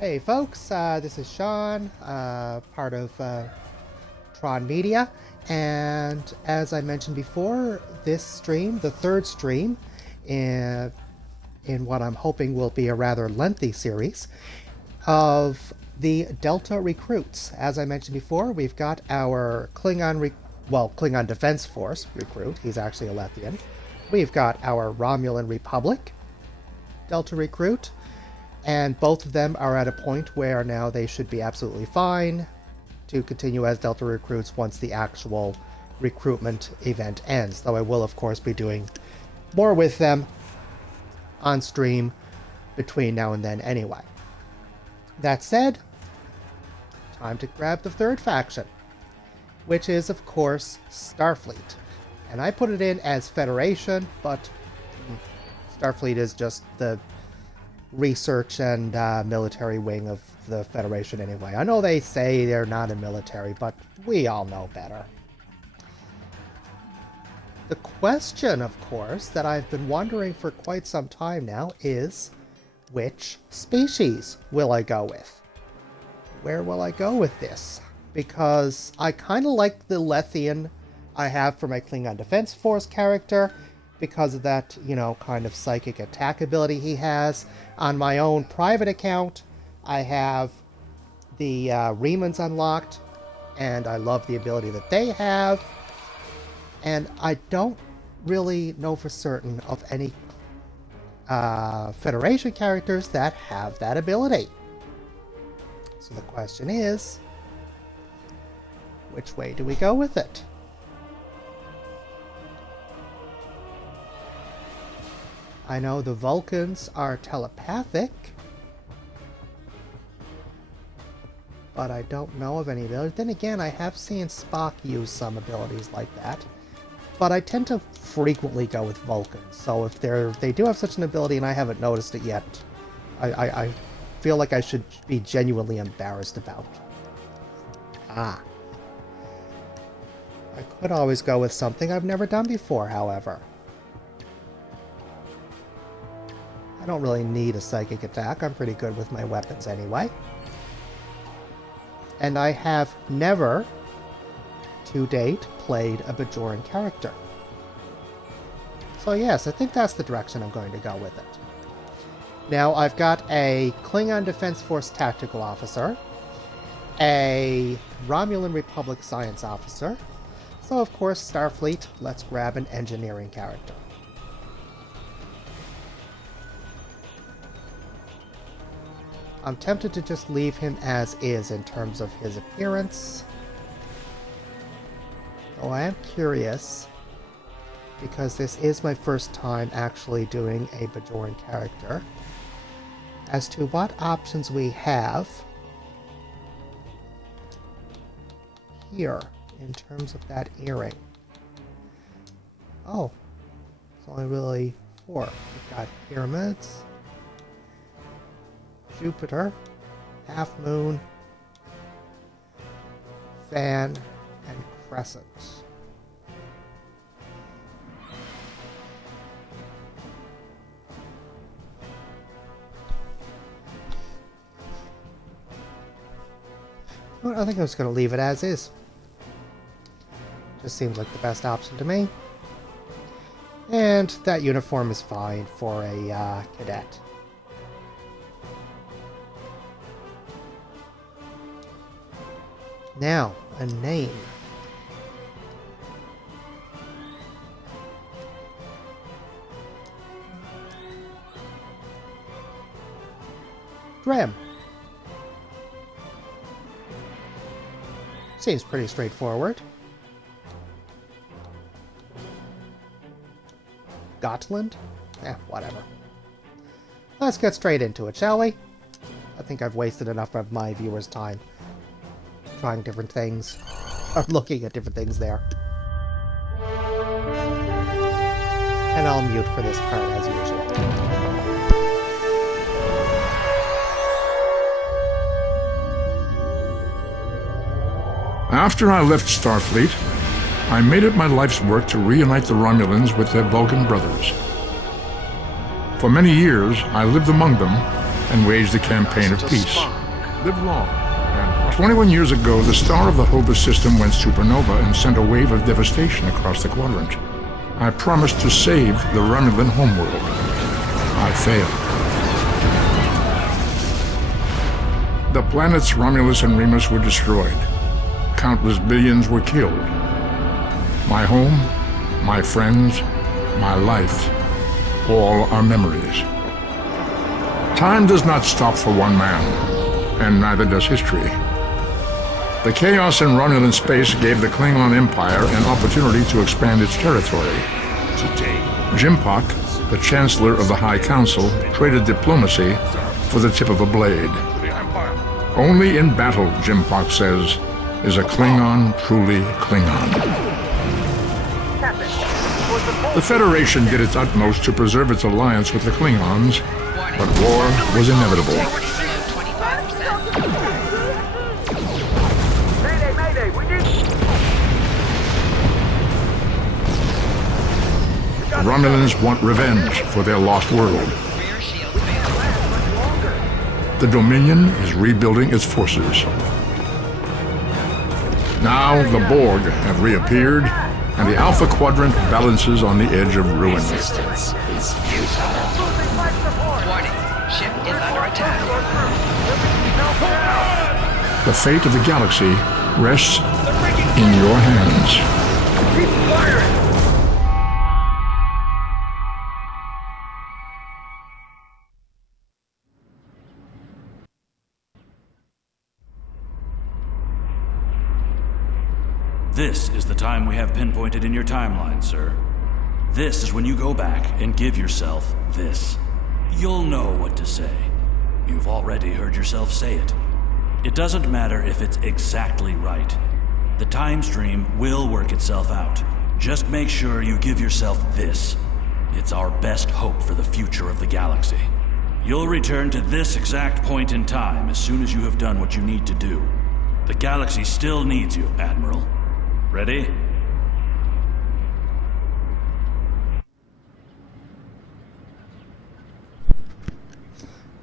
Hey folks, this is Shawn, part of Tron Media, and as I mentioned before, this stream, the third stream in what I'm hoping will be a rather lengthy series of the Delta Recruits. As I mentioned before, we've got our Klingon Defense Force recruit. He's actually a Lethian. We've got our Romulan Republic Delta Recruit, and both of them are at a point where now they should be absolutely fine to continue as Delta Recruits once the actual recruitment event ends, though I will of course be doing more with them on stream between now and then anyway. That said, time to grab the third faction, which is of course Starfleet. And I put it in as Federation, but Starfleet is just the research and military wing of the Federation anyway. I know they say they're not a military, but we all know better. The question, of course, that I've been wondering for quite some time now is, which species will I go with? Where will I go with this? Because I kind of like the Lethian I have for my Klingon Defense Force character, because of that, kind of psychic attack ability he has. On my own private account, I have the Remans unlocked, and I love the ability that they have. And I don't really know for certain of any Federation characters that have that ability. So the question is, which way do we go with it? I know the Vulcans are telepathic, but I don't know of any abilities. Then again, I have seen Spock use some abilities like that, but I tend to frequently go with Vulcans. So if they do have such an ability and I haven't noticed it yet, I feel like I should be genuinely embarrassed about. I could always go with something I've never done before, however. I don't really need a psychic attack. I'm pretty good with my weapons anyway. And I have never, to date, played a Bajoran character. So yes, I think that's the direction I'm going to go with it. Now, I've got a Klingon Defense Force Tactical Officer, a Romulan Republic Science Officer, so of course, Starfleet, let's grab an engineering character. I'm tempted to just leave him as is in terms of his appearance. Though I am curious, because this is my first time actually doing a Bajoran character, as to what options we have here in terms of that earring. Oh, it's only really 4. We've got pyramids, Jupiter, half moon, fan, and crescent. Well, I think I'm just going to leave it as is. Just seems like the best option to me. And that uniform is fine for a cadet. Now, a name. Drem. Seems pretty straightforward. Gotland? Whatever. Let's get straight into it, shall we? I think I've wasted enough of my viewers' time trying different things, or looking at different things there. And I'll mute for this part as usual. After I left Starfleet, I made it my life's work to reunite the Romulans with their Vulcan brothers. For many years, I lived among them and wage the campaign of peace. Live long. And 21 years ago, the star of the Hova system went supernova and sent a wave of devastation across the quadrant. I promised to save the Romulan homeworld. I failed. The planets Romulus and Remus were destroyed. Countless billions were killed. My home, my friends, my life, all are memories. Time does not stop for one man, and neither does history. The chaos in Romulan space gave the Klingon Empire an opportunity to expand its territory. Jimpak, the Chancellor of the High Council, traded diplomacy for the tip of a blade. Only in battle, Jimpak says, is a Klingon truly Klingon. The Federation did its utmost to preserve its alliance with the Klingons, but war was inevitable. The Romulans want revenge for their lost world. The Dominion is rebuilding its forces. Now the Borg have reappeared, and the Alpha Quadrant balances on the edge of ruin. Resistance is futile. Warning, ship is under attack. The fate of the galaxy rests in your hands. Keep firing! This is the time we have pinpointed in your timeline, sir. This is when you go back and give yourself this. You'll know what to say. You've already heard yourself say it. It doesn't matter if it's exactly right. The time stream will work itself out. Just make sure you give yourself this. It's our best hope for the future of the galaxy. You'll return to this exact point in time as soon as you have done what you need to do. The galaxy still needs you, Admiral. Ready?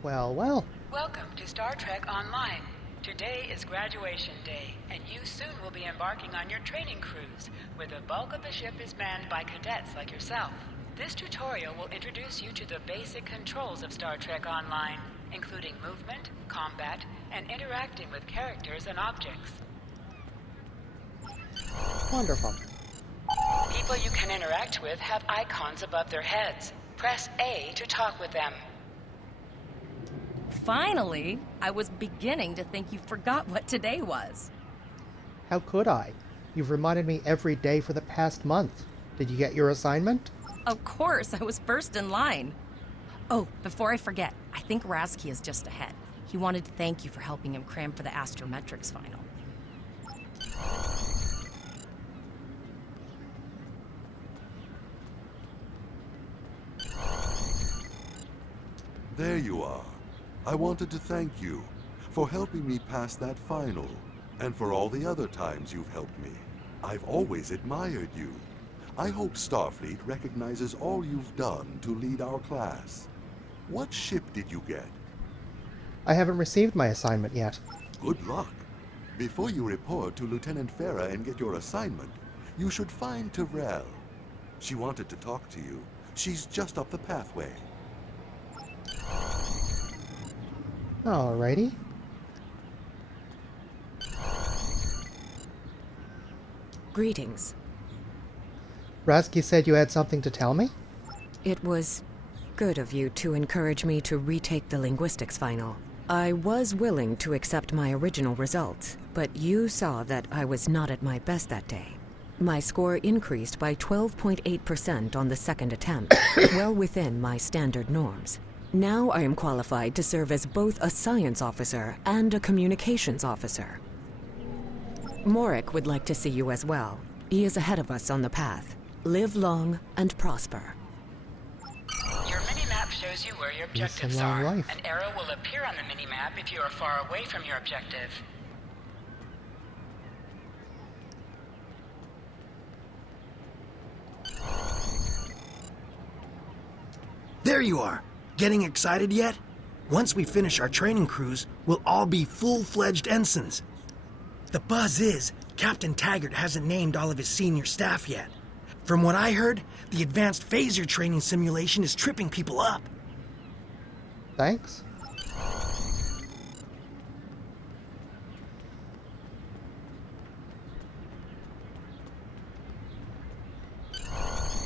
Well, well. Welcome to Star Trek Online. Today is graduation day, and you soon will be embarking on your training cruise, where the bulk of the ship is manned by cadets like yourself. This tutorial will introduce you to the basic controls of Star Trek Online, including movement, combat, and interacting with characters and objects. Wonderful. People you can interact with have icons above their heads. Press A to talk with them. Finally, I was beginning to think you forgot what today was. How could I? You've reminded me every day for the past month. Did you get your assignment? Of course, I was first in line. Oh, before I forget, I think Rasky is just ahead. He wanted to thank you for helping him cram for the astrometrics final. There you are. I wanted to thank you for helping me pass that final, and for all the other times you've helped me. I've always admired you. I hope Starfleet recognizes all you've done to lead our class. What ship did you get? I haven't received my assignment yet. Good luck. Before you report to Lieutenant Farah and get your assignment, you should find Tyrell. She wanted to talk to you. She's just up the pathway. Alrighty. Greetings. Rasky said you had something to tell me? It was good of you to encourage me to retake the linguistics final. I was willing to accept my original results, but you saw that I was not at my best that day. My score increased by 12.8% on the second attempt, well within my standard norms. Now I am qualified to serve as both a science officer and a communications officer. Morik would like to see you as well. He is ahead of us on the path. Live long and prosper. Your mini-map shows you where your Peace and objectives long are. life. An arrow will appear on the mini-map if you are far away from your objective. There you are. Getting excited yet? Once we finish our training cruise, we'll all be full-fledged ensigns. The buzz is, Captain Taggart hasn't named all of his senior staff yet. From what I heard, the advanced phaser training simulation is tripping people up. Thanks.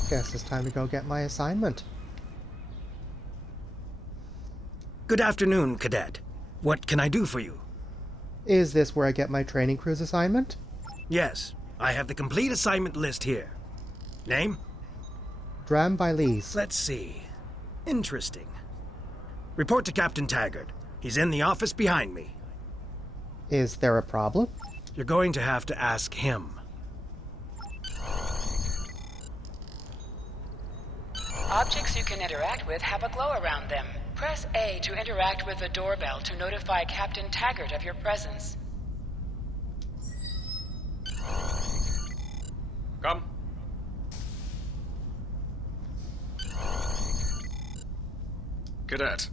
Guess it's time to go get my assignment. Good afternoon, Cadet. What can I do for you? Is this where I get my training cruise assignment? Yes, I have the complete assignment list here. Name? Dram by Lees. Let's see. Interesting. Report to Captain Taggart. He's in the office behind me. Is there a problem? You're going to have to ask him. Objects you can interact with have a glow around them. Press A to interact with the doorbell to notify Captain Taggart of your presence. Come. Cadet.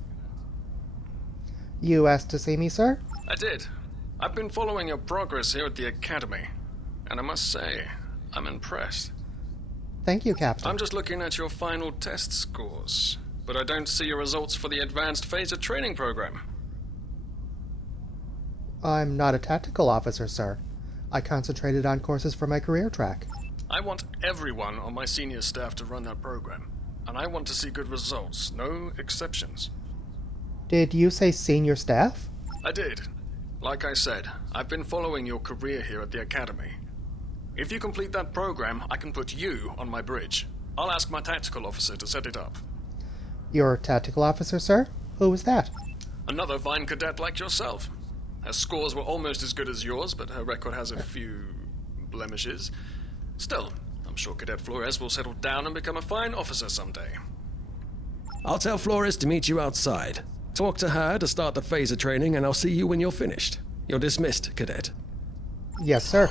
You asked to see me, sir? I did. I've been following your progress here at the Academy, and I must say, I'm impressed. Thank you, Captain. I'm just looking at your final test scores, but I don't see your results for the Advanced Phaser Training Program. I'm not a tactical officer, sir. I concentrated on courses for my career track. I want everyone on my senior staff to run that program, and I want to see good results, no exceptions. Did you say senior staff? I did. Like I said, I've been following your career here at the Academy. If you complete that program, I can put you on my bridge. I'll ask my tactical officer to set it up. Your tactical officer, sir? Who was that? Another fine cadet like yourself. Her scores were almost as good as yours, but her record has a few blemishes. Still, I'm sure Cadet Flores will settle down and become a fine officer someday. I'll tell Flores to meet you outside. Talk to her to start the phaser training, and I'll see you when you're finished. You're dismissed, Cadet. Yes, sir.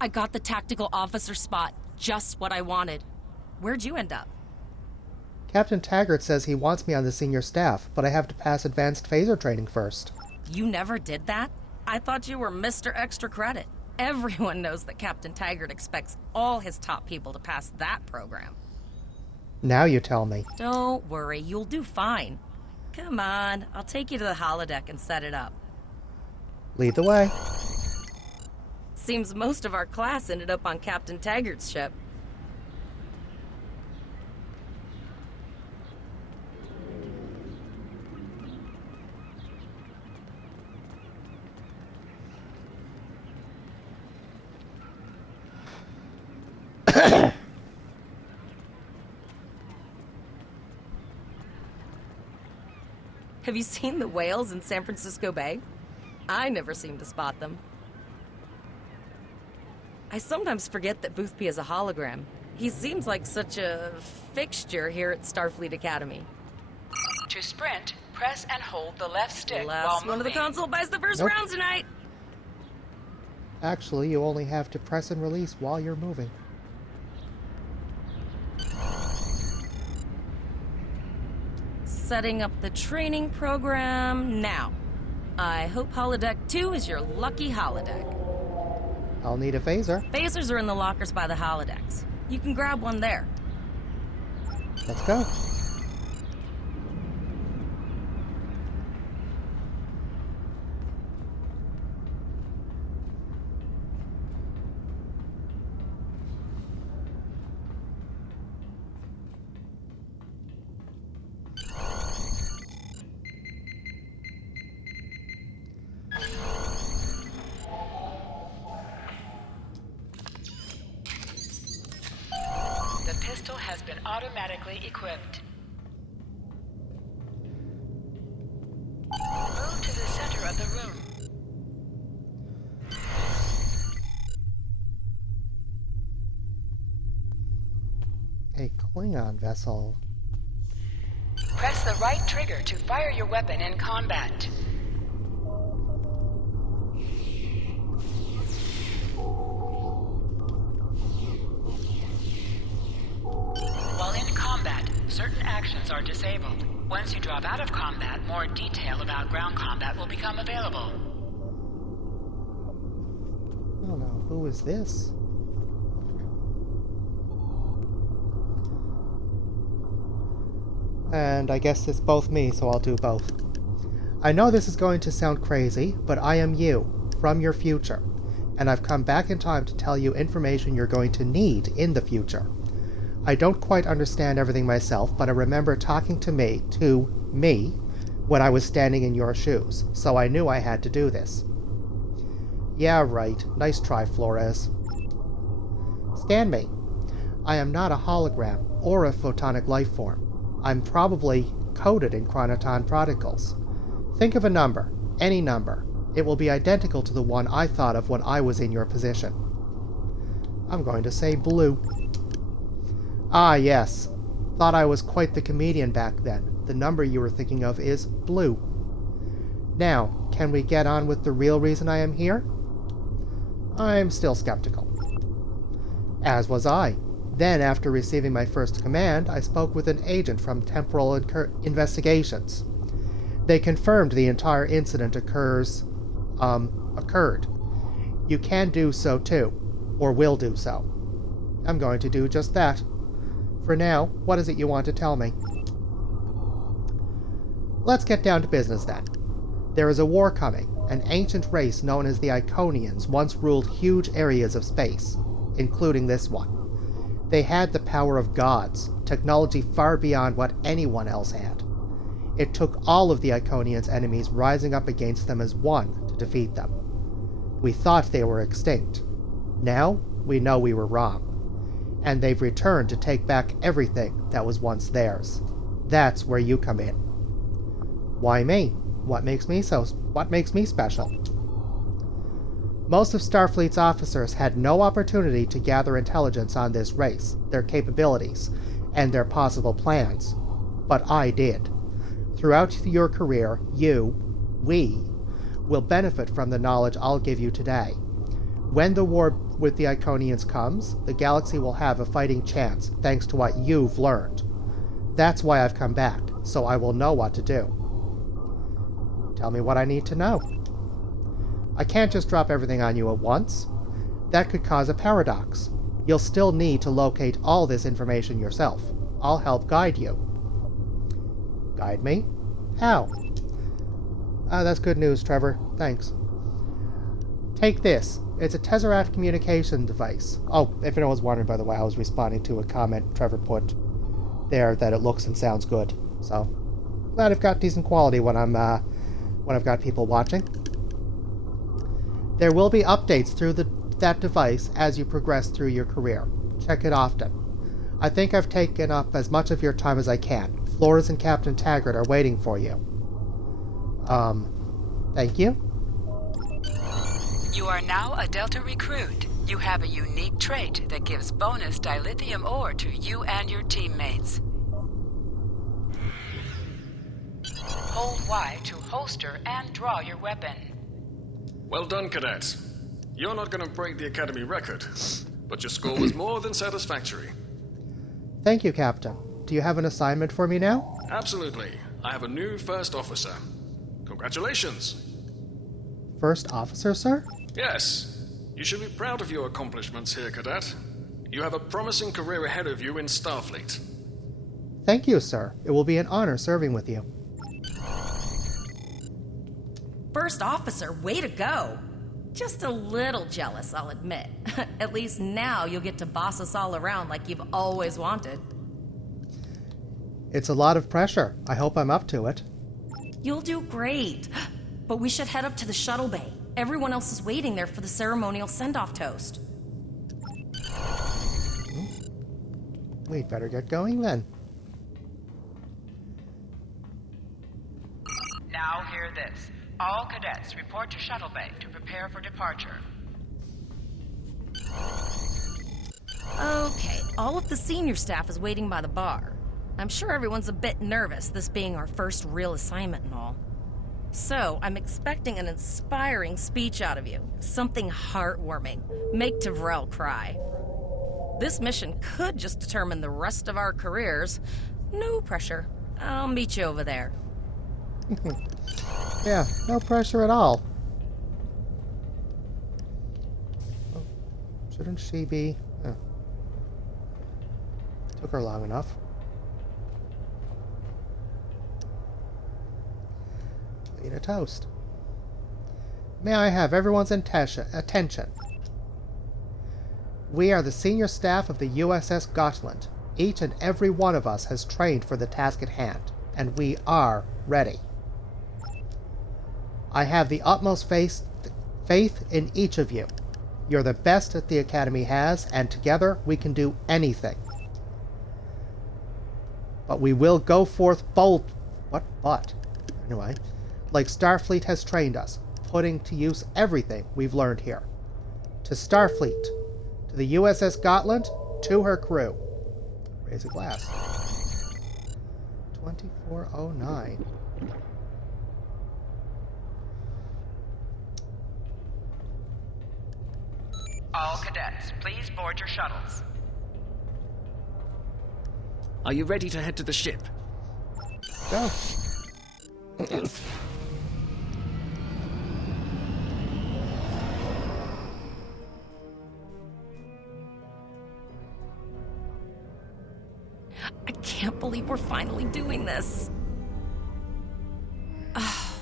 I got the tactical officer spot. Just what I wanted. Where'd you end up? Captain Taggart says he wants me on the senior staff, but I have to pass advanced phaser training first. You never did that? I thought you were Mr. Extra Credit. Everyone knows that Captain Taggart expects all his top people to pass that program. Now you tell me. Don't worry, you'll do fine. Come on, I'll take you to the holodeck and set it up. Lead the way. Seems most of our class ended up on Captain Taggart's ship. Have you seen the whales in San Francisco Bay? I never seem to spot them. I sometimes forget that Boothby is a hologram. He seems like such a fixture here at Starfleet Academy. To sprint, press and hold the left stick while Last moving. one of the console buys the first Nope. round tonight! Actually, you only have to press and release while you're moving. Setting up the training program now. I hope Holodeck 2 is your lucky holodeck. I'll need a phaser. Phasers are in the lockers by the holodecks. You can grab one there. Let's go. The pistol has been automatically equipped. Move to the center of the room. A Klingon vessel. Press the right trigger to fire your weapon in combat. certain actions are disabled. Once you drop out of combat, more detail about ground combat will become available. Oh no, who is this? And I guess it's both me, so I'll do both. I know this is going to sound crazy, but I am you, from your future. And I've come back in time to tell you information you're going to need in the future. I don't quite understand everything myself, but I remember talking to me, when I was standing in your shoes, so I knew I had to do this. Yeah, right. Nice try, Flores. Scan me. I am not a hologram or a photonic life form. I'm probably coded in chronoton particles. Think of a number, any number. It will be identical to the one I thought of when I was in your position. I'm going to say blue. Ah, yes. Thought I was quite the comedian back then. The number you were thinking of is blue. Now, can we get on with the real reason I am here? I'm still skeptical. As was I. Then, after receiving my first command, I spoke with an agent from Temporal Investigations. They confirmed the entire incident occurred. You can do so too, or will do so. I'm going to do just that. For now, what is it you want to tell me? Let's get down to business then. There is a war coming. An ancient race known as the Iconians once ruled huge areas of space, including this one. They had the power of gods, technology far beyond what anyone else had. It took all of the Iconians' enemies rising up against them as one to defeat them. We thought they were extinct. Now, we know we were wrong. And they've returned to take back everything that was once theirs. That's where you come in. Why me? What makes me special? Most of Starfleet's officers had no opportunity to gather intelligence on this race, their capabilities, and their possible plans. But I did. Throughout your career, we, will benefit from the knowledge I'll give you today. When the war with the Iconians comes, the galaxy will have a fighting chance thanks to what you've learned. That's why I've come back, so I will know what to do. Tell me what I need to know. I can't just drop everything on you at once. That could cause a paradox. You'll still need to locate all this information yourself. I'll help guide you. Guide me? How? That's good news, Trevor. Thanks. Take this. It's a Tesseract communication device. Oh, if anyone was wondering, by the way, I was responding to a comment Trevor put there that it looks and sounds good. So, glad I've got decent quality when I've got people watching. There will be updates through that device as you progress through your career. Check it often. I think I've taken up as much of your time as I can. Flores and Captain Taggart are waiting for you. Thank you. You are now a Delta Recruit. You have a unique trait that gives bonus dilithium ore to you and your teammates. Hold Y to holster and draw your weapon. Well done, cadets. You're not going to break the Academy record, but your score was more than satisfactory. Thank you, Captain. Do you have an assignment for me now? Absolutely. I have a new first officer. Congratulations. First officer, sir? Yes. You should be proud of your accomplishments here, cadet. You have a promising career ahead of you in Starfleet. Thank you, sir. It will be an honor serving with you. First officer, way to go! Just a little jealous, I'll admit. At least now you'll get to boss us all around like you've always wanted. It's a lot of pressure. I hope I'm up to it. You'll do great. But we should head up to the shuttle bay. Everyone else is waiting there for the ceremonial send-off toast. We'd better get going then. Now hear this. All cadets report to shuttle bay to prepare for departure. Okay, all of the senior staff is waiting by the bar. I'm sure everyone's a bit nervous, this being our first real assignment and all. So, I'm expecting an inspiring speech out of you. Something heartwarming. Make Tavrel cry. This mission could just determine the rest of our careers. No pressure. I'll meet you over there. Yeah, no pressure at all. Oh, shouldn't she be... Oh. Took her long enough. Eat a toast. May I have everyone's attention? We are the senior staff of the USS Gotland. Each and every one of us has trained for the task at hand, and we are ready. I have the utmost faith in each of you. You're the best that the Academy has, and together we can do anything. But we will go forth bold... But? Anyway, like Starfleet has trained us, putting to use everything we've learned here. To Starfleet, to the USS Gotland, to her crew. Raise a glass. 2409. All cadets, please board your shuttles. Are you ready to head to the ship? Go. I can't believe we're finally doing this. Oh,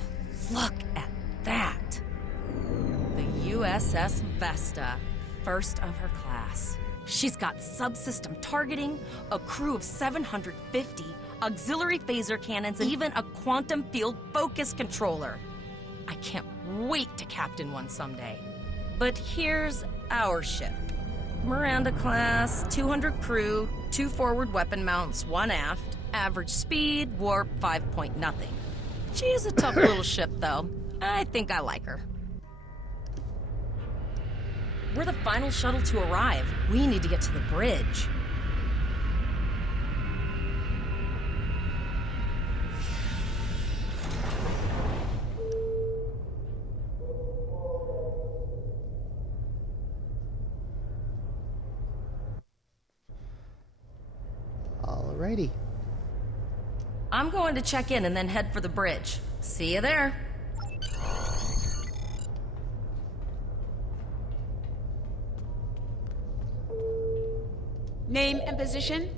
look at that. The USS Vesta, first of her class. She's got subsystem targeting, a crew of 750, auxiliary phaser cannons, and even a quantum field focus controller. I can't wait to captain one someday. But here's our ship. Miranda class, 200 crew, 2 forward weapon mounts, 1 aft, average speed, warp 5.0. She is a tough little ship, though. I think I like her. We're the final shuttle to arrive. We need to get to the bridge. Alrighty. I'm going to check in and then head for the bridge. See you there. Name and position?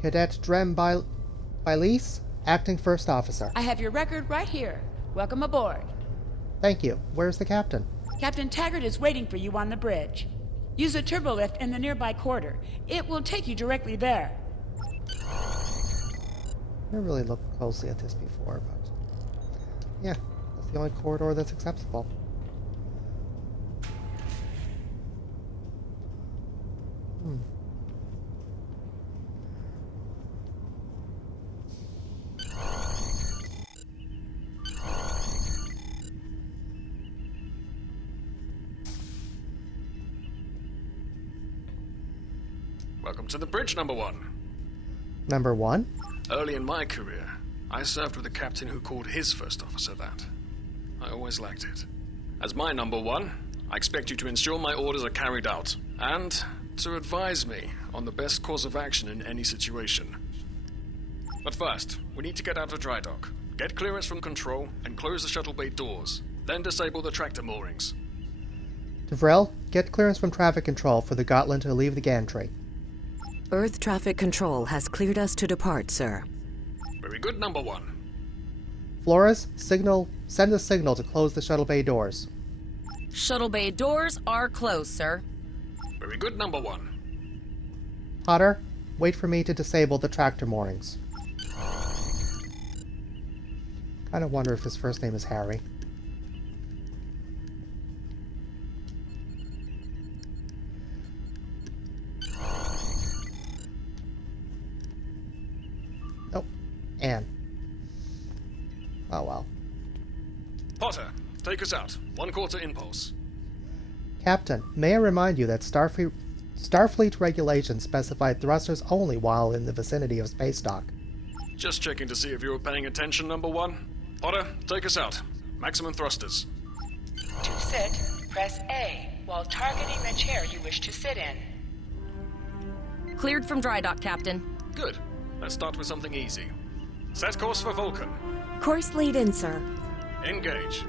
Cadet Drem Bylise, Acting First Officer. I have your record right here. Welcome aboard. Thank you. Where's the captain? Captain Taggart is waiting for you on the bridge. Use a turbolift in the nearby corridor. It will take you directly there. I never really looked closely at this before, but... yeah, that's the only corridor that's acceptable. Welcome to the bridge, number 1. Number 1? Early in my career, I served with a captain who called his first officer that. I always liked it. As my number 1, I expect you to ensure my orders are carried out, and to advise me on the best course of action in any situation. But first, we need to get out of dry dock, get clearance from control, and close the shuttle bay doors. Then disable the tractor moorings. DeVrel, get clearance from traffic control for the Gotland to leave the gantry. Earth traffic control has cleared us to depart, sir. Very good, number 1. Flores, send a signal to close the shuttle bay doors. Shuttle bay doors are closed, sir. Very good, number 1. Potter, wait for me to disable the tractor moorings. Kinda wonder if his first name is Harry. Nope. Anne. Oh well. Potter, take us out. 1/4 impulse. Captain, may I remind you that Starfleet regulations specify thrusters only while in the vicinity of space dock. Just checking to see if you were paying attention, number 1. Potter, take us out. Maximum thrusters. To sit, press A while targeting the chair you wish to sit in. Cleared from dry dock, Captain. Good. Let's start with something easy. Set course for Vulcan. Course lead in, sir. Engage.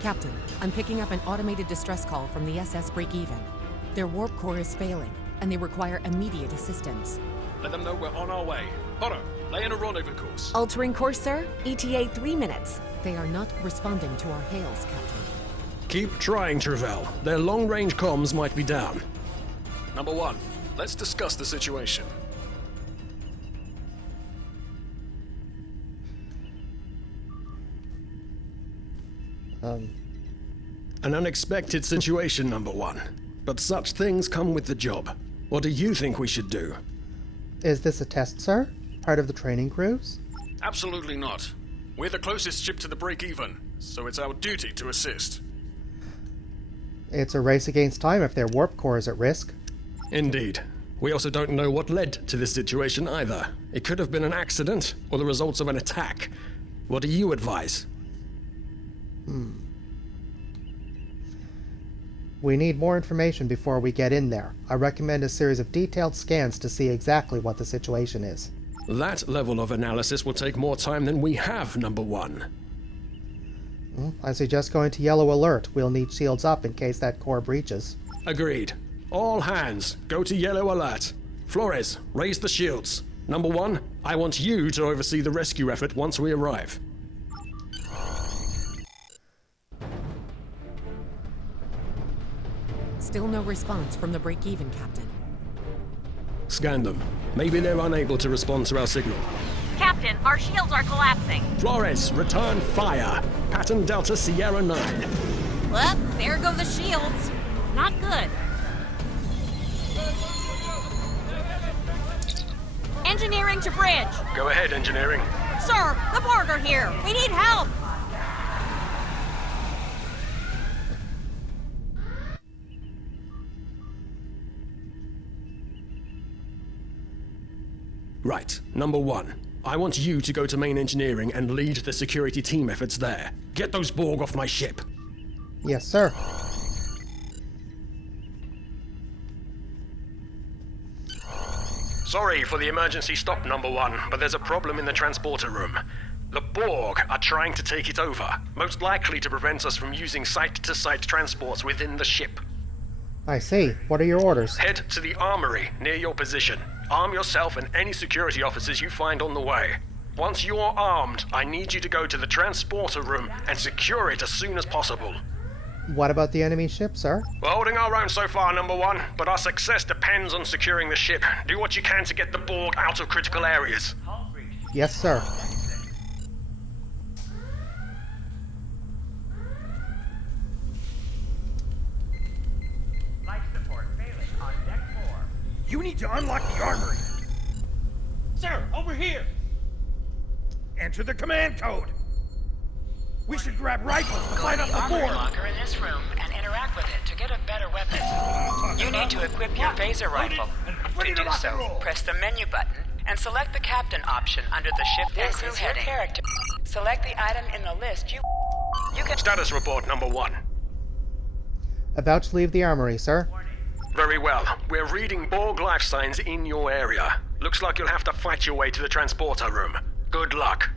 Captain, I'm picking up an automated distress call from the SS Break-Even. Their warp core is failing, and they require immediate assistance. Let them know we're on our way. Horo, lay in a rendezvous course. Altering course, sir. ETA 3 minutes. They are not responding to our hails, Captain. Keep trying, Travell. Their long-range comms might be down. Number 1, let's discuss the situation. An unexpected situation, Number 1. But such things come with the job. What do you think we should do? Is this a test, sir? Part of the training cruise? Absolutely not. We're the closest ship to the break-even, so it's our duty to assist. It's a race against time if their warp core is at risk. Indeed. We also don't know what led to this situation either. It could have been an accident, or the results of an attack. What do you advise? We need more information before we get in there. I recommend a series of detailed scans to see exactly what the situation is. That level of analysis will take more time than we have, Number 1. I suggest going to yellow alert. We'll need shields up in case that core breaches. Agreed. All hands, go to yellow alert. Flores, raise the shields. Number 1, I want you to oversee the rescue effort once we arrive. Still no response from the Break-Even, Captain. Scan them. Maybe they're unable to respond to our signal. Captain, our shields are collapsing. Flores, return fire. Pattern Delta Sierra 9. Well, there go the shields. Not good. Engineering to bridge. Go ahead, engineering. Sir, the Borg are here. We need help. Right. Number 1. I want you to go to main engineering and lead the security team efforts there. Get those Borg off my ship. Yes, sir. Sorry for the emergency stop, Number 1, but there's a problem in the transporter room. The Borg are trying to take it over, most likely to prevent us from using site-to-site transports within the ship. I see. What are your orders? Head to the armory near your position. Arm yourself and any security officers you find on the way. Once you're armed, I need you to go to the transporter room and secure it as soon as possible. What about the enemy ship, sir? We're holding our own so far, Number 1, but our success depends on securing the ship. Do what you can to get the Borg out of critical areas. Yes, sir. Life support failing on deck 4. You need to unlock the armory. Sir, over here. Enter the command code. We should grab rifles to fight up the armory Borg. locker in this room and interact with it to get a better weapon. You need to equip your phaser rifle. To do so, press the menu button and select the captain option under the ship and crew heading. Character. Select the item in the list you can... Status report, Number 1. About to leave the armory, sir. Very well. We're reading Borg life signs in your area. Looks like you'll have to fight your way to the transporter room. Good luck.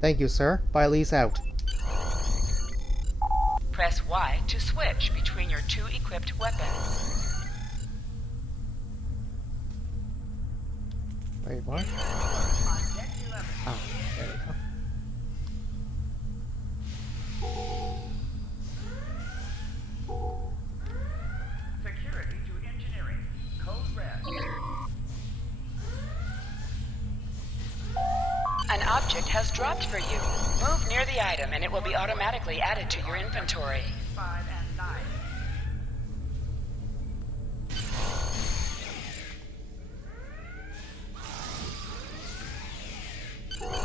Thank you, sir. Biley's out. Press Y to switch between your two equipped weapons. Wait, what? Oh, there we go. Security to engineering. Code red. An object has dropped for you. Move near the item and it will be automatically added to your inventory. 5 and 9.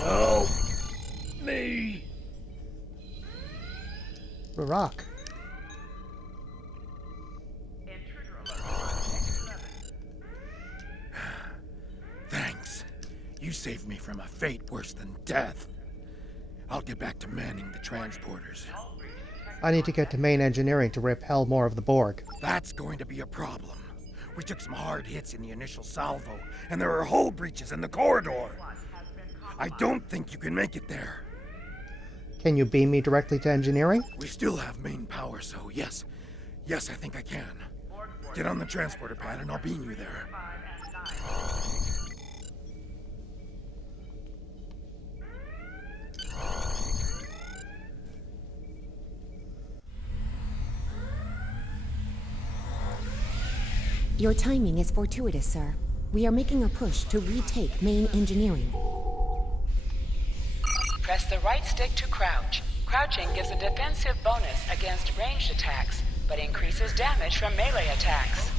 Help me. Rock. Intruder alert. Thanks. You saved me from a fate worse than death. I'll get back to manning the transporters. I need to get to main engineering to repel more of the Borg. That's going to be a problem. We took some hard hits in the initial salvo, and there are hull breaches in the corridor. I don't think you can make it there. Can you beam me directly to engineering? We still have main power, so yes. Yes, I think I can. Get on the transporter pad and I'll beam you there. Your timing is fortuitous, sir. We are making a push to retake main engineering. Press the right stick to crouch. Crouching gives a defensive bonus against ranged attacks, but increases damage from melee attacks.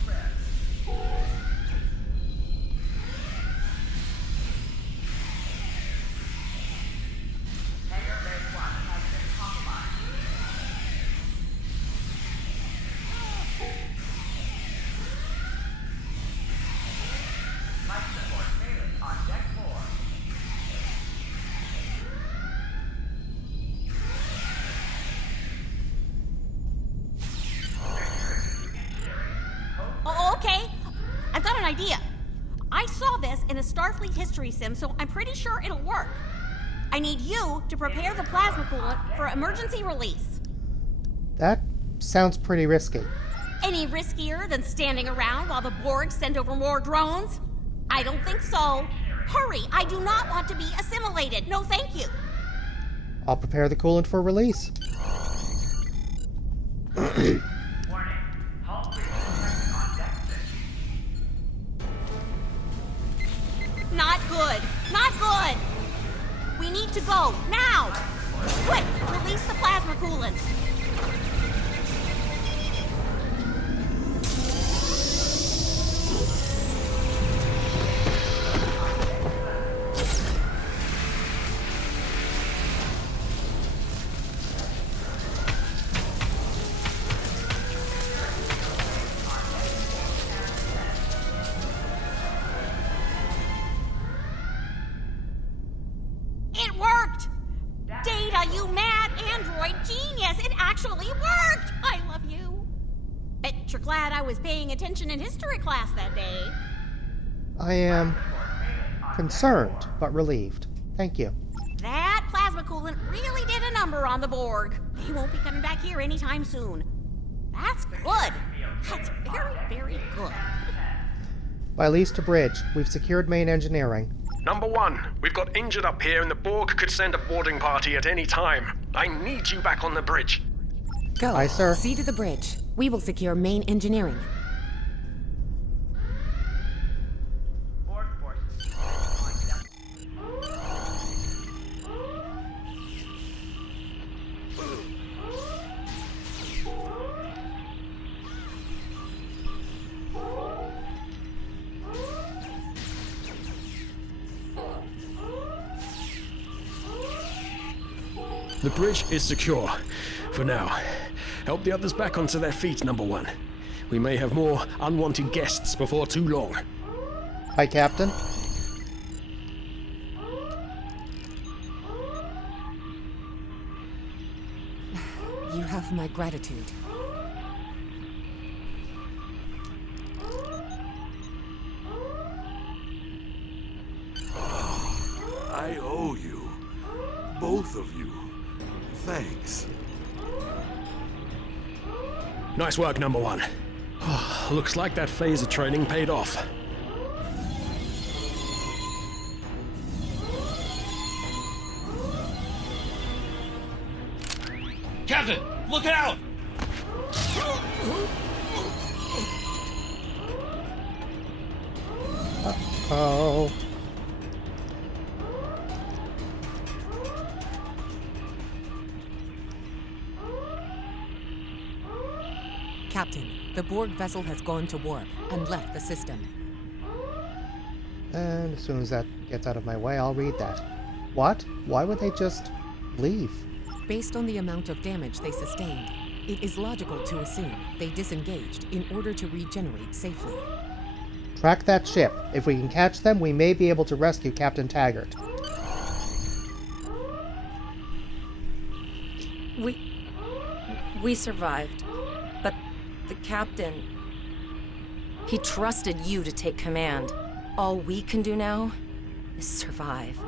Oh, okay. I've got an idea. I saw this in a Starfleet history sim, so I'm pretty sure it'll work. I need you to prepare the plasma coolant for emergency release. That sounds pretty risky. Any riskier than standing around while the Borg send over more drones? I don't think so. Hurry, I do not want to be assimilated. No, thank you. I'll prepare the coolant for release. Not good. Not good. We need to go now. Quick, release the plasma coolant. It worked! Data, you mad android genius! It actually worked! I love you. Bet you're glad I was paying attention in history class that day. I am concerned, but relieved. Thank you. That plasma coolant really did a number on the Borg. They won't be coming back here anytime soon. That's good. That's very, very good. By lease to bridge, we've secured main engineering. Number 1, we've got injured up here and the Borg could send a boarding party at any time. I need you back on the bridge. Go. Aye, sir. See to the bridge. We will secure main engineering. The bridge is secure. For now. Help the others back onto their feet, Number 1. We may have more unwanted guests before too long. Hi, Captain. You have my gratitude. I owe you. Both of you. Thanks. Nice work, Number 1. Looks like that phaser training paid off. Captain, look out! Oh. Captain, the Borg vessel has gone to warp and left the system. And as soon as that gets out of my way, I'll read that. What? Why would they just leave? Based on the amount of damage they sustained, it is logical to assume they disengaged in order to regenerate safely. Track that ship. If we can catch them, we may be able to rescue Captain Taggart. We survived. But the captain... He trusted you to take command. All we can do now is survive.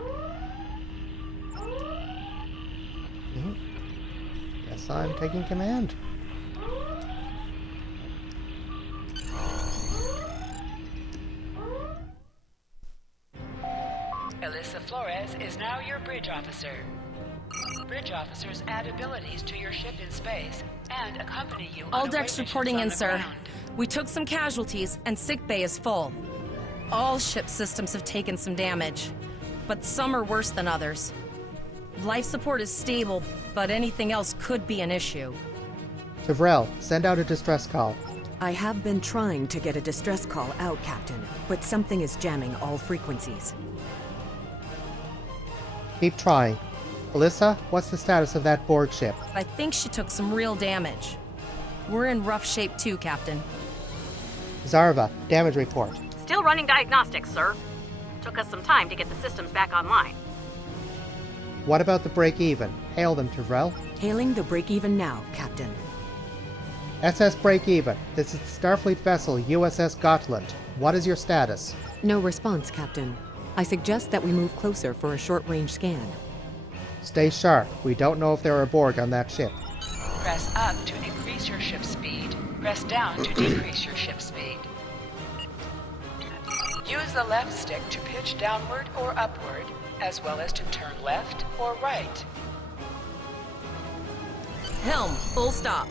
Guess I'm taking command. Alyssa Flores is now your bridge officer. Bridge officers add abilities to your ship in space and accompany you All on decks away reporting in, missions on the sir. ground. We took some casualties, and sickbay is full. All ship systems have taken some damage, but some are worse than others. Life support is stable, but anything else could be an issue. Tavrel, send out a distress call. I have been trying to get a distress call out, Captain, but something is jamming all frequencies. Keep trying. Alyssa, what's the status of that Borg ship? I think she took some real damage. We're in rough shape too, Captain. Zarva, damage report. Still running diagnostics, sir. Took us some time to get the systems back online. What about the break-even? Hail them, Tavrel. Hailing the break-even now, Captain. SS break-even. This is the Starfleet vessel USS Gotland. What is your status? No response, Captain. I suggest that we move closer for a short-range scan. Stay sharp. We don't know if there are Borg on that ship. Press up to increase your ship speed. Press down to decrease your ship speed. Use the left stick to pitch downward or upward, as well as to turn left or right. Helm, full stop.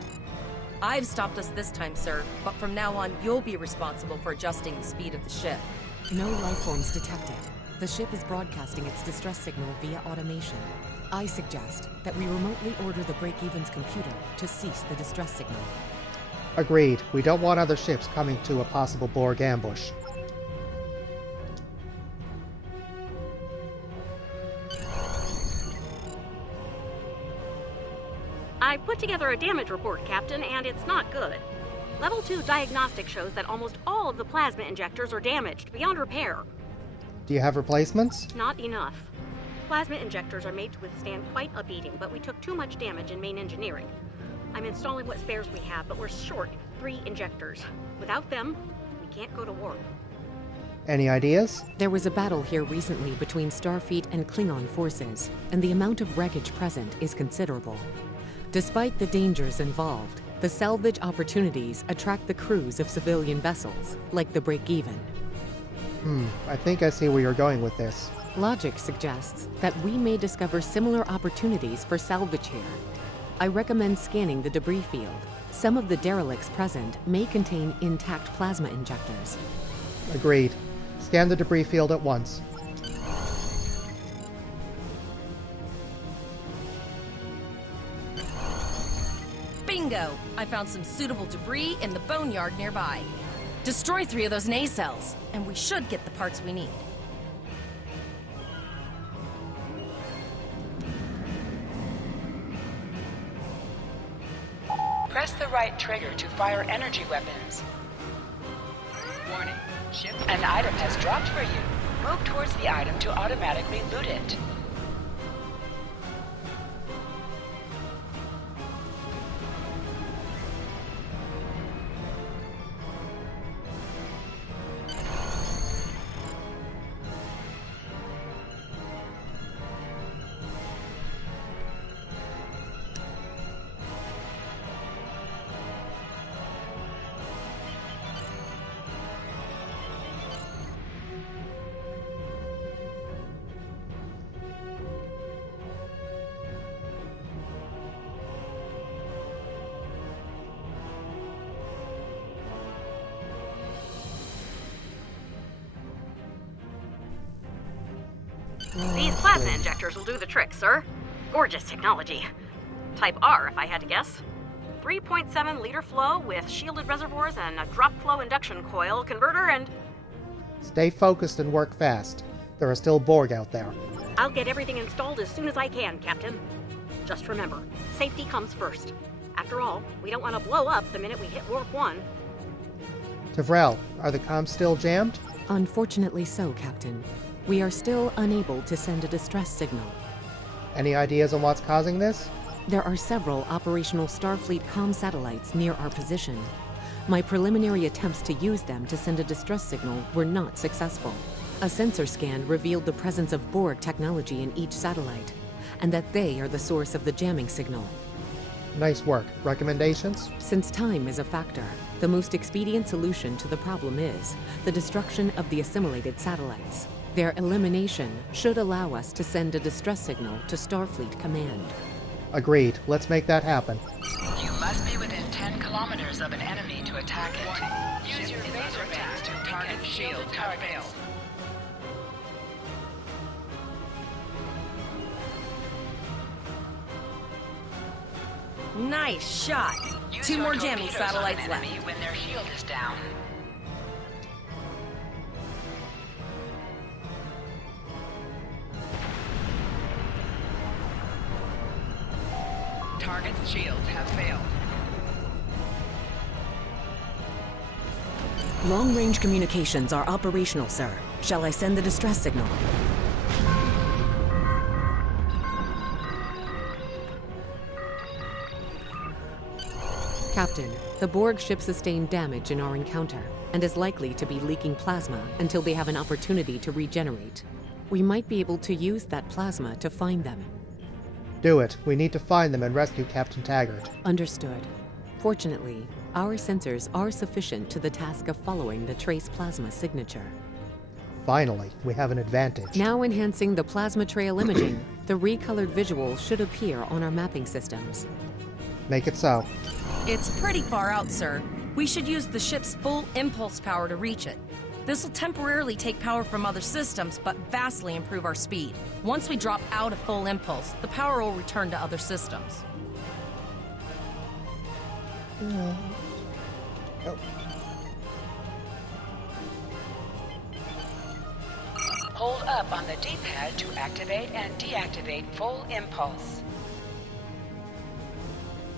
I've stopped us this time, sir, but from now on, you'll be responsible for adjusting the speed of the ship. No life forms detected. The ship is broadcasting its distress signal via automation. I suggest that we remotely order the break-even's computer to cease the distress signal. Agreed. We don't want other ships coming to a possible Borg ambush. I put together a damage report, Captain, and it's not good. Level 2 diagnostic shows that almost all of the plasma injectors are damaged beyond repair. Do you have replacements? Not enough. Plasma injectors are made to withstand quite a beating, but we took too much damage in main engineering. I'm installing what spares we have, but we're short 3 injectors. Without them, we can't go to war. Any ideas? There was a battle here recently between Starfleet and Klingon forces, and the amount of wreckage present is considerable. Despite the dangers involved, the salvage opportunities attract the crews of civilian vessels, like the break-even. I think I see where you're going with this. Logic suggests that we may discover similar opportunities for salvage here. I recommend scanning the debris field. Some of the derelicts present may contain intact plasma injectors. Agreed. Scan the debris field at once. Bingo! I found some suitable debris in the boneyard nearby. Destroy 3 of those nacelles, and we should get the parts we need. Press the right trigger to fire energy weapons. Warning, ship. An item has dropped for you. Move towards the item to automatically loot it. These plasma injectors will do the trick, sir. Gorgeous technology. Type R, if I had to guess. 3.7 liter flow with shielded reservoirs and a drop flow induction coil converter and... Stay focused and work fast. There are still Borg out there. I'll get everything installed as soon as I can, Captain. Just remember, safety comes first. After all, we don't want to blow up the minute we hit Warp 1. Tavrel, are the comms still jammed? Unfortunately so, Captain. We are still unable to send a distress signal. Any ideas on what's causing this? There are several operational Starfleet comm satellites near our position. My preliminary attempts to use them to send a distress signal were not successful. A sensor scan revealed the presence of Borg technology in each satellite, and that they are the source of the jamming signal. Nice work. Recommendations? Since time is a factor, the most expedient solution to the problem is the destruction of the assimilated satellites. Their elimination should allow us to send a distress signal to Starfleet Command. Agreed. Let's make that happen. You must be within 10 kilometers of an enemy to attack it. Use your phaser bands to target shield targets. Nice shot. Use 2 your more jamming torpedoes on satellites an left. enemy when their shield is down. Target's shields have failed. Long-range communications are operational, sir. Shall I send the distress signal? Captain, the Borg ship sustained damage in our encounter and is likely to be leaking plasma until they have an opportunity to regenerate. We might be able to use that plasma to find them. Do it. We need to find them and rescue Captain Taggart. Understood. Fortunately, our sensors are sufficient to the task of following the trace plasma signature. Finally, we have an advantage. Now enhancing the plasma trail imaging, the recolored visuals should appear on our mapping systems. Make it so. It's pretty far out, sir. We should use the ship's full impulse power to reach it. This will temporarily take power from other systems, but vastly improve our speed. Once we drop out of full impulse, the power will return to other systems. Oh. Hold up on the D-pad to activate and deactivate full impulse.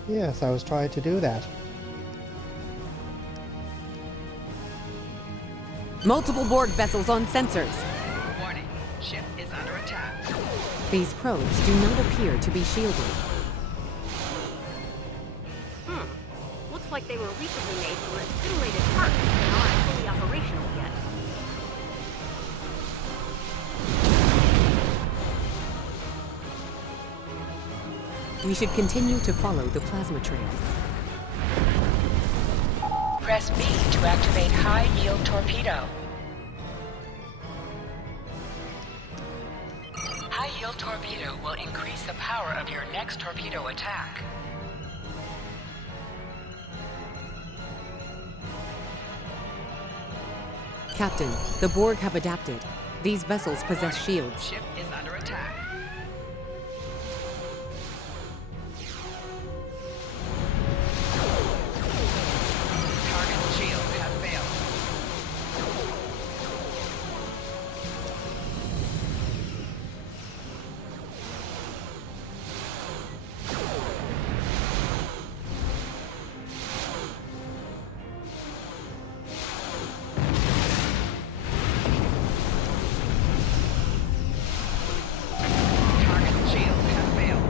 Yes, I was trying to do that. Multiple Borg vessels on sensors. Warning, ship is under attack. These probes do not appear to be shielded. Looks like they were recently made from assimilated parts and aren't fully operational yet. We should continue to follow the plasma trail. Press B to activate high-yield torpedo. High-yield torpedo will increase the power of your next torpedo attack. Captain, the Borg have adapted. These vessels possess shields. Ship is under attack. Target shields have failed. Target shields have failed.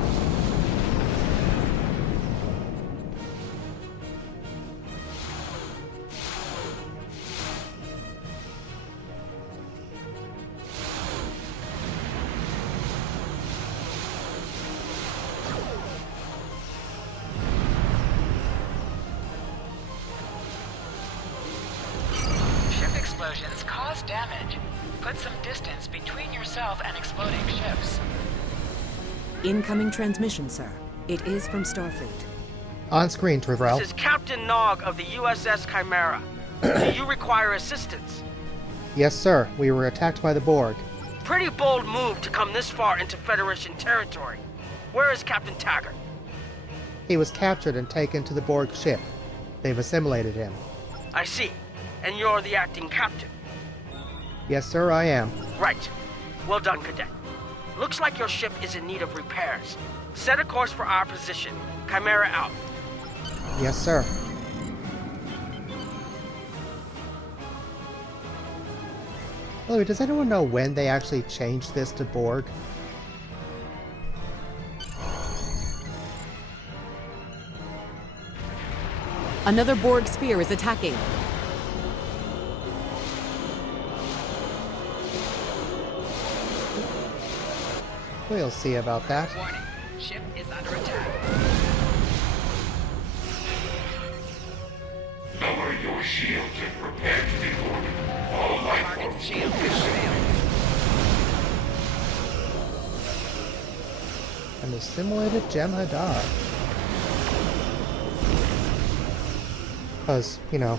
Ship explosions cause damage. Put some distance between yourself and exploding ships. Incoming transmission, sir. It is from Starfleet. On screen, Trivrel. This is Captain Nog of the USS Chimera. Do you require assistance? Yes, sir. We were attacked by the Borg. Pretty bold move to come this far into Federation territory. Where is Captain Taggart? He was captured and taken to the Borg ship. They've assimilated him. I see. And you're the acting captain. Yes, sir, I am. Right. Well done, Cadet. Looks like your ship is in need of repairs. Set a course for our position. Chimera out. Yes, sir. By the way, does anyone know when they actually changed this to Borg? Another Borg sphere is attacking. We'll see about that. Warning. Ship is under attack. Lower your shields and prepare to be ordered. All life Target's shield has failed. An assimilated Jem'Hadar. Because, you know,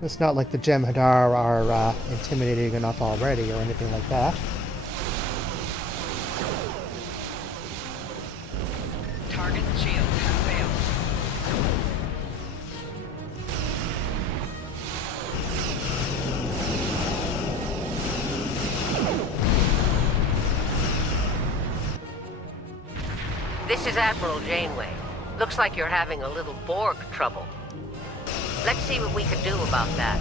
it's not like the Jem'Hadar are intimidating enough already or anything like that. Target's shield has failed. This is Admiral Janeway. Looks like you're having a little Borg trouble. Let's see what we can do about that.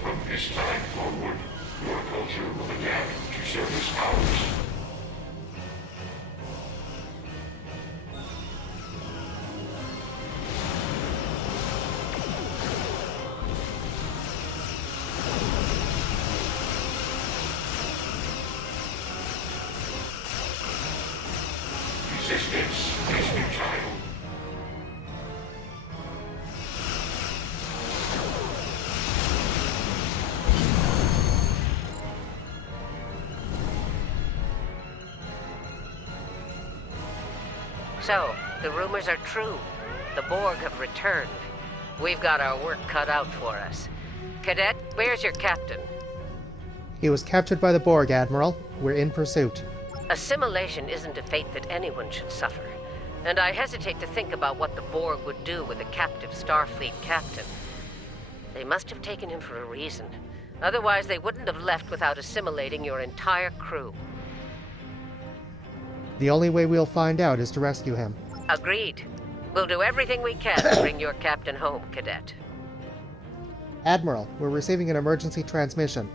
From this time forward, your culture will adapt to service ours. Resistance is futile. So, the rumors are true. The Borg have returned. We've got our work cut out for us. Cadet, where's your captain? He was captured by the Borg, Admiral. We're in pursuit. Assimilation isn't a fate that anyone should suffer. And I hesitate to think about what the Borg would do with a captive Starfleet captain. They must have taken him for a reason. Otherwise, they wouldn't have left without assimilating your entire crew. The only way we'll find out is to rescue him. Agreed. We'll do everything we can to bring your captain home, Cadet. Admiral, we're receiving an emergency transmission.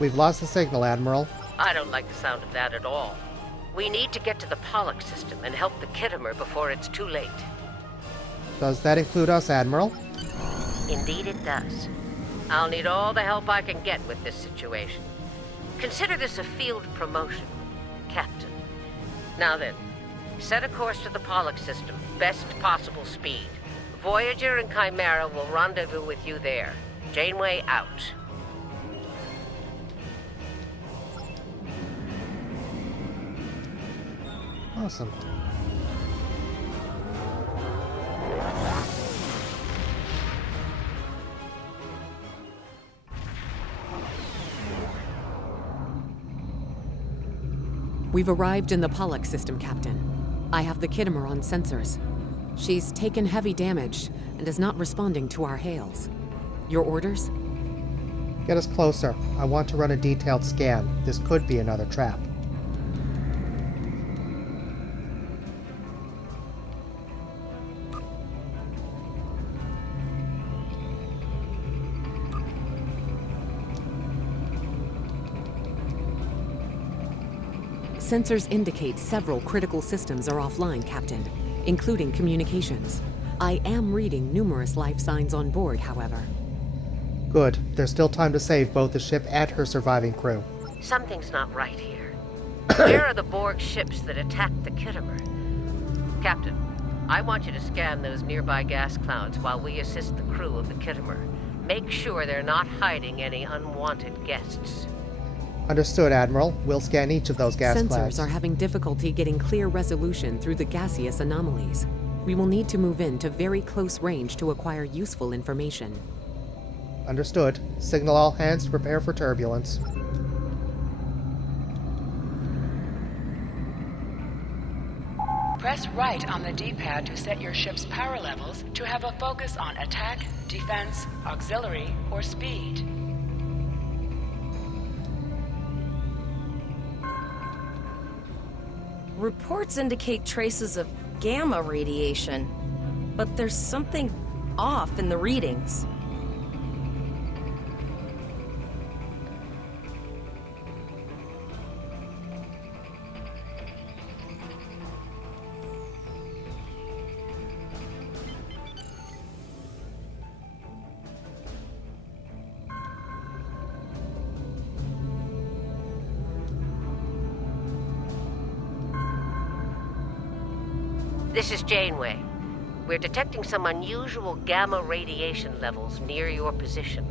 We've lost the signal, Admiral. I don't like the sound of that at all. We need to get to the Pollux system and help the Kittimer before it's too late. Does that include us, Admiral? Indeed it does. I'll need all the help I can get with this situation. Consider this a field promotion, Captain. Now then, set a course to the Pollux system, best possible speed. Voyager and Chimera will rendezvous with you there. Janeway out. Awesome. We've arrived in the Pollux system, Captain. I have the Kittimer on sensors. She's taken heavy damage and is not responding to our hails. Your orders? Get us closer. I want to run a detailed scan. This could be another trap. Sensors indicate several critical systems are offline, Captain, including communications. I am reading numerous life signs on board, however. Good. There's still time to save both the ship and her surviving crew. Something's not right here. Where are the Borg ships that attacked the Kittimer? Captain, I want you to scan those nearby gas clouds while we assist the crew of the Kittimer. Make sure they're not hiding any unwanted guests. Understood, Admiral. We'll scan each of those gas clouds. Sensors are having difficulty getting clear resolution through the gaseous anomalies. We will need to move in to very close range to acquire useful information. Understood. Signal all hands to prepare for turbulence. Press right on the D-pad to set your ship's power levels to have a focus on attack, defense, auxiliary, or speed. Reports indicate traces of gamma radiation, but there's something off in the readings. This is Janeway. We're detecting some unusual gamma radiation levels near your position.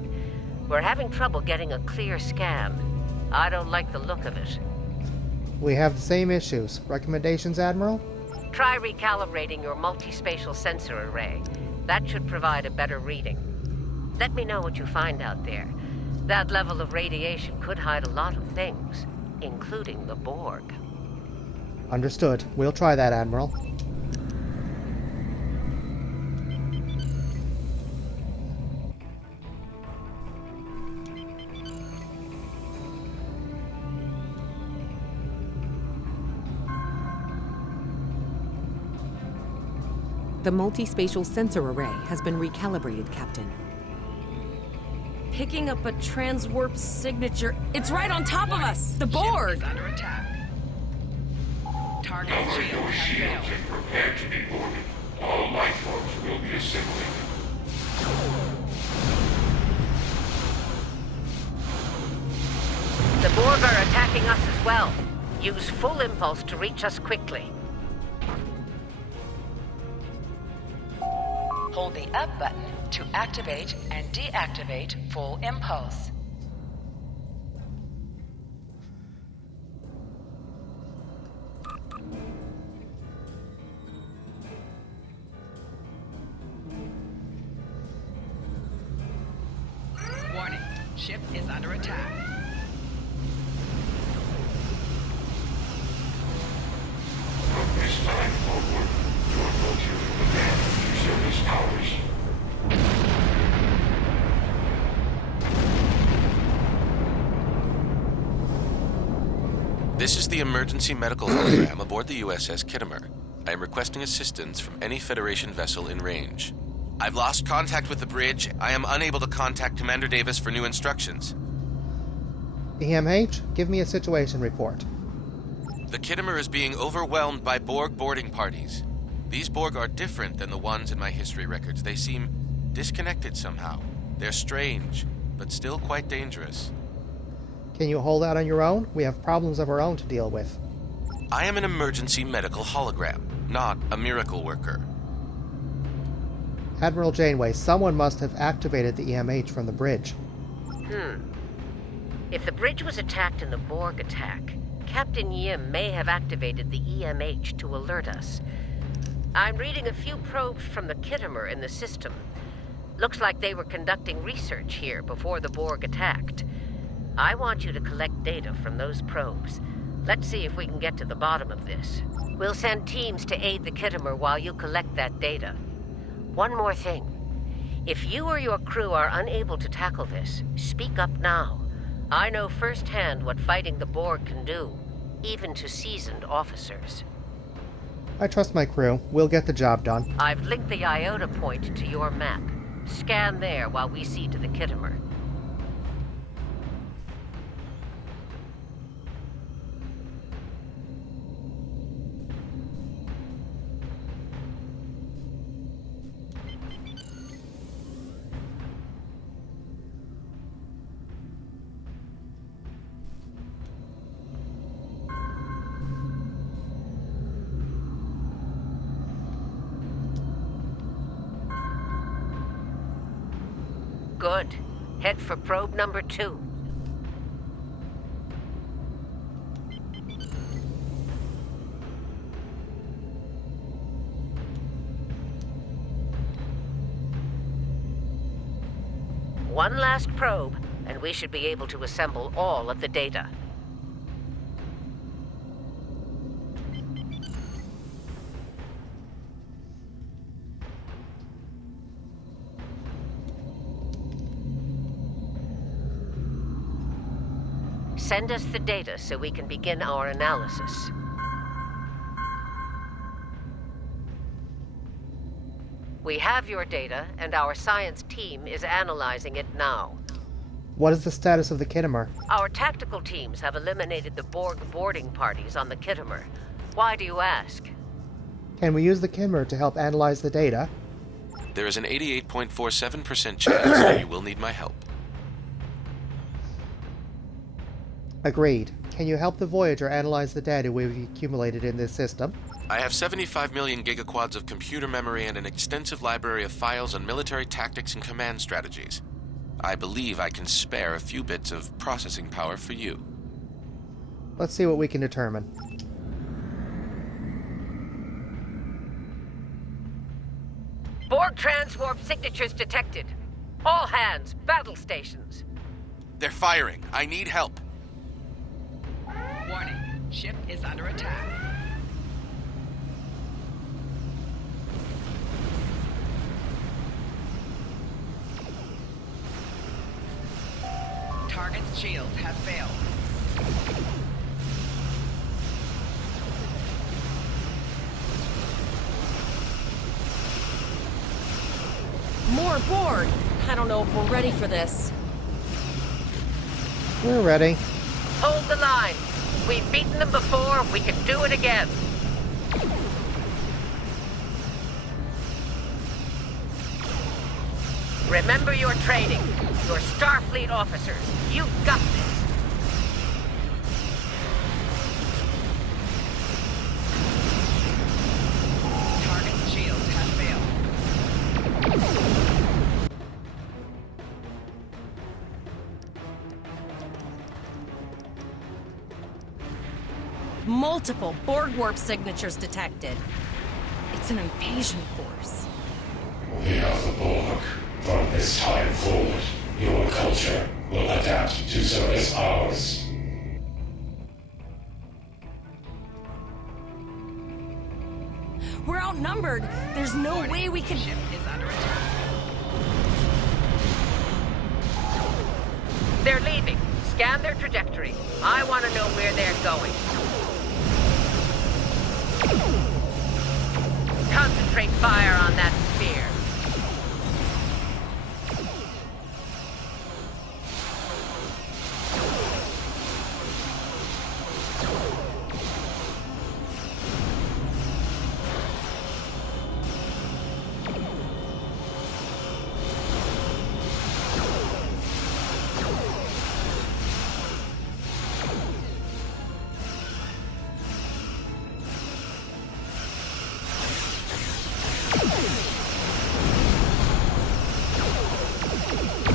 We're having trouble getting a clear scan. I don't like the look of it. We have the same issues. Recommendations, Admiral? Try recalibrating your multispatial sensor array. That should provide a better reading. Let me know what you find out there. That level of radiation could hide a lot of things, including the Borg. Understood. We'll try that, Admiral. The multispatial sensor array has been recalibrated, Captain. Picking up a transwarp signature. It's right on top of us! The Borg! Ship is under attack. Target shield has failed. Prepare to be boarded. All life forms will be assimilated. The Borg are attacking us as well. Use full impulse to reach us quickly. Hold the up button to activate and deactivate full impulse. Warning, ship is under attack. From this time forward, your culture will command the use of his powers. This is the emergency medical hologram aboard the USS Kittimer. I am requesting assistance from any Federation vessel in range. I've lost contact with the bridge. I am unable to contact Commander Davis for new instructions. EMH, give me a situation report. The Kittimer is being overwhelmed by Borg boarding parties. These Borg are different than the ones in my history records. They seem disconnected somehow. They're strange, but still quite dangerous. Can you hold out on your own? We have problems of our own to deal with. I am an emergency medical hologram, not a miracle worker. Admiral Janeway, someone must have activated the EMH from the bridge. If the bridge was attacked in the Borg attack, Captain Yim may have activated the EMH to alert us. I'm reading a few probes from the Kittimer in the system. Looks like they were conducting research here before the Borg attacked. I want you to collect data from those probes. Let's see if we can get to the bottom of this. We'll send teams to aid the Kittimer while you collect that data. One more thing. If you or your crew are unable to tackle this, speak up now. I know firsthand what fighting the Borg can do, even to seasoned officers. I trust my crew. We'll get the job done. I've linked the Iota point to your map. Scan there while we see to the Kittimer. Good. Head for probe number 2. One last probe, and we should be able to assemble all of the data. Send us the data so we can begin our analysis. We have your data, and our science team is analyzing it now. What is the status of the Kittimer? Our tactical teams have eliminated the Borg boarding parties on the Kittimer. Why do you ask? Can we use the Kittimer to help analyze the data? There is an 88.47% chance that you will need my help. Agreed. Can you help the Voyager analyze the data we've accumulated in this system? I have 75 million gigaquads of computer memory and an extensive library of files on military tactics and command strategies. I believe I can spare a few bits of processing power for you. Let's see what we can determine. Borg transwarp signatures detected. All hands, battle stations. They're firing. I need help. Warning, ship is under attack. Target's shields have failed. More Borg! I don't know if we're ready for this. We're ready. Hold the line. We've beaten them before, we can do it again. Remember your training. You're Starfleet officers. You've got this. Target's shields have failed. Multiple Borg warp signatures detected. It's an invasion force. We are the Borg. From this time forward, your culture will adapt to service ours. We're outnumbered. There's no way we can... Ship is under attack. They're leaving. Scan their trajectory. I want to know where they're going. Concentrate fire on that sphere.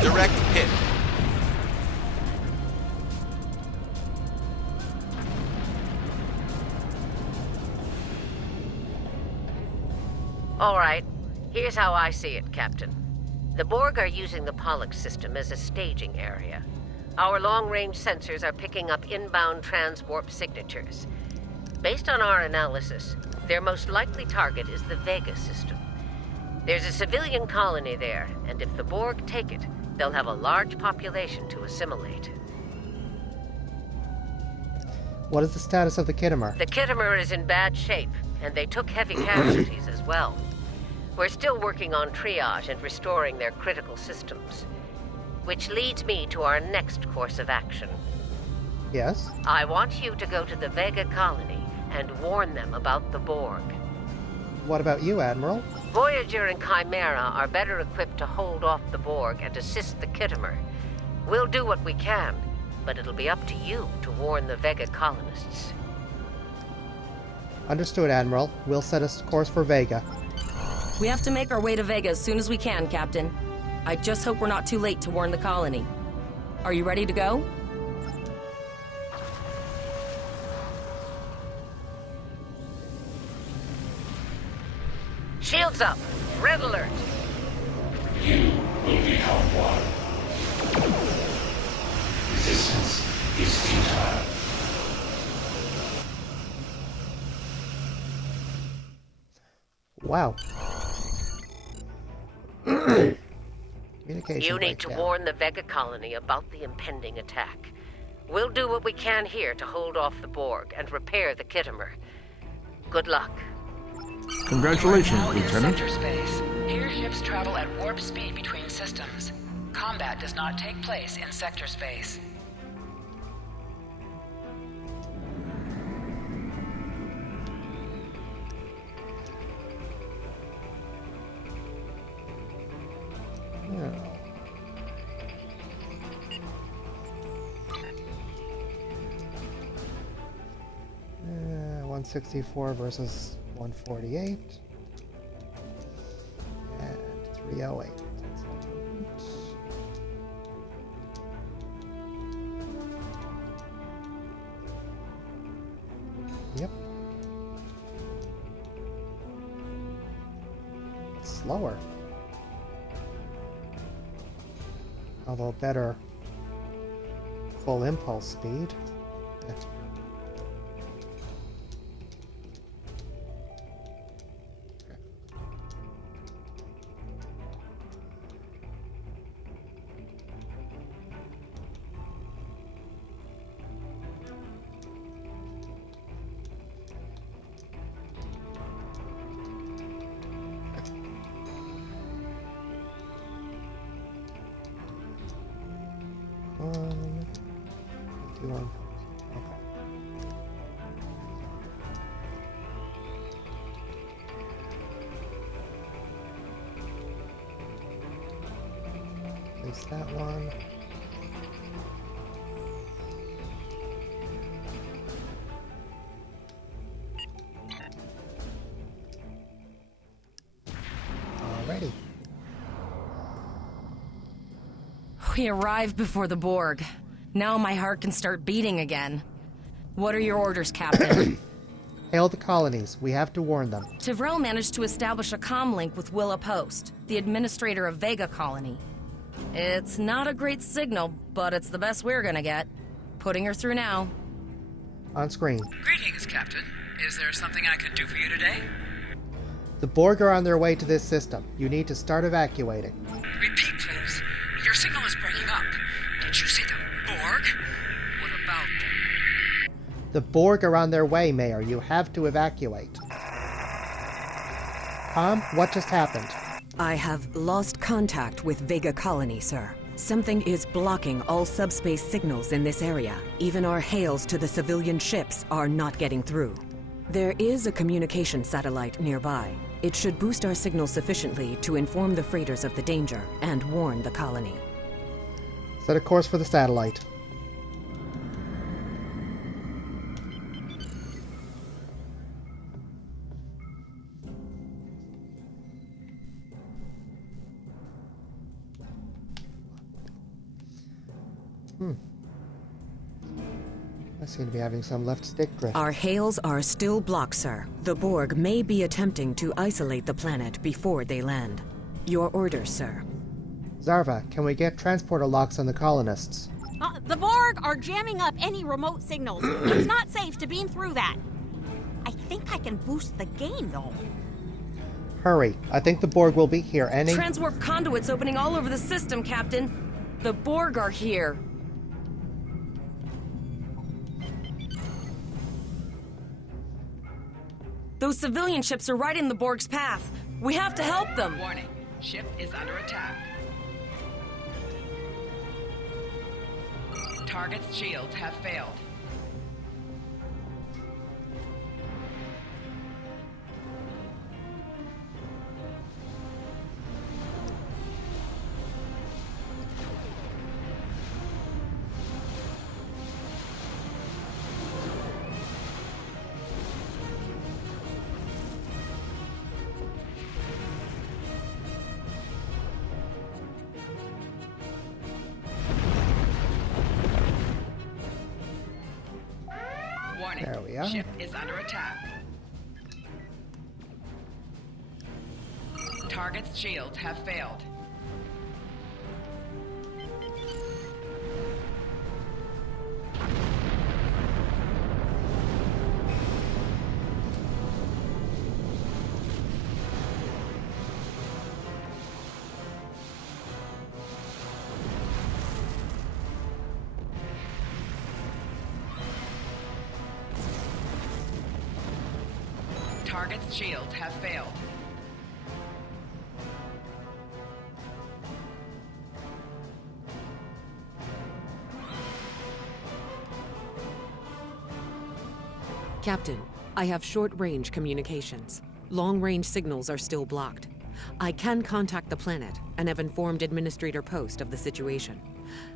Direct hit. All right. Here's how I see it, Captain. The Borg are using the Pollux system as a staging area. Our long-range sensors are picking up inbound transwarp signatures. Based on our analysis, their most likely target is the Vega system. There's a civilian colony there, and if the Borg take it, they'll have a large population to assimilate. What is the status of the Kittimer? The Kittimer is in bad shape, and they took heavy casualties as well. We're still working on triage and restoring their critical systems. Which leads me to our next course of action. Yes? I want you to go to the Vega colony and warn them about the Borg. What about you, Admiral? Voyager and Chimera are better equipped to hold off the Borg and assist the Kittimer. We'll do what we can, but it'll be up to you to warn the Vega colonists. Understood, Admiral. We'll set a course for Vega. We have to make our way to Vega as soon as we can, Captain. I just hope we're not too late to warn the colony. Are you ready to go? Shields up! Red alert! You will become one. Resistance is futile. Wow. You need to warn the Vega colony about the impending attack. We'll do what we can here to hold off the Borg and repair the Kittimer. Good luck. Congratulations, Now in Lieutenant. sector space. Here ships travel at warp speed between systems. Combat does not take place in sector space. Yeah. 164 versus 148. And 308. Yep. It's slower. Although better full impulse speed. Yeah. Place that one. Alrighty. We arrived before the Borg. Now my heart can start beating again. What are your orders, Captain? Hail the colonies. We have to warn them. Tivrel managed to establish a comm link with Willa Post, the administrator of Vega Colony. It's not a great signal, but it's the best we're gonna get. Putting her through now. On screen. Greetings, Captain. Is there something I can do for you today? The Borg are on their way to this system. You need to start evacuating. Repeat, please. Your signal is breaking up. Did you say the Borg? What about them? The Borg are on their way, Mayor. You have to evacuate. Tom, what just happened? I have lost contact with Vega Colony, sir. Something is blocking all subspace signals in this area. Even our hails to the civilian ships are not getting through. There is a communication satellite nearby. It should boost our signal sufficiently to inform the freighters of the danger and warn the colony. Set a course for the satellite. I seem to be having some left stick drift. Our hails are still blocked, sir. The Borg may be attempting to isolate the planet before they land. Your orders, sir. Zarva, can we get transporter locks on the colonists? The Borg are jamming up any remote signals. It's not safe to beam through that. I think I can boost the gain, though. Hurry. I think the Borg will be here any... Transwarp conduits opening all over the system, Captain. The Borg are here. Those civilian ships are right in the Borg's path. We have to help them. Warning. Ship is under attack. Target's shields have failed. There we are. Ship is under attack. Target's shields have failed. Target's shields have failed. Captain, I have short-range communications. Long-range signals are still blocked. I can contact the planet and have informed Administrator Post of the situation.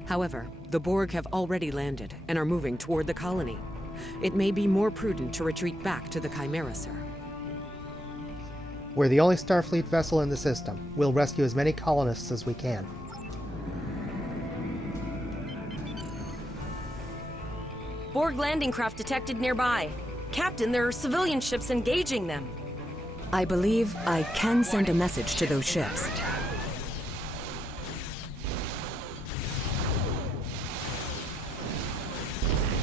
However, the Borg have already landed and are moving toward the colony. It may be more prudent to retreat back to the Chimera, sir. We're the only Starfleet vessel in the system. We'll rescue as many colonists as we can. Borg landing craft detected nearby. Captain, there are civilian ships engaging them. I believe I can send a message to those ships.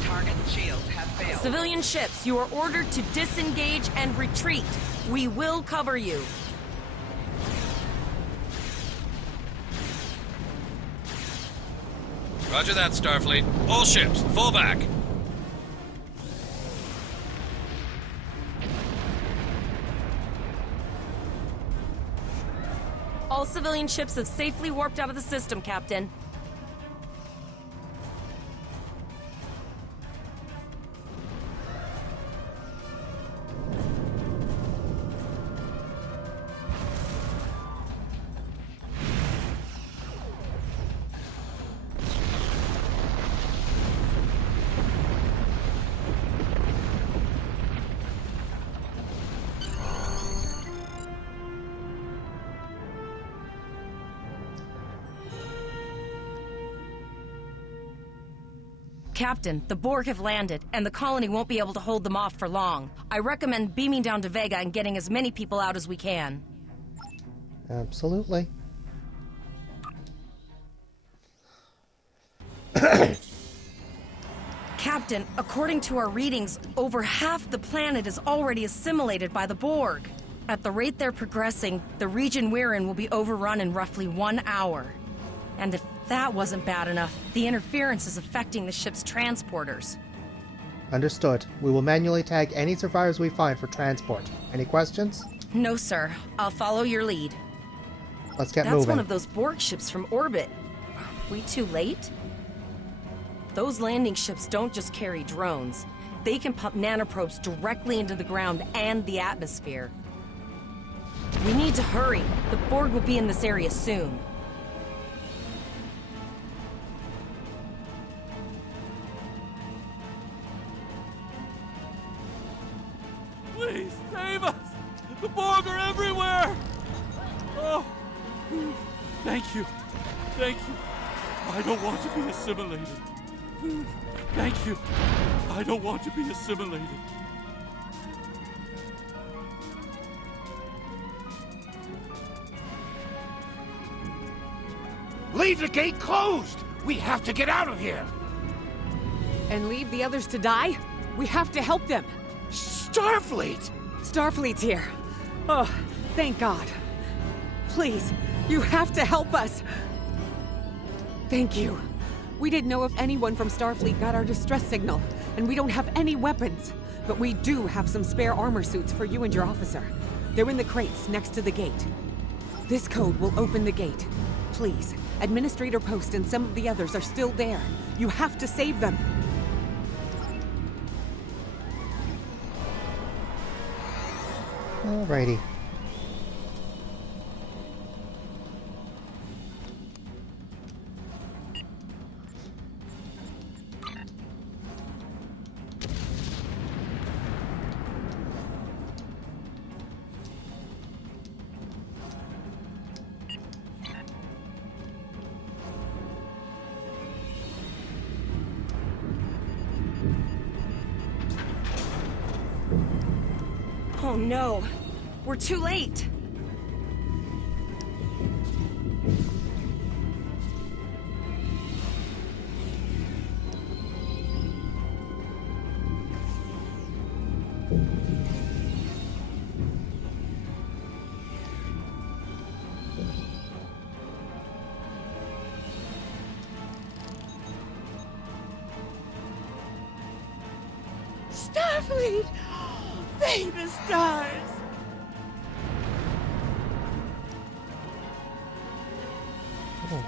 Target's shields have failed. Civilian ships, you are ordered to disengage and retreat. We will cover you. Roger that, Starfleet. All ships, fall back. All civilian ships have safely warped out of the system, Captain. Captain, the Borg have landed, and the colony won't be able to hold them off for long. I recommend beaming down to Vega and getting as many people out as we can. Absolutely. Captain, according to our readings, over half the planet is already assimilated by the Borg. At the rate they're progressing, the region we're in will be overrun in roughly 1 hour. And if that wasn't bad enough, the interference is affecting the ship's transporters. Understood. We will manually tag any survivors we find for transport. Any questions? No, sir. I'll follow your lead. Let's get moving. moving. That's one of those Borg ships from orbit. Are we too late? Those landing ships don't just carry drones. They can pump nanoprobes directly into the ground and the atmosphere. We need to hurry. The Borg will be in this area soon. Please, save us! The Borg are everywhere! Oh, thank you. Thank you. I don't want to be assimilated. Thank you. I don't want to be assimilated. Leave the gate closed! We have to get out of here! And leave the others to die? We have to help them. Starfleet! Starfleet's here. Oh, thank God. Please, you have to help us. Thank you. We didn't know if anyone from Starfleet got our distress signal, and we don't have any weapons. But we do have some spare armor suits for you and your officer. They're in the crates next to the gate. This code will open the gate. Please, Administrator Post and some of the others are still there. You have to save them. Alrighty. Oh no! We're too late! Starfleet! Thank the stars! Oh.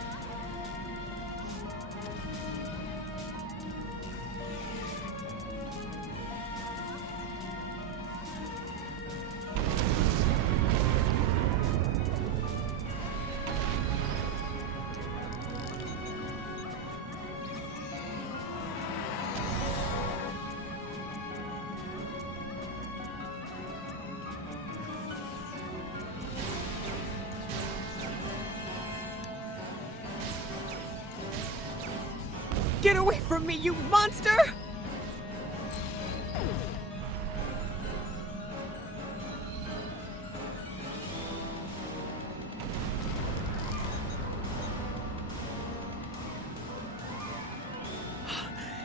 Get away from me, you monster!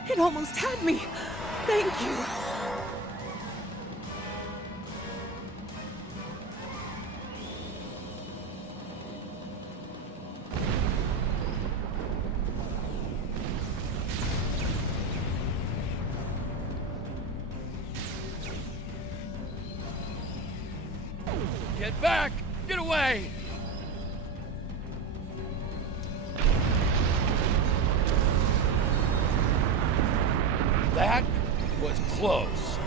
It almost had me. Thank you. Get back! Get away! That was close.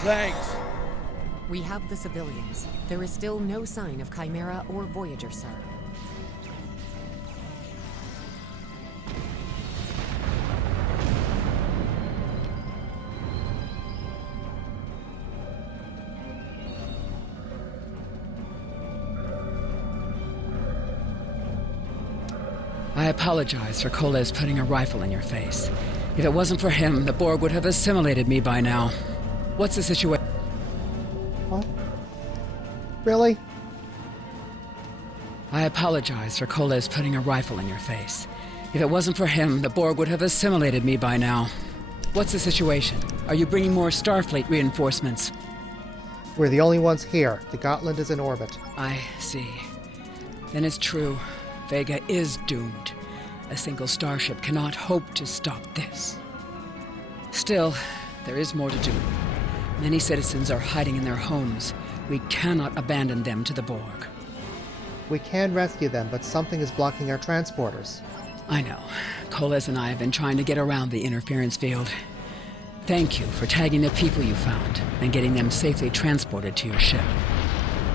Thanks. We have the civilians. There is still no sign of Chimera or Voyager, sir. I apologize for Koles putting a rifle in your face. If it wasn't for him, the Borg would have assimilated me by now. What's the situation? What? Really? I apologize for Koles putting a rifle in your face. If it wasn't for him, the Borg would have assimilated me by now. What's the situation? Are you bringing more Starfleet reinforcements? We're the only ones here. The Gauntlet is in orbit. I see. Then it's true. Vega is doomed. A single starship cannot hope to stop this. Still, there is more to do. Many citizens are hiding in their homes. We cannot abandon them to the Borg. We can rescue them, but something is blocking our transporters. I know. Koles and I have been trying to get around the interference field. Thank you for tagging the people you found and getting them safely transported to your ship.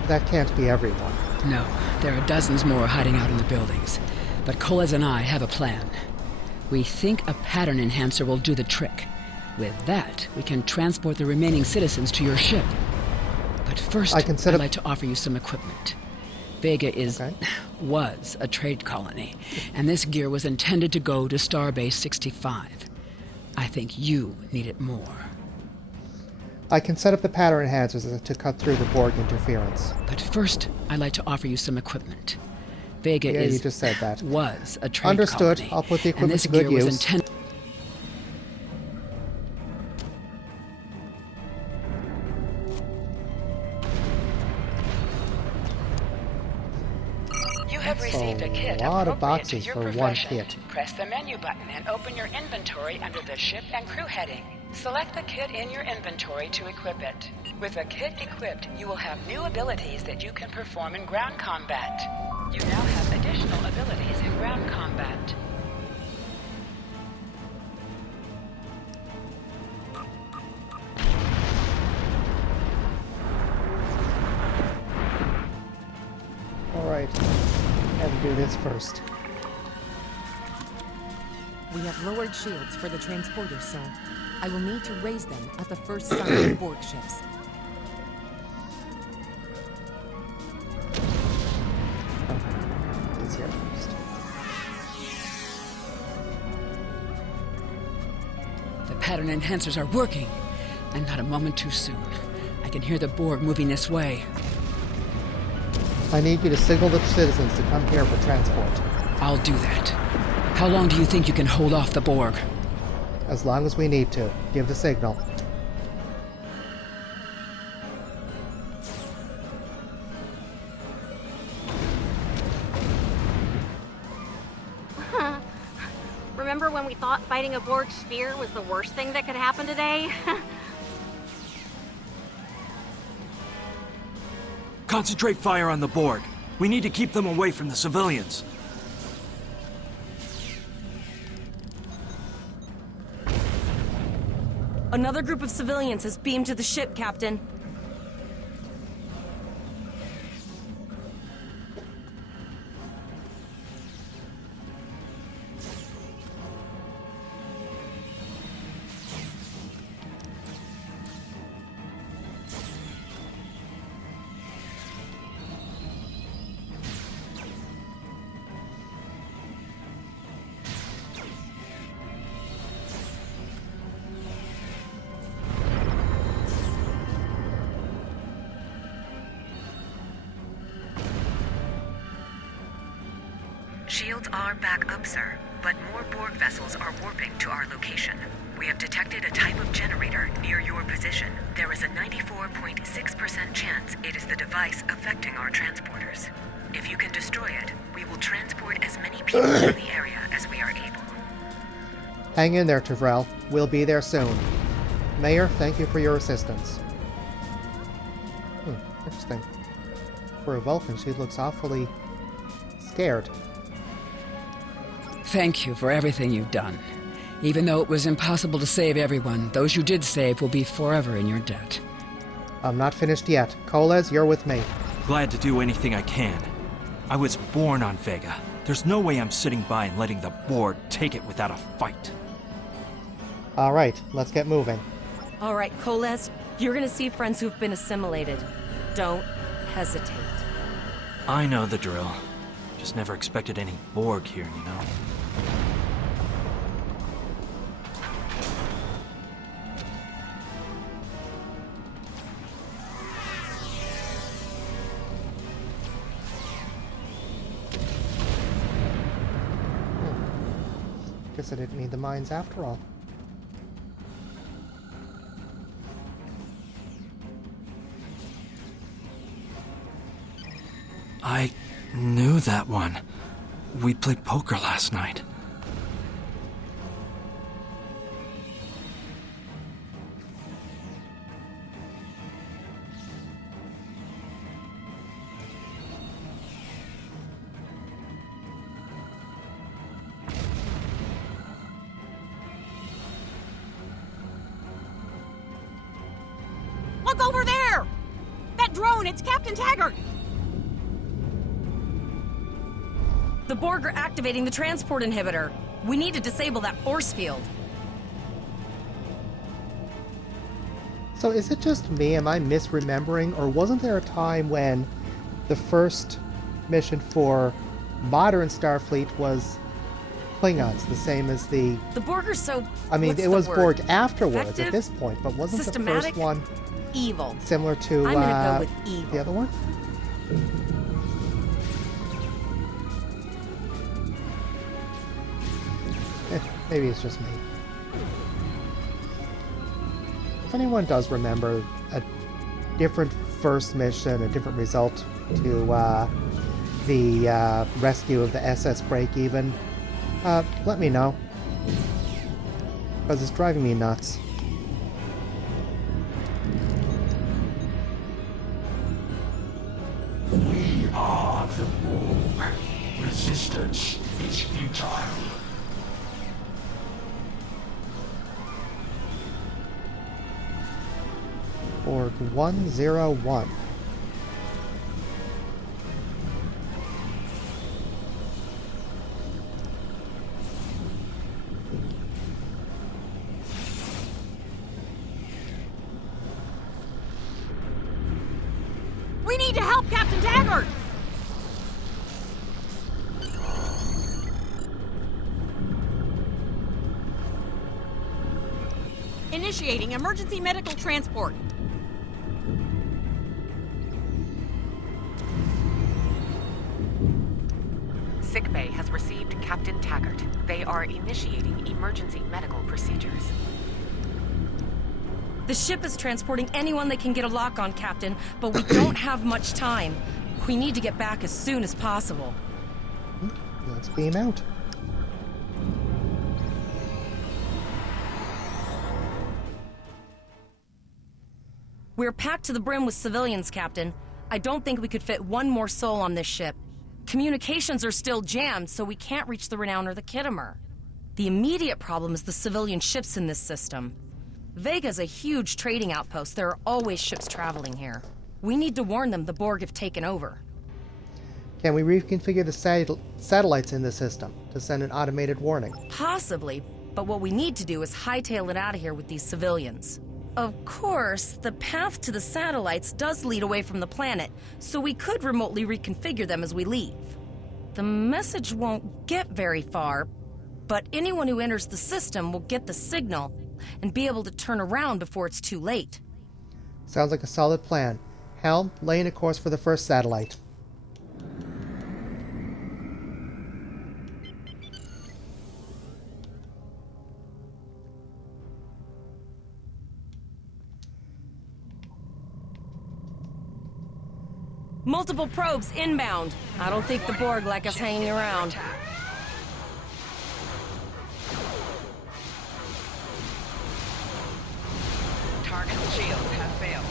That can't be everyone. No, there are dozens more hiding out in the buildings. But Koles and I have a plan. We think a pattern enhancer will do the trick. With that, we can transport the remaining citizens to your ship. But first, I'd like to offer you some equipment. Vega was a trade colony, and this gear was intended to go to Starbase 65. I think you need it more. I can set up the pattern enhancers to cut through the Borg interference. But first, I'd like to offer you some equipment. Vega you just said that. Was a trade Understood. colony, I'll put the and equipment this to good gear was use. intended. You have received a kit a lot of appropriate to boxes your for one profession. kit. Press the menu button and open your inventory under the ship and crew heading. Select the kit in your inventory to equip it. With a kit equipped, you will have new abilities that you can perform in ground combat. You now have additional abilities in ground combat. Alright. Have to do this first. We have lowered shields for the transporters, sir. I will need to raise them at the first sign of Borg ships. These here first. The pattern enhancers are working, and not a moment too soon. I can hear the Borg moving this way. I need you to signal the citizens to come here for transport. I'll do that. How long do you think you can hold off the Borg? As long as we need to. Give the signal. Remember when we thought fighting a Borg sphere was the worst thing that could happen today? Concentrate fire on the Borg. We need to keep them away from the civilians. Another group of civilians has beamed to the ship, Captain. Shields are back up, sir, but more Borg vessels are warping to our location. We have detected a type of generator near your position. There is a 94.6% chance it is the device affecting our transporters. If you can destroy it, we will transport as many people from the area as we are able. Hang in there, Tavrel. We'll be there soon. Mayor, thank you for your assistance. Interesting. For a Vulcan, she looks awfully scared. Thank you for everything you've done. Even though it was impossible to save everyone, those you did save will be forever in your debt. I'm not finished yet. Coles, you're with me. Glad to do anything I can. I was born on Vega. There's no way I'm sitting by and letting the Borg take it without a fight. All right, let's get moving. All right, Coles, you're gonna see friends who've been assimilated. Don't hesitate. I know the drill. Just never expected any Borg here, you know? Guess I didn't need the mines after all. I knew that one. We played poker last night. Look over there! That drone, it's Captain Taggart! The Borg are activating the transport inhibitor. We need to disable that force field. So is it just me? Am I misremembering? Or wasn't there a time when the first mission for modern Starfleet was Klingons, the same as the... The Borg are so... I mean, it was Borg afterwards Effective? at this point, but wasn't the first one evil? Similar to I'm gonna go with evil. The other one? Maybe it's just me. If anyone does remember a different first mission, a different result to the rescue of the SS Break-Even, let me know. Because it's driving me nuts. We are the Borg. Resistance is futile. Borg 101. We need to help Captain Taggart! Initiating emergency medical transport. Sickbay has received Captain Taggart. They are initiating emergency medical procedures. The ship is transporting anyone they can get a lock on, Captain, but we don't have much time. We need to get back as soon as possible. Let's beam out. We're packed to the brim with civilians, Captain. I don't think we could fit one more soul on this ship. Communications are still jammed, so we can't reach the Renown or the Kittimer. The immediate problem is the civilian ships in this system. Vega's a huge trading outpost. There are always ships traveling here. We need to warn them the Borg have taken over. Can we reconfigure the satellites in the system to send an automated warning? Possibly, but what we need to do is hightail it out of here with these civilians. Of course, the path to the satellites does lead away from the planet, so we could remotely reconfigure them as we leave. The message won't get very far, but anyone who enters the system will get the signal and be able to turn around before it's too late. Sounds like a solid plan. Helm, laying a course for the first satellite. Multiple probes inbound. I don't think the Borg like us hanging around. Target's shields have failed.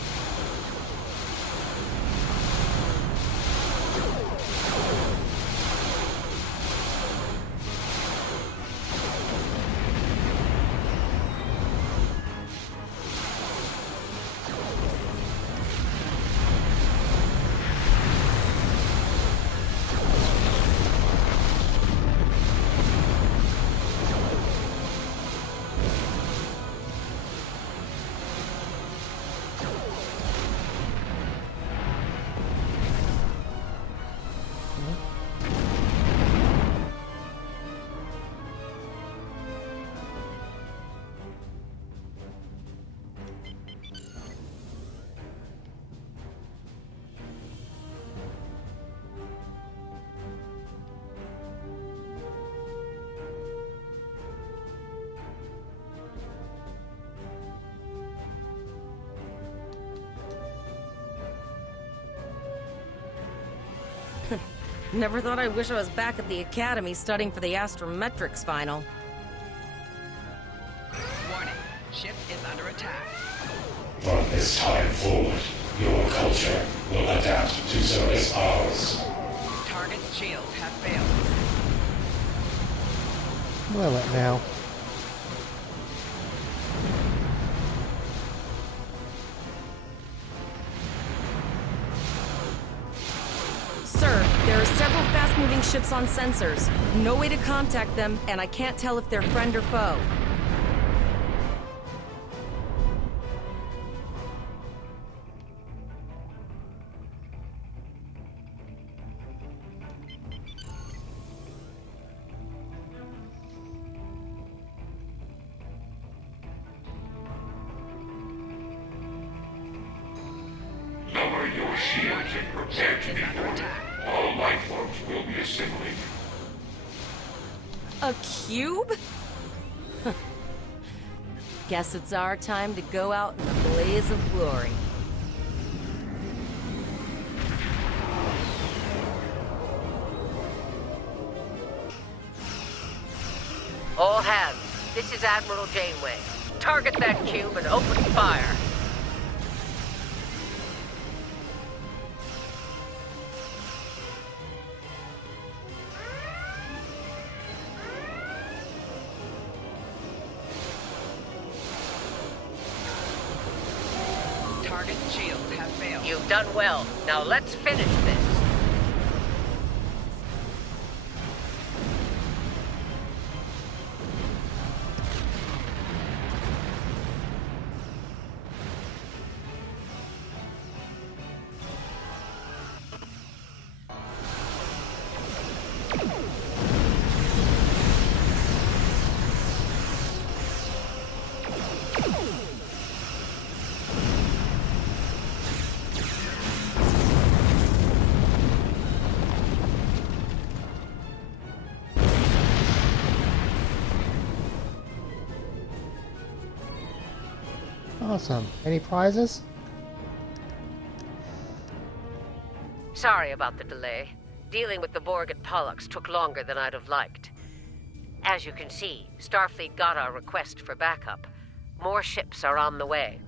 Never thought I'd wish I was back at the Academy studying for the astrometrics final. Warning, ship is under attack. From this time forward, your culture will adapt to service ours. Target's shields have failed. Will it now? Sir, there are several fast-moving ships on sensors. No way to contact them, and I can't tell if they're friend or foe. Lower your shields and prepare to be boarded. All life forms will be assimilated. A cube? Guess it's our time to go out in a blaze of glory. All hands, this is Admiral Janeway. Target that cube and open fire. Target's shields have failed. You've done well. Now let's finish this. Awesome. Any prizes? Sorry about the delay. Dealing with the Borg at Pollux took longer than I'd have liked. As you can see, Starfleet got our request for backup. More ships are on the way.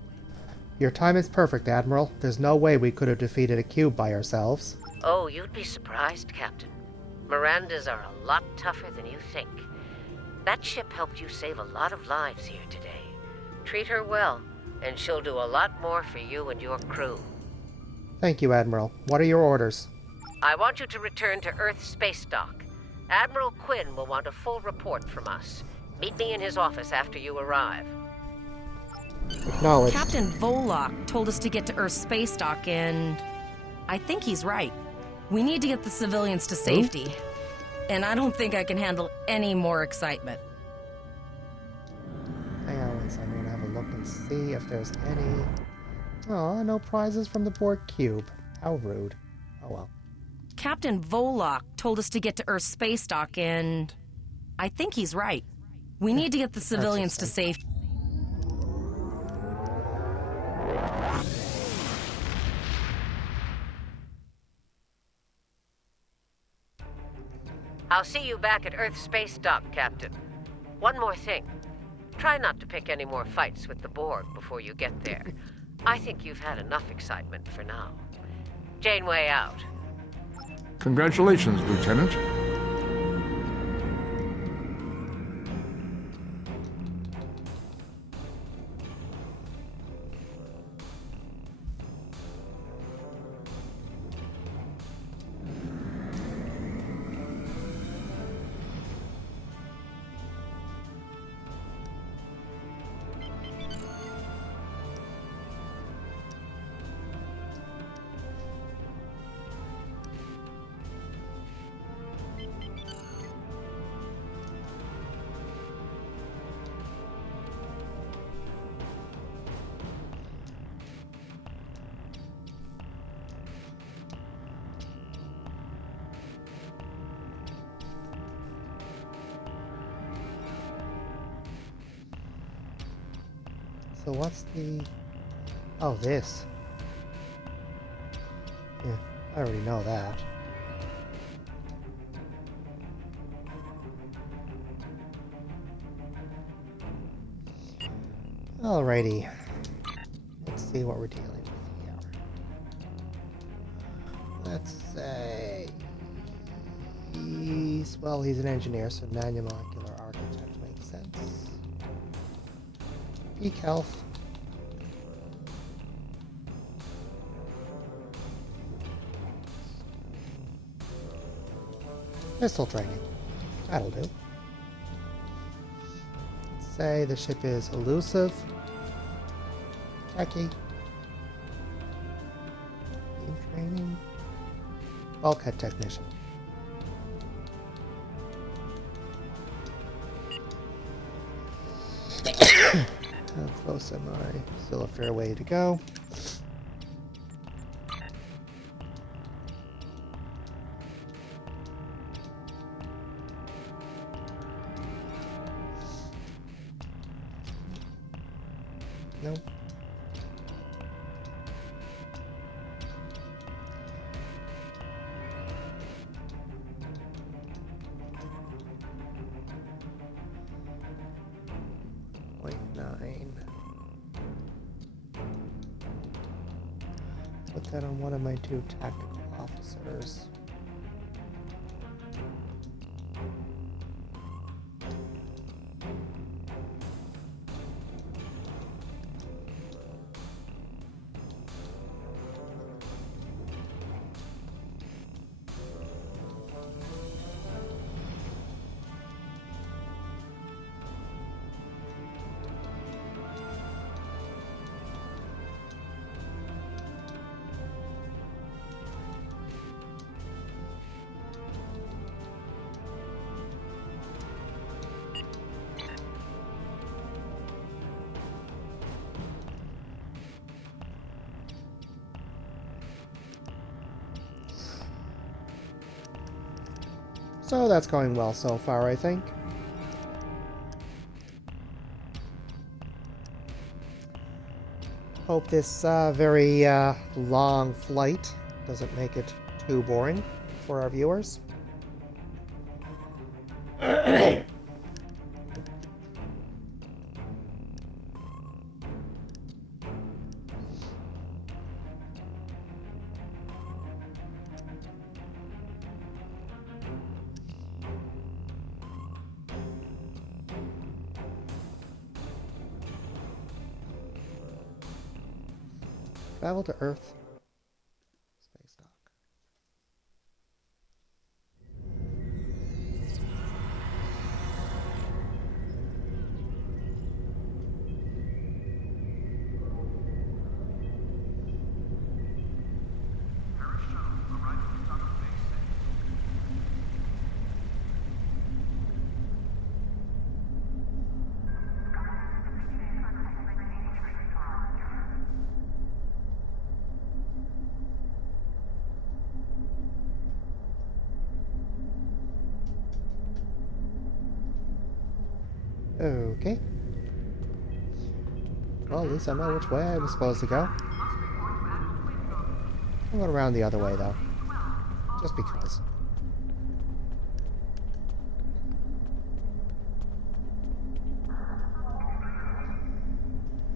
Your time is perfect, Admiral. There's no way we could have defeated a cube by ourselves. Oh, you'd be surprised, Captain. Mirandas are a lot tougher than you think. That ship helped you save a lot of lives here today. Treat her well, and she'll do a lot more for you and your crew. Thank you, Admiral. What are your orders? I want you to return to Earth space dock. Admiral Quinn will want a full report from us. Meet me in his office after you arrive. Acknowledged. Captain Volok told us to get to Earth space dock, and I think he's right. We need to get the civilians to safety. And I don't think I can handle any more excitement. Hang on one second. I'm going to have a look and see if there's any... Oh, no prizes from the Borg Cube. How rude. Oh well. Captain Volok told us to get to Earth space dock, and I think he's right. We need to get the civilians to safety. I'll see you back at Earth space dock, Captain. One more thing. Try not to pick any more fights with the Borg before you get there. I think you've had enough excitement for now. Janeway out. Congratulations, Lieutenant. So what's the... Oh, this. Yeah, I already know that. Alrighty. Let's see what we're dealing with here. Let's say... Well, he's an engineer, so nanomolecular architect makes sense. Peak health. Pistol training. That'll do. Let's say the ship is elusive. Techie. Team training. Bulkhead technician. How close am I? Still a fair way to go. Nope. Put that on one of my two tactical officers. So that's going well so far, I think. Hope this very long flight doesn't make it too boring for our viewers. Travel to Earth. Space dock. Okay. Well, at least I know which way I'm supposed to go. I'm going around the other way, though. Just because.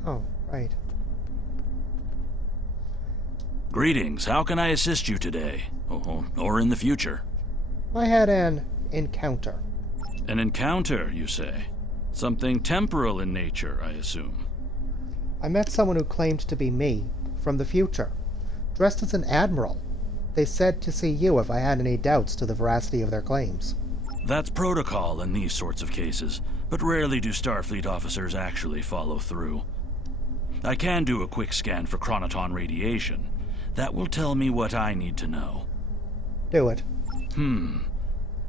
Oh, right. Greetings. How can I assist you today? Or in the future? I had an encounter. An encounter, you say? Something temporal in nature, I assume. I met someone who claimed to be me, from the future, dressed as an admiral. They said to see you if I had any doubts to the veracity of their claims. That's protocol in these sorts of cases, but rarely do Starfleet officers actually follow through. I can do a quick scan for chronoton radiation. That will tell me what I need to know. Do it.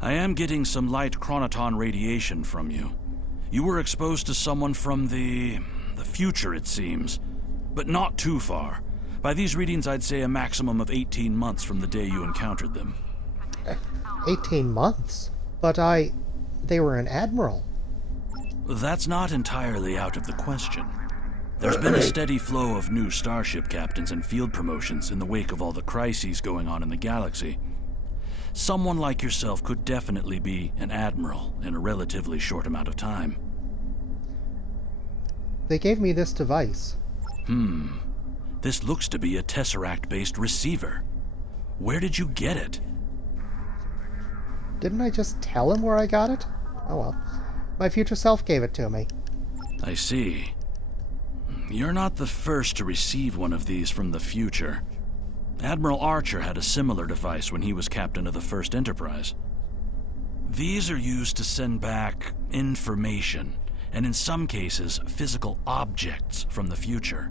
I am getting some light chronoton radiation from you. You were exposed to someone from the future, it seems. But not too far. By these readings, I'd say a maximum of 18 months from the day you encountered them. 18 months? But they were an admiral. That's not entirely out of the question. There's been a steady flow of new starship captains and field promotions in the wake of all the crises going on in the galaxy. Someone like yourself could definitely be an admiral in a relatively short amount of time. They gave me this device. This looks to be a Tesseract-based receiver. Where did you get it? Didn't I just tell him where I got it? Oh well. My future self gave it to me. I see. You're not the first to receive one of these from the future. Admiral Archer had a similar device when he was captain of the First Enterprise. These are used to send back information, and in some cases, physical objects from the future.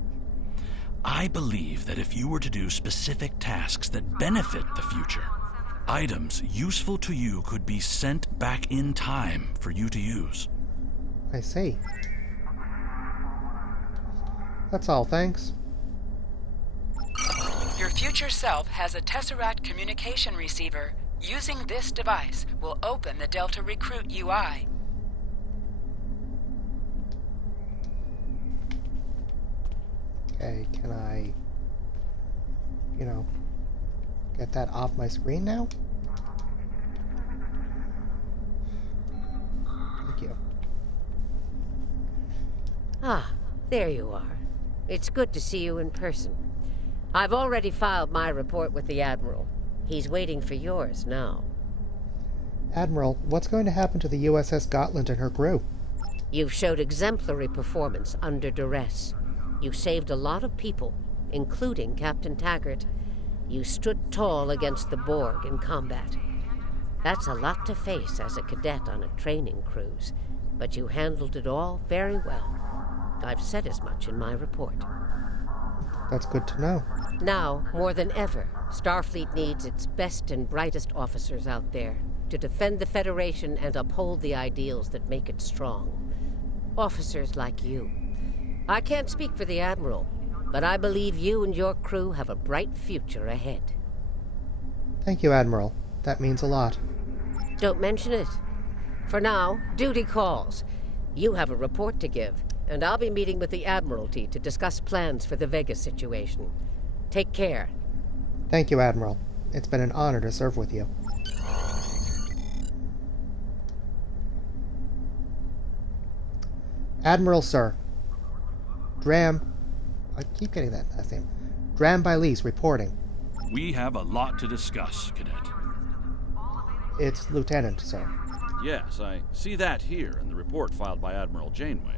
I believe that if you were to do specific tasks that benefit the future, items useful to you could be sent back in time for you to use. I see. That's all, thanks. Your future self has a Tesseract communication receiver. Using this device will open the Delta Recruit UI. Okay, can I, get that off my screen now? Thank you. Ah, there you are. It's good to see you in person. I've already filed my report with the Admiral. He's waiting for yours now. Admiral, what's going to happen to the USS Gotland and her crew? You've showed exemplary performance under duress. You saved a lot of people, including Captain Taggart. You stood tall against the Borg in combat. That's a lot to face as a cadet on a training cruise, but you handled it all very well. I've said as much in my report. That's good to know. Now, more than ever, Starfleet needs its best and brightest officers out there to defend the Federation and uphold the ideals that make it strong. Officers like you. I can't speak for the Admiral, but I believe you and your crew have a bright future ahead. Thank you, Admiral. That means a lot. Don't mention it. For now, duty calls. You have a report to give, and I'll be meeting with the Admiralty to discuss plans for the Vega situation. Take care. Thank you, Admiral. It's been an honor to serve with you. Admiral, sir. I keep getting that last name. Drambyles reporting. We have a lot to discuss, Cadet. It's Lieutenant, sir. Yes, I see that here in the report filed by Admiral Janeway.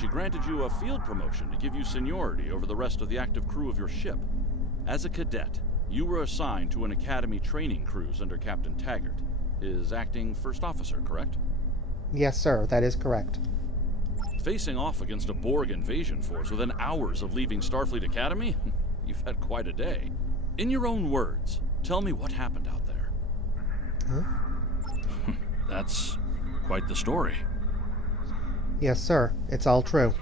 She granted you a field promotion to give you seniority over the rest of the active crew of your ship. As a cadet, you were assigned to an Academy training cruise under Captain Taggart, his acting first officer, correct? Yes, sir, that is correct. Facing off against a Borg invasion force within hours of leaving Starfleet Academy? You've had quite a day. In your own words, tell me what happened out there. Huh? That's quite the story. Yes, sir. It's all true.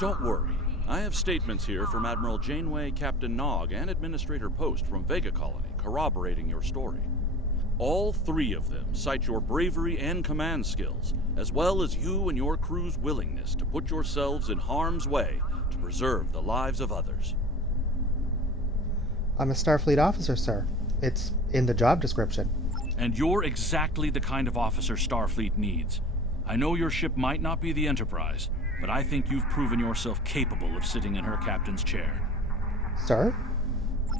Don't worry. I have statements here from Admiral Janeway, Captain Nog, and Administrator Post from Vega Colony corroborating your story. All three of them cite your bravery and command skills, as well as you and your crew's willingness to put yourselves in harm's way to preserve the lives of others. I'm a Starfleet officer, sir. It's in the job description. And you're exactly the kind of officer Starfleet needs. I know your ship might not be the Enterprise, but I think you've proven yourself capable of sitting in her captain's chair. Sir?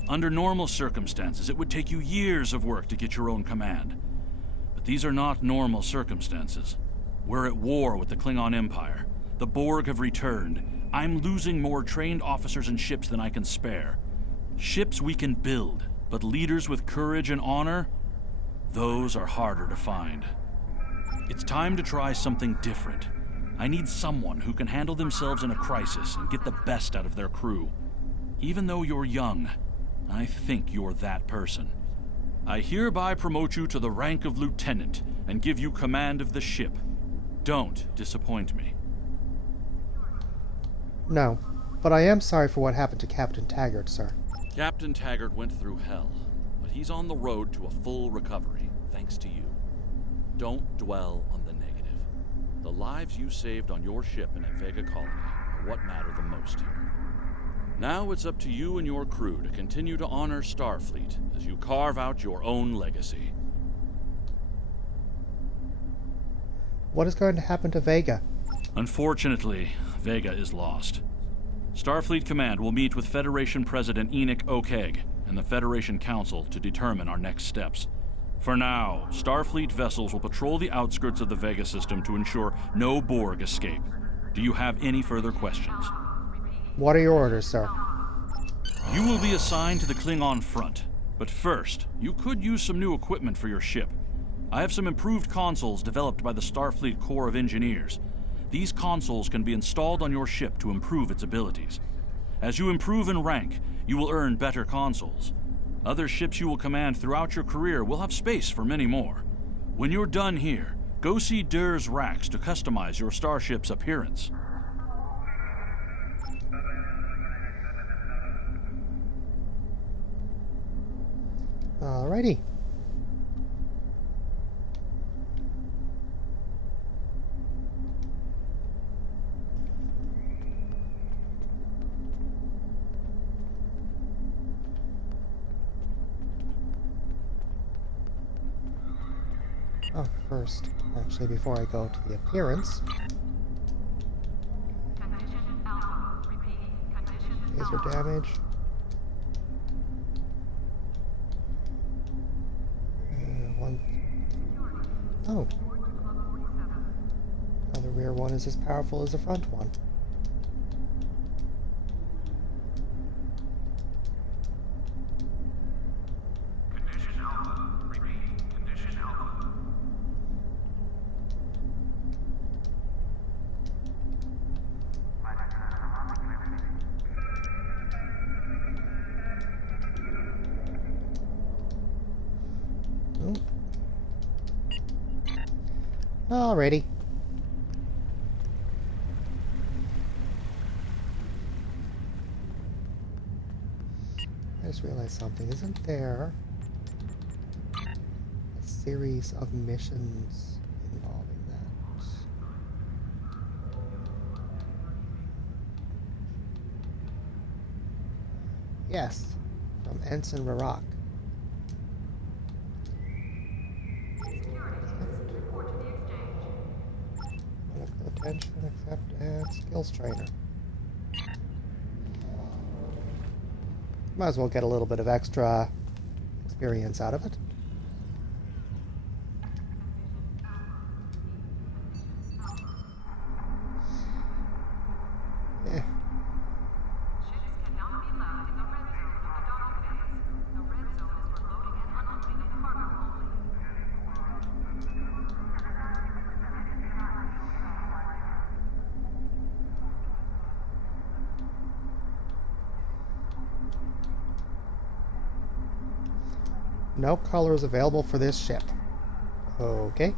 Under normal circumstances, it would take you years of work to get your own command. But these are not normal circumstances. We're at war with the Klingon Empire. The Borg have returned. I'm losing more trained officers and ships than I can spare. Ships we can build, but leaders with courage and honor? Those are harder to find. It's time to try something different. I need someone who can handle themselves in a crisis and get the best out of their crew. Even though you're young, I think you're that person. I hereby promote you to the rank of lieutenant and give you command of the ship. Don't disappoint me. No, but I am sorry for what happened to Captain Taggart, sir. Captain Taggart went through hell, but he's on the road to a full recovery, thanks to you. Don't dwell on the negative. The lives you saved on your ship and at Vega Colony are what matter the most here. Now it's up to you and your crew to continue to honor Starfleet as you carve out your own legacy. What is going to happen to Vega? Unfortunately, Vega is lost. Starfleet Command will meet with Federation President Enoch Okeg and the Federation Council to determine our next steps. For now, Starfleet vessels will patrol the outskirts of the Vega system to ensure no Borg escape. Do you have any further questions? What are your orders, sir? You will be assigned to the Klingon front. But first, you could use some new equipment for your ship. I have some improved consoles developed by the Starfleet Corps of Engineers. These consoles can be installed on your ship to improve its abilities. As you improve in rank, you will earn better consoles. Other ships you will command throughout your career will have space for many more. When you're done here, go see Durr's racks to customize your starship's appearance. Alrighty. Oh, first, actually, before I go to the appearance, laser damage. Oh. Now the rear one is as powerful as the front one. Condition Alpha. Repeat. Condition Alpha. Alrighty. I just realized something. Isn't there a series of missions involving that? Yes, from Ensign Rarak. Attention, accept, and skills trainer. Might as well get a little bit of extra experience out of it. No colors available for this ship. Okay.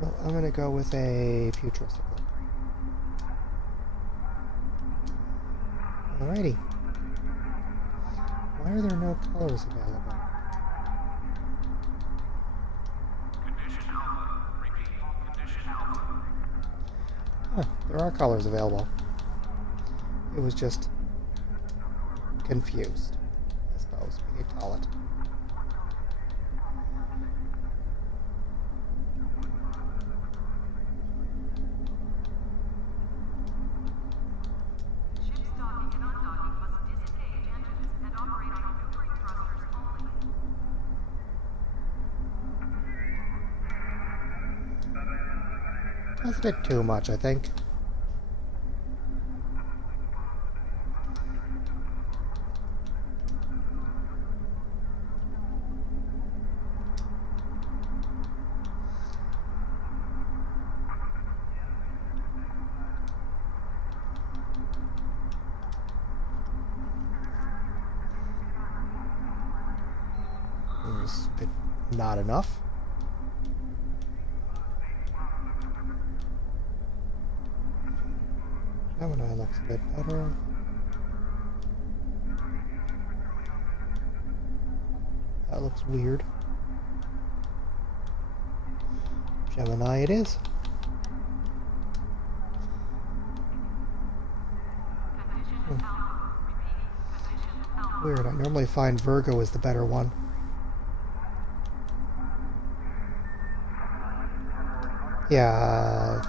Well, I'm going to go with a futuristic look. Alrighty. Why are there no colors available? Huh, there are colors available. It was just confused, I suppose we could call it. That's a bit too much, I think. It's a bit not enough. That one looks a bit better. That looks weird. Gemini it is. Weird, I normally find Virgo is the better one. Yeah.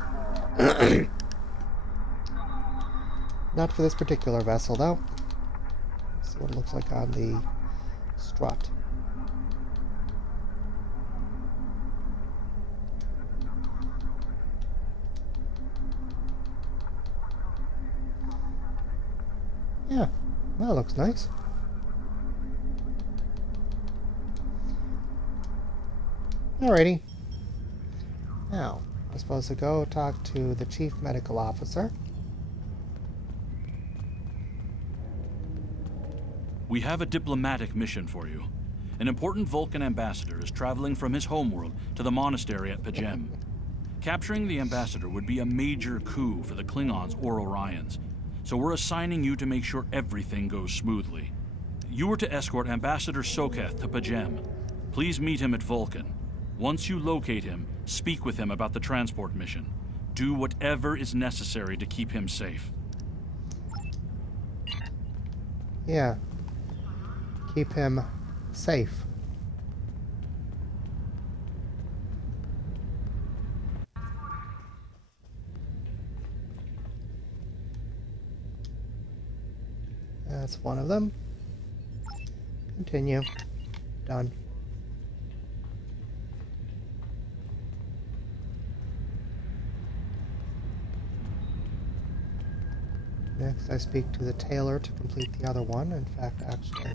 Not for this particular vessel, though. Let's see what it looks like on the strut. Yeah, that looks nice. Alrighty. Now, I'm supposed to go talk to the Chief Medical Officer. We have a diplomatic mission for you. An important Vulcan ambassador is traveling from his homeworld to the monastery at Pajem. Capturing the ambassador would be a major coup for the Klingons or Orions, so we're assigning you to make sure everything goes smoothly. You are to escort Ambassador Soketh to Pajem. Please meet him at Vulcan. Once you locate him, speak with him about the transport mission. Do whatever is necessary to keep him safe. Yeah. Keep him safe. That's one of them. Continue. Done. Next, I speak to the tailor to complete the other one. In fact, actually...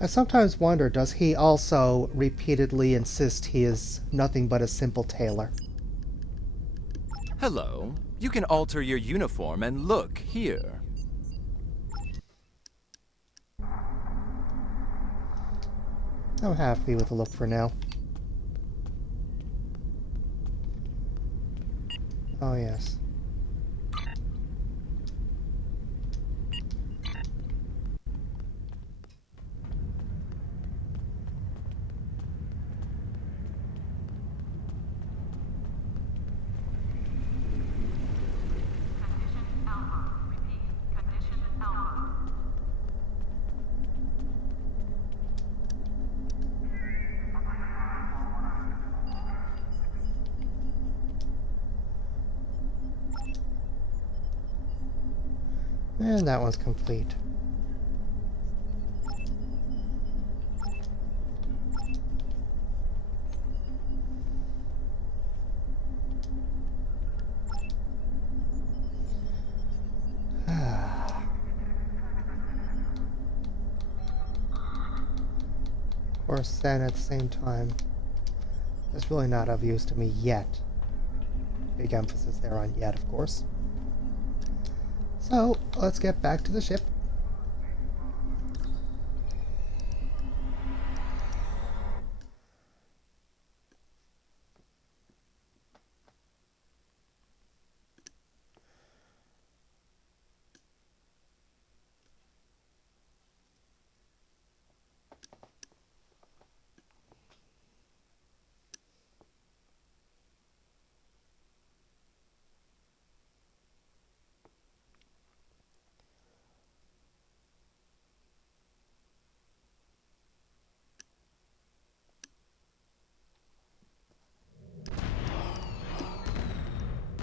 I sometimes wonder, does he also repeatedly insist he is nothing but a simple tailor? Hello. You can alter your uniform and look here. I'm happy with the look for now. Oh, yes. And that one's complete. Or then at the same time, it's really not of use to me yet. Big emphasis there on yet, of course. So, let's get back to the ship.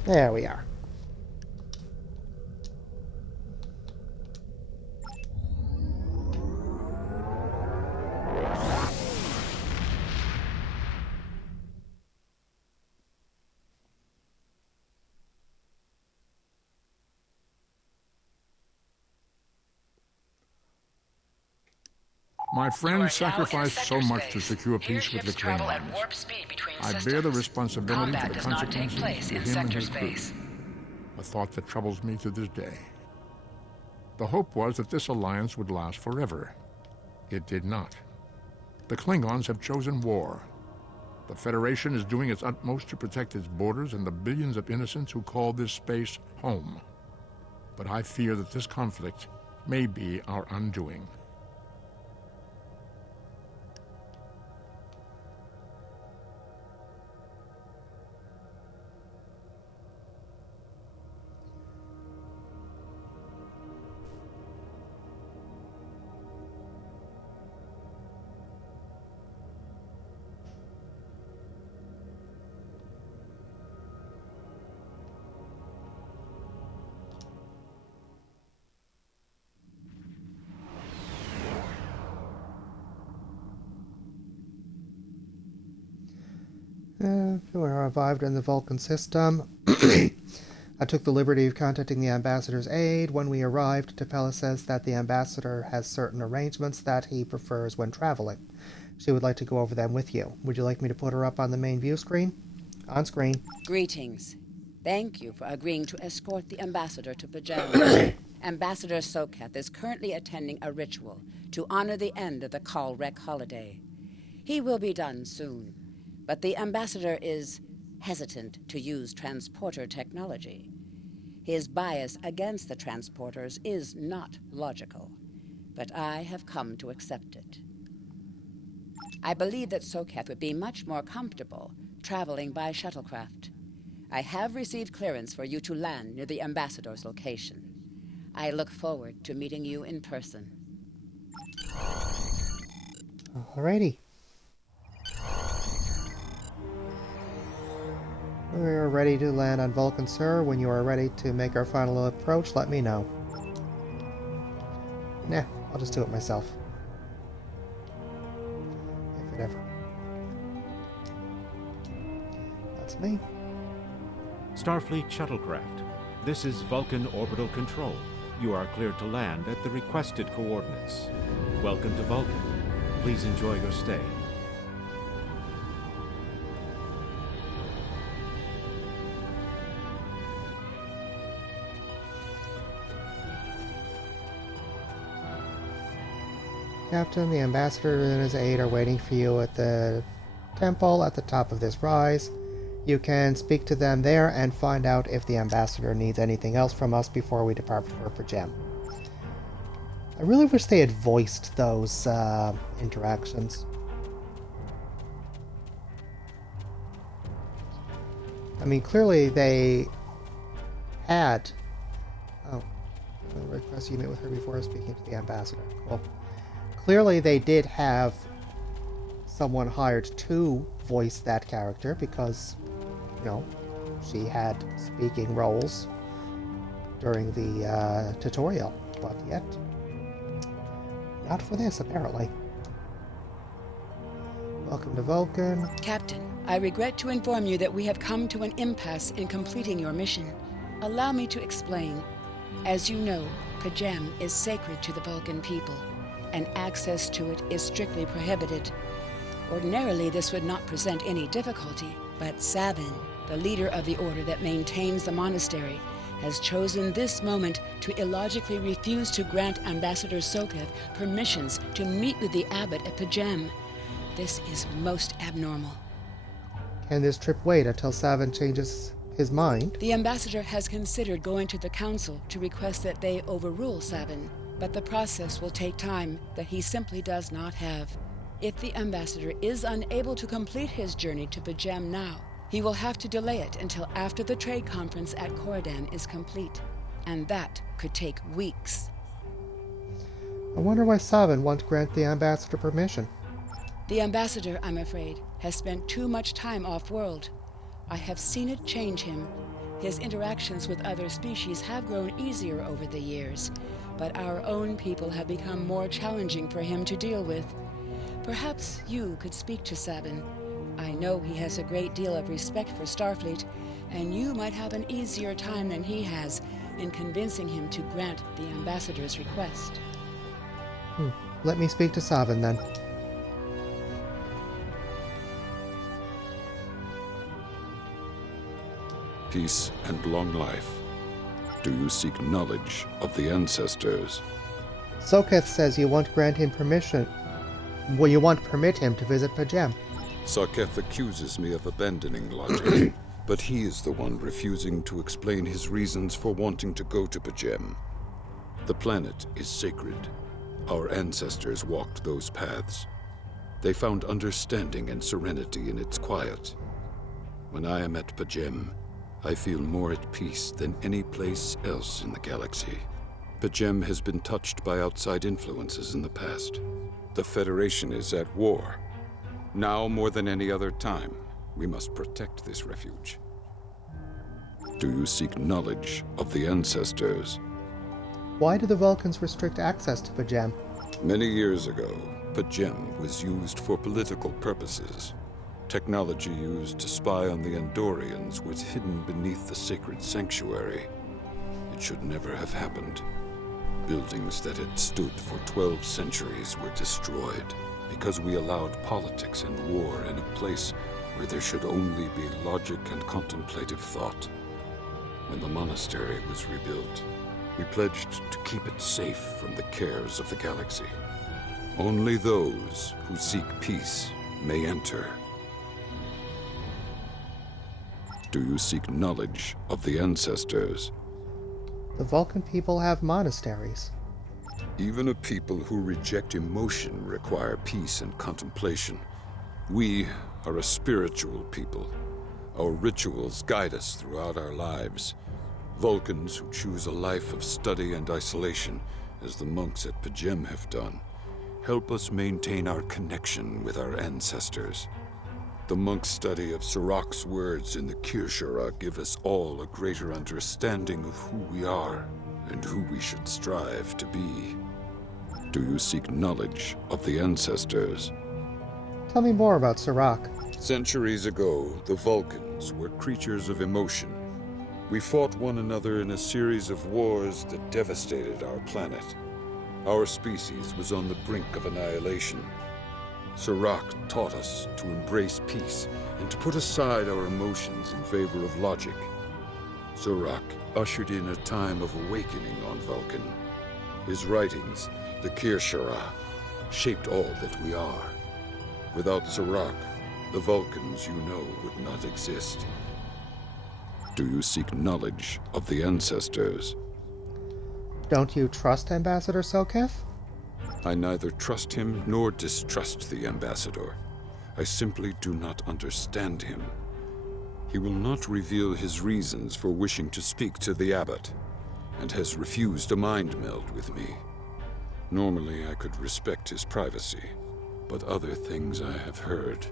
There we are. My friends sacrificed so much to secure peace with the Klingons. I bear the responsibility for the consequences to him and his crew. A thought that troubles me to this day. The hope was that this alliance would last forever. It did not. The Klingons have chosen war. The Federation is doing its utmost to protect its borders and the billions of innocents who call this space home. But I fear that this conflict may be our undoing. We arrived in the Vulcan system. I took the liberty of contacting the ambassador's aide. When we arrived, T'Pela says that the ambassador has certain arrangements that he prefers when traveling. She would like to go over them with you. Would you like me to put her up on the main view screen? On screen. Greetings. Thank you for agreeing to escort the ambassador to Pajama. Ambassador Sokath is currently attending a ritual to honor the end of the Kalrek holiday. He will be done soon, but the ambassador is hesitant to use transporter technology. His bias against the transporters is not logical, but I have come to accept it. I believe that Sokath would be much more comfortable traveling by shuttlecraft. I have received clearance for you to land near the ambassador's location. I look forward to meeting you in person. Alrighty. We're ready to land on Vulcan, sir. When you are ready to make our final approach, let me know. Nah, I'll just do it myself. If it ever. That's me. Starfleet shuttlecraft. This is Vulcan Orbital Control. You are cleared to land at the requested coordinates. Welcome to Vulcan. Please enjoy your stay. Captain, the ambassador and his aide are waiting for you at the temple at the top of this rise. You can speak to them there and find out if the ambassador needs anything else from us before we depart for Pajam. I really wish they had voiced those interactions. I mean, clearly they had... Oh, I request you meet with her before speaking to the ambassador. Cool. Clearly they did have someone hired to voice that character because, you know, she had speaking roles during the tutorial, but yet not for this, apparently. Welcome to Vulcan. Captain, I regret to inform you that we have come to an impasse in completing your mission. Allow me to explain. As you know, Pajam is sacred to the Vulcan people. and access to it is strictly prohibited. Ordinarily, this would not present any difficulty, but Sabin, the leader of the order that maintains the monastery, has chosen this moment to illogically refuse to grant Ambassador Sokev permissions to meet with the abbot at Pajem. This is most abnormal. Can this trip wait until Savin changes his mind? The ambassador has considered going to the council to request that they overrule Sabin, but the process will take time that he simply does not have. If the ambassador is unable to complete his journey to Pajem now, he will have to delay it until after the trade conference at Korridan is complete, and that could take weeks. I wonder why Savin won't grant the ambassador permission. The ambassador, I'm afraid, has spent too much time off-world. I have seen it change him. His interactions with other species have grown easier over the years, but our own people have become more challenging for him to deal with. Perhaps you could speak to Sabin. I know he has a great deal of respect for Starfleet, and you might have an easier time than he has in convincing him to grant the ambassador's request. Let me speak to Savin then. Peace and long life. Do you seek knowledge of the ancestors? Soketh says you won't grant him permission. Well, you won't permit him to visit Pajem. Soketh accuses me of abandoning logic, but he is the one refusing to explain his reasons for wanting to go to Pajem. The planet is sacred. Our ancestors walked those paths. They found understanding and serenity in its quiet. When I am at Pajem, I feel more at peace than any place else in the galaxy. Pajem has been touched by outside influences in the past. The Federation is at war. Now more than any other time, we must protect this refuge. Do you seek knowledge of the ancestors? Why do the Vulcans restrict access to Pajem? Many years ago, Pajem was used for political purposes. Technology used to spy on the Andorians was hidden beneath the sacred sanctuary. It should never have happened. Buildings that had stood for 12 centuries were destroyed because we allowed politics and war in a place where there should only be logic and contemplative thought. When the monastery was rebuilt, we pledged to keep it safe from the cares of the galaxy. Only those who seek peace may enter. Do you seek knowledge of the ancestors? The Vulcan people have monasteries. Even a people who reject emotion require peace and contemplation. We are a spiritual people. Our rituals guide us throughout our lives. Vulcans who choose a life of study and isolation, as the monks at Pajem have done, help us maintain our connection with our ancestors. The monk's study of Sirach's words in the Kirshara give us all a greater understanding of who we are and who we should strive to be. Do you seek knowledge of the ancestors? Tell me more about Sirach. Centuries ago, the Vulcans were creatures of emotion. We fought one another in a series of wars that devastated our planet. Our species was on the brink of annihilation. Sirach taught us to embrace peace and to put aside our emotions in favor of logic. Sirach ushered in a time of awakening on Vulcan. His writings, the Kirshara, shaped all that we are. Without Sirach, the Vulcans you know would not exist. Do you seek knowledge of the ancestors? Don't you trust Ambassador Soketh? I neither trust him nor distrust the ambassador. I simply do not understand him. He will not reveal his reasons for wishing to speak to the abbot, and has refused a mind meld with me. Normally I could respect his privacy, but other things I have heard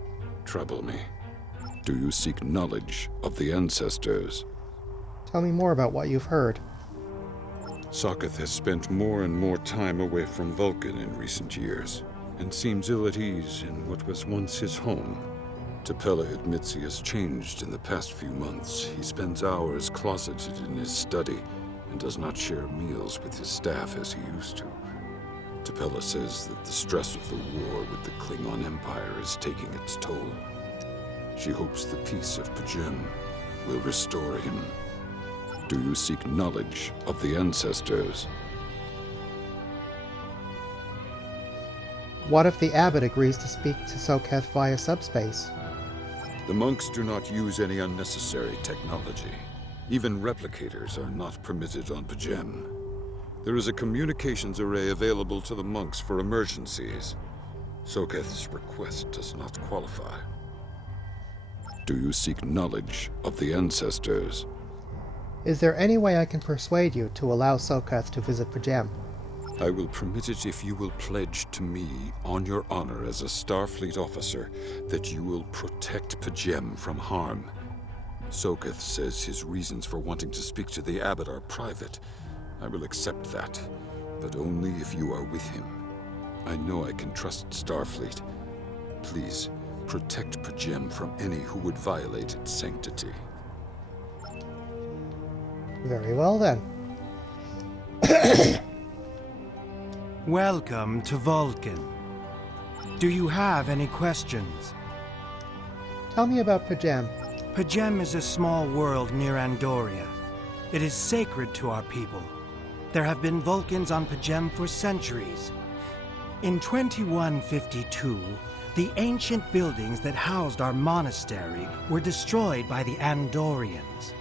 trouble me. Do you seek knowledge of the ancestors? Tell me more about what you've heard. Soketh has spent more and more time away from Vulcan in recent years, and seems ill at ease in what was once his home. Tapella admits he has changed in the past few months. He spends hours closeted in his study, and does not share meals with his staff as he used to. T'Pella says that the stress of the war with the Klingon Empire is taking its toll. She hopes the peace of Pajem will restore him. Do you seek knowledge of the ancestors? What if the abbot agrees to speak to Soketh via subspace? The monks do not use any unnecessary technology. Even replicators are not permitted on Pajem. There is a communications array available to the monks for emergencies. Soketh's request does not qualify. Do you seek knowledge of the ancestors? Is there any way I can persuade you to allow Soketh to visit Pajem? I will permit it if you will pledge to me, on your honor as a Starfleet officer, that you will protect Pajem from harm. Soketh says his reasons for wanting to speak to the abbot are private. I will accept that, but only if you are with him. I know I can trust Starfleet. Please, protect Pajem from any who would violate its sanctity. Very well, then. Welcome to Vulcan. Do you have any questions? Tell me about Pajem. Pajem is a small world near Andoria. It is sacred to our people. There have been Vulcans on Pajem for centuries. In 2152, the ancient buildings that housed our monastery were destroyed by the Andorians.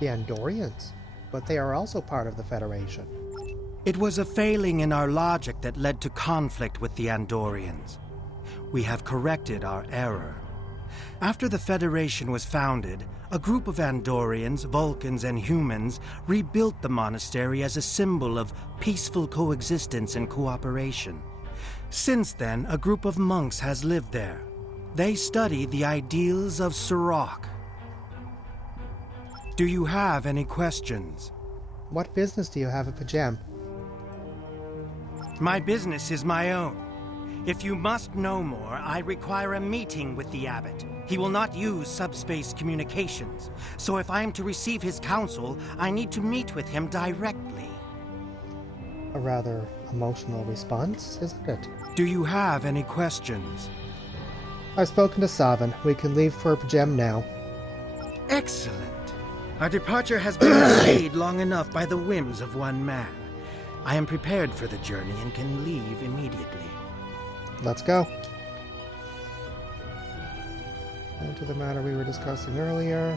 The Andorians? But they are also part of the Federation. It was a failing in our logic that led to conflict with the Andorians. We have corrected our error. After the Federation was founded, a group of Andorians, Vulcans, and humans rebuilt the monastery as a symbol of peaceful coexistence and cooperation. Since then, a group of monks has lived there. They study the ideals of Sirach. Do you have any questions? What business do you have at Pajem? My business is my own. If you must know more, I require a meeting with the abbot. He will not use subspace communications, so if I am to receive his counsel, I need to meet with him directly. A rather emotional response, isn't it? Do you have any questions? I've spoken to Savan. We can leave for Pajem now. Excellent. Our departure has been delayed long enough by the whims of one man. I am prepared for the journey and can leave immediately. Let's go. On to the matter we were discussing earlier.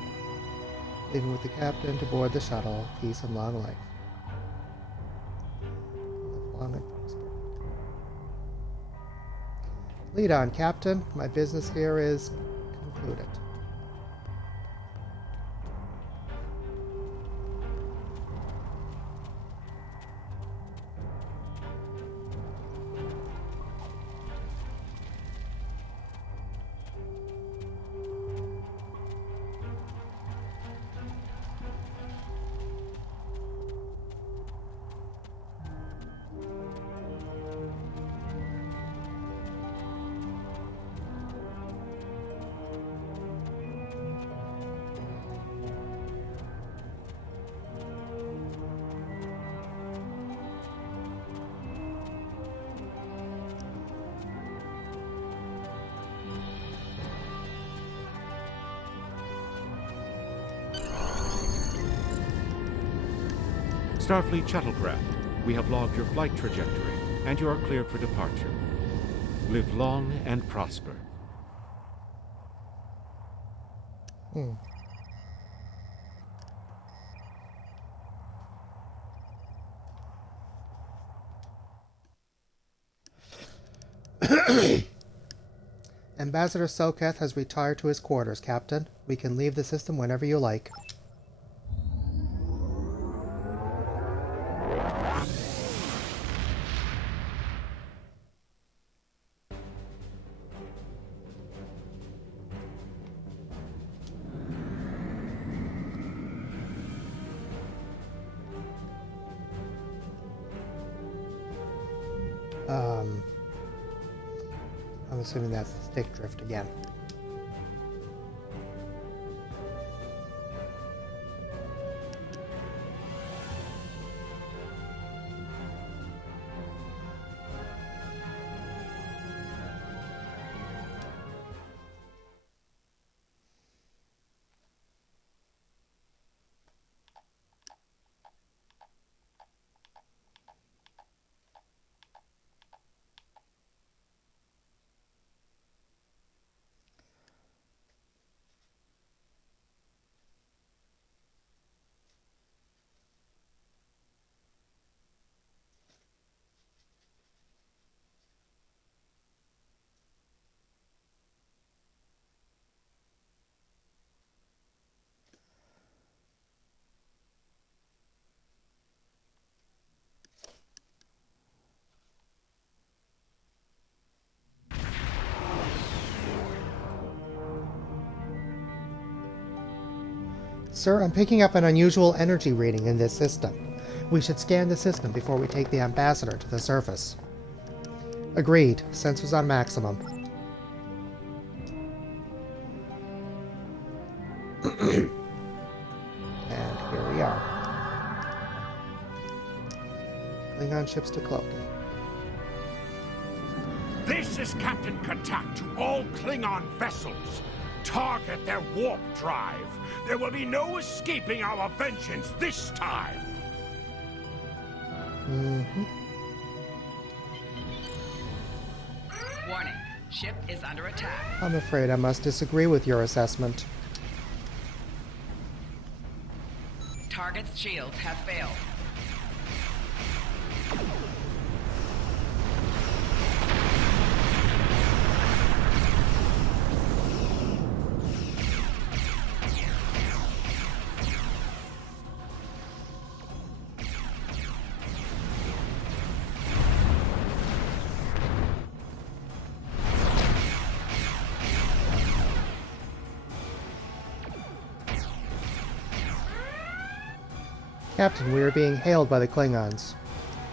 Leaving with the captain to board the shuttle. Peace and long life. Live long and prosper. Lead on, Captain. My business here is concluded. Starfleet shuttlecraft, we have logged your flight trajectory, and you are cleared for departure. Live long and prosper. Ambassador Soketh has retired to his quarters, Captain. We can leave the system whenever you like. I'm assuming that's the stick drift again. Sir, I'm picking up an unusual energy reading in this system. We should scan the system before we take the ambassador to the surface. Agreed. Sensors on maximum. And here we are. Klingon ships to cloaking. This is Captain Katak to all Klingon vessels. Target their warp drive. There will be no escaping our vengeance this time. Warning. Ship is under attack. I'm afraid I must disagree with your assessment. Target's shields have failed. Captain, we are being hailed by the Klingons.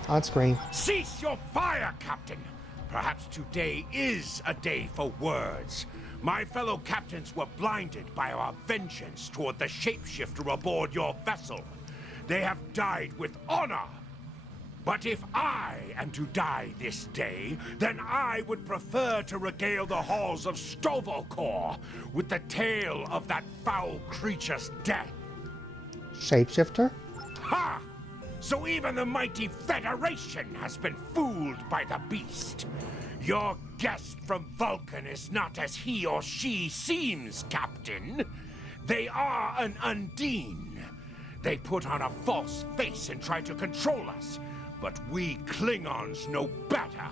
On screen. Cease your fire, Captain! Perhaps today is a day for words. My fellow captains were blinded by our vengeance toward the shapeshifter aboard your vessel. They have died with honor. But if I am to die this day, then I would prefer to regale the halls of Stovalkor with the tale of that foul creature's death. Shapeshifter? Ha! So even the mighty Federation has been fooled by the beast. Your guest from Vulcan is not as he or she seems, Captain. They are an Undine. They put on a false face and try to control us, but we Klingons know better.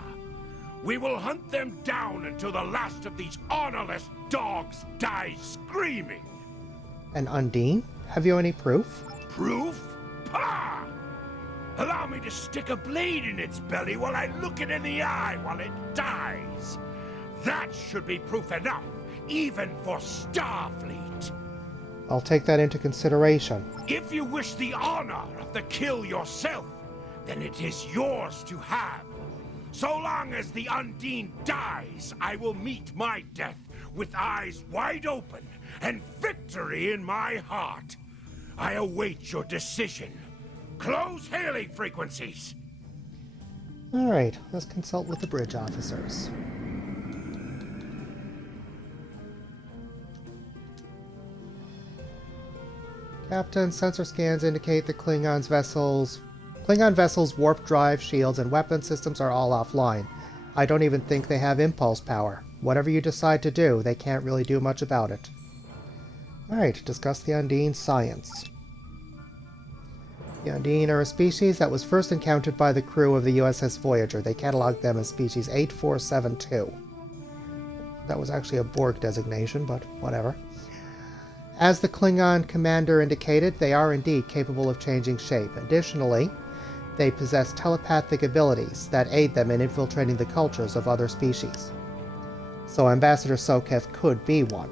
We will hunt them down until the last of these honorless dogs dies screaming. An Undine? Have you any proof? Proof? Pah! Allow me to stick a blade in its belly while I look it in the eye while it dies. That should be proof enough, even for Starfleet. I'll take that into consideration. If you wish the honor of the kill yourself, then it is yours to have. So long as the Undine dies, I will meet my death with eyes wide open and victory in my heart. I await your decision. Close hailing frequencies. Alright, let's consult with the bridge officers. Captain, sensor scans indicate the Klingon vessels' warp drive, shields, and weapon systems are all offline. I don't even think they have impulse power. Whatever you decide to do, they can't really do much about it. Alright, discuss the Undine science. The Undine are a species that was first encountered by the crew of the USS Voyager. They cataloged them as species 8472. That was actually a Borg designation, but whatever. As the Klingon commander indicated, they are indeed capable of changing shape. Additionally, they possess telepathic abilities that aid them in infiltrating the cultures of other species. So Ambassador Soketh could be one.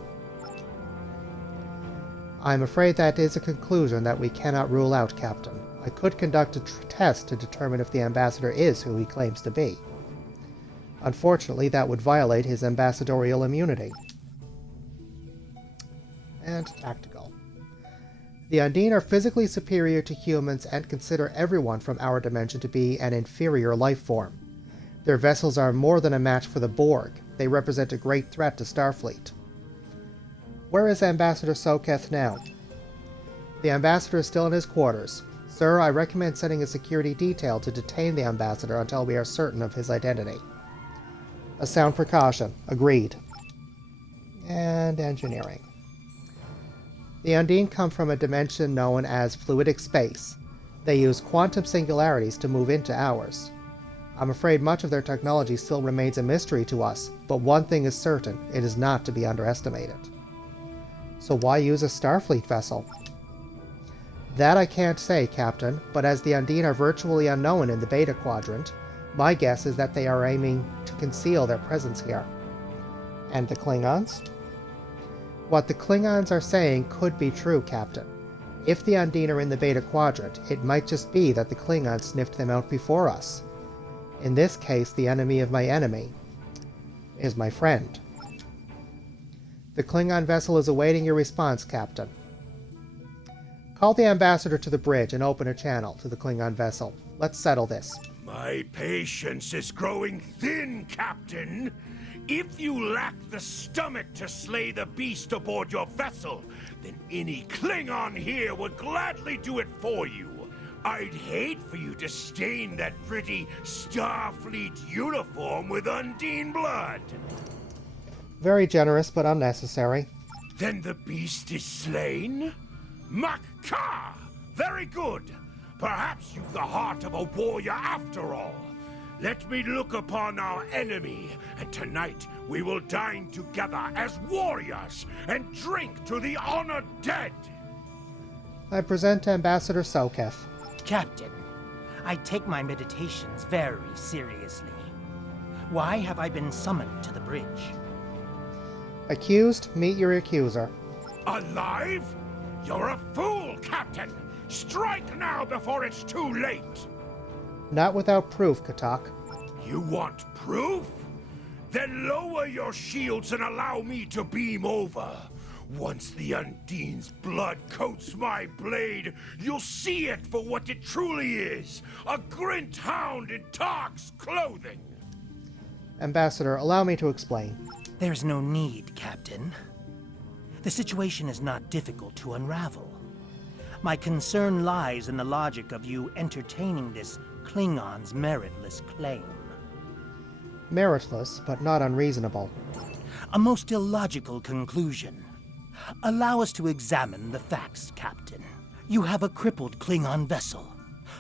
I'm afraid that is a conclusion that we cannot rule out, Captain. I could conduct a test to determine if the ambassador is who he claims to be. Unfortunately, that would violate his ambassadorial immunity. And tactical. The Undine are physically superior to humans and consider everyone from our dimension to be an inferior life form. Their vessels are more than a match for the Borg. They represent a great threat to Starfleet. Where is Ambassador Soketh now? The ambassador is still in his quarters. Sir, I recommend sending a security detail to detain the ambassador until we are certain of his identity. A sound precaution. Agreed. And engineering. The Undine come from a dimension known as fluidic space. They use quantum singularities to move into ours. I'm afraid much of their technology still remains a mystery to us, but one thing is certain, it is not to be underestimated. So why use a Starfleet vessel? That I can't say, Captain, but as the Undine are virtually unknown in the Beta Quadrant, my guess is that they are aiming to conceal their presence here. And the Klingons? What the Klingons are saying could be true, Captain. If the Undine are in the Beta Quadrant, it might just be that the Klingons sniffed them out before us. In this case, the enemy of my enemy is my friend. The Klingon vessel is awaiting your response, Captain. Call the ambassador to the bridge and open a channel to the Klingon vessel. Let's settle this. My patience is growing thin, Captain. If you lack the stomach to slay the beast aboard your vessel, then any Klingon here would gladly do it for you. I'd hate for you to stain that pretty Starfleet uniform with Undine blood. Very generous, but unnecessary. Then the beast is slain? Makka! Very good. Perhaps you've the heart of a warrior after all. Let me look upon our enemy, and tonight we will dine together as warriors and drink to the honored dead. I present Ambassador Sokef. Captain, I take my meditations very seriously. Why have I been summoned to the bridge? Accused, meet your accuser. Alive? You're a fool, Captain! Strike now before it's too late! Not without proof, Katak. You want proof? Then lower your shields and allow me to beam over. Once the Undine's blood coats my blade, you'll see it for what it truly is. A Grint hound in Tark's clothing. Ambassador, allow me to explain. There's no need, Captain. The situation is not difficult to unravel. My concern lies in the logic of you entertaining this Klingon's meritless claim. Meritless, but not unreasonable. A most illogical conclusion. Allow us to examine the facts, Captain. You have a crippled Klingon vessel,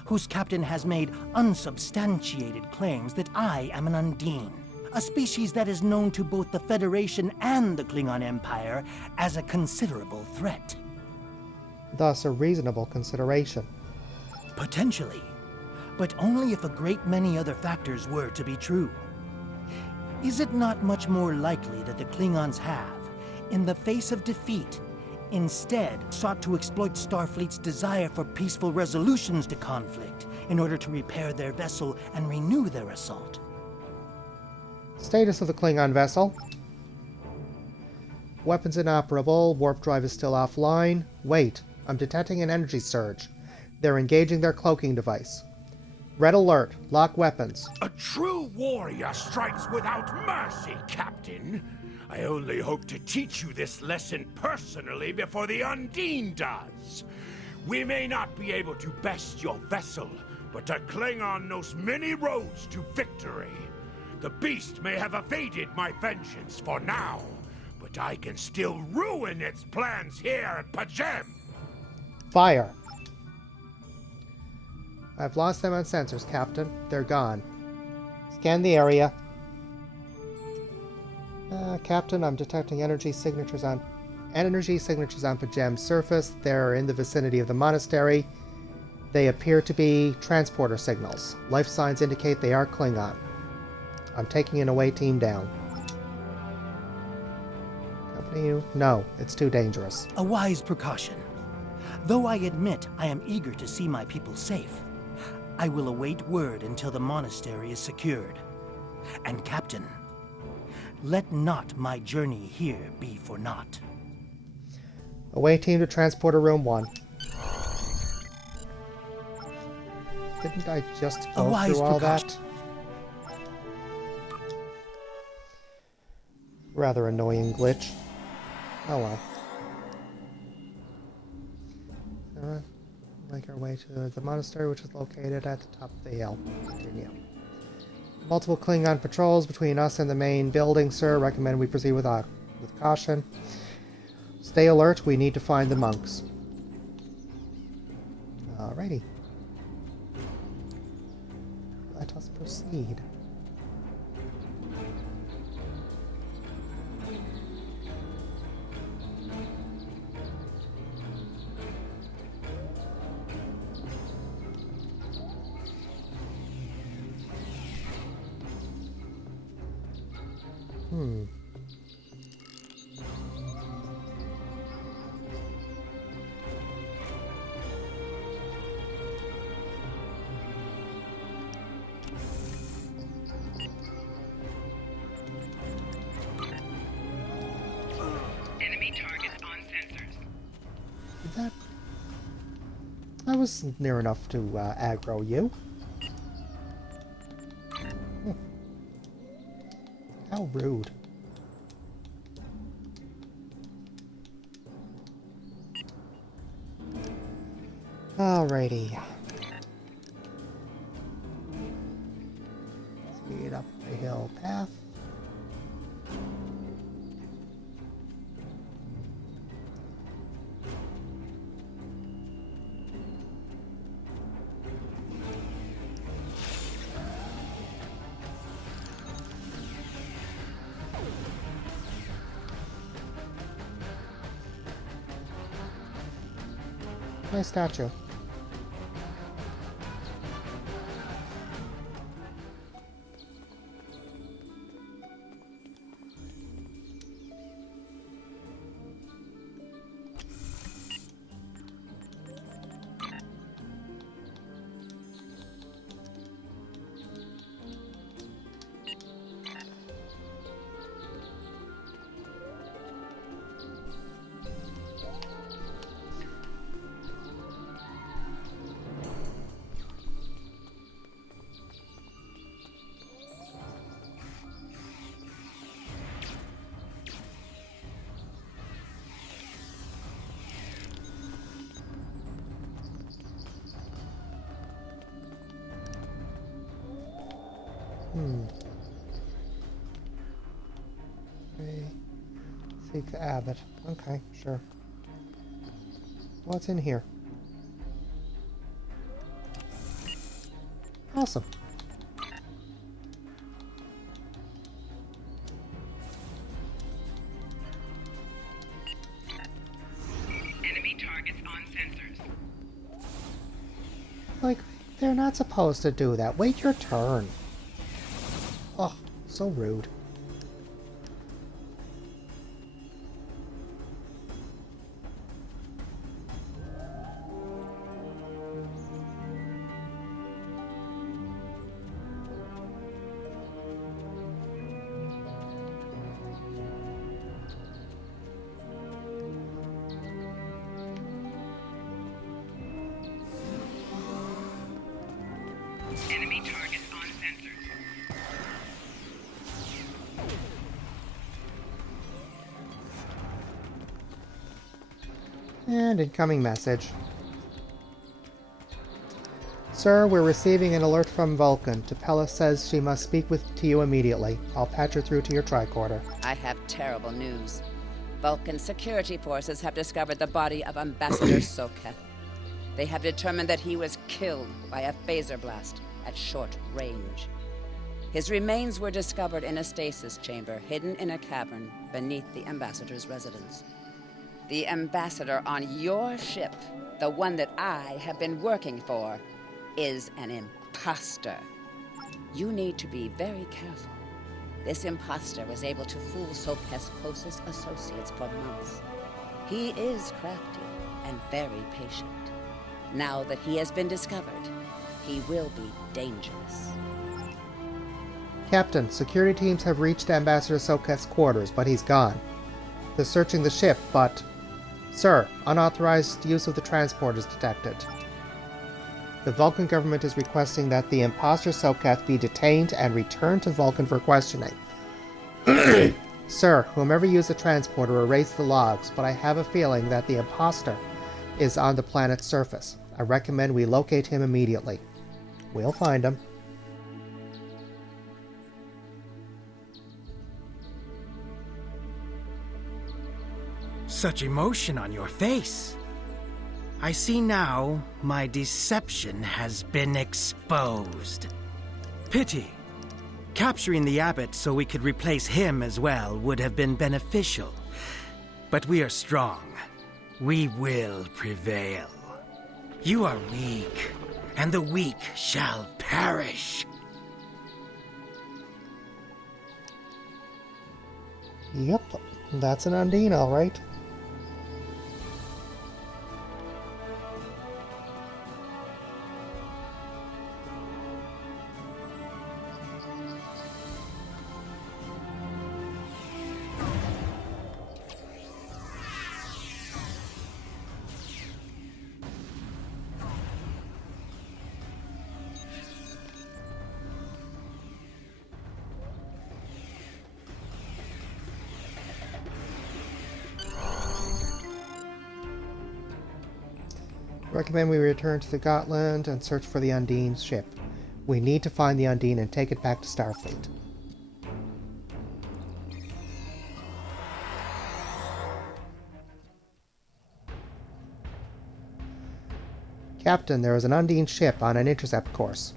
whose captain has made unsubstantiated claims that I am an Undine, a species that is known to both the Federation and the Klingon Empire as a considerable threat. Thus, a reasonable consideration. Potentially, but only if a great many other factors were to be true. Is it not much more likely that the Klingons have, in the face of defeat, instead sought to exploit Starfleet's desire for peaceful resolutions to conflict in order to repair their vessel and renew their assault? Status of the Klingon vessel. Weapons inoperable. Warp drive is still offline. Wait, I'm detecting an energy surge. They're engaging their cloaking device. Red alert. Lock weapons. A true warrior strikes without mercy, Captain. I only hope to teach you this lesson personally before the Undine does. We may not be able to best your vessel, but a Klingon knows many roads to victory. The beast may have evaded my vengeance for now, but I can still ruin its plans here at Pajem. Fire. I've lost them on sensors, Captain. They're gone. Scan the area. Captain, I'm detecting energy signatures on Pajem's surface. They're in the vicinity of the monastery. They appear to be transporter signals. Life signs indicate they are Klingon. I'm taking an away team down. Accompany you? No, it's too dangerous. A wise precaution. Though I admit I am eager to see my people safe, I will await word until the monastery is secured. And Captain, let not my journey here be for naught. Away team to transporter room 1. Didn't I just go through all that? Rather annoying glitch. Oh well. Make our way to the monastery, which is located at the top of the hill. Continue. Multiple Klingon patrols between us and the main building, sir. Recommend we proceed with caution. Stay alert. We need to find the monks. Alrighty. Let us proceed. Enemy targets on sensors. Did that... I was near enough to aggro you. Hmm. How rude. Alrighty. Speed up the hill path. Nice statue. Okay. Seek Abbott. Okay, sure. What's in here? Awesome. Enemy targets on sensors. Like, they're not supposed to do that. Wait your turn. Oh, so rude. Enemy targets on sensors. And incoming message. Sir, we're receiving an alert from Vulcan. Tapella says she must speak to you immediately. I'll patch her through to your tricorder. I have terrible news. Vulcan security forces have discovered the body of Ambassador Soketh. They have determined that he was killed by a phaser blast at short range. His remains were discovered in a stasis chamber hidden in a cavern beneath the Ambassador's residence. The Ambassador on your ship, the one that I have been working for, is an imposter. You need to be very careful. This imposter was able to fool Soketh's closest associates for months. He is crafty and very patient. Now that he has been discovered, he will be dangerous. Captain, security teams have reached Ambassador Soketh's quarters, but he's gone. They're searching the ship, but... Sir, unauthorized use of the transport is detected. The Vulcan government is requesting that the imposter Soketh be detained and returned to Vulcan for questioning. Sir, whomever used the transporter erased the logs, but I have a feeling that the imposter is on the planet's surface. I recommend we locate him immediately. We'll find him. Such emotion on your face. I see now my deception has been exposed. Pity. Capturing the abbot so we could replace him as well would have been beneficial. But we are strong. We will prevail. You are weak, and the weak shall perish. Yep, that's an Undine, all right. Recommend we return to the Gotland and search for the Undine ship. We need to find the Undine and take it back to Starfleet. Captain, there is an Undine ship on an intercept course.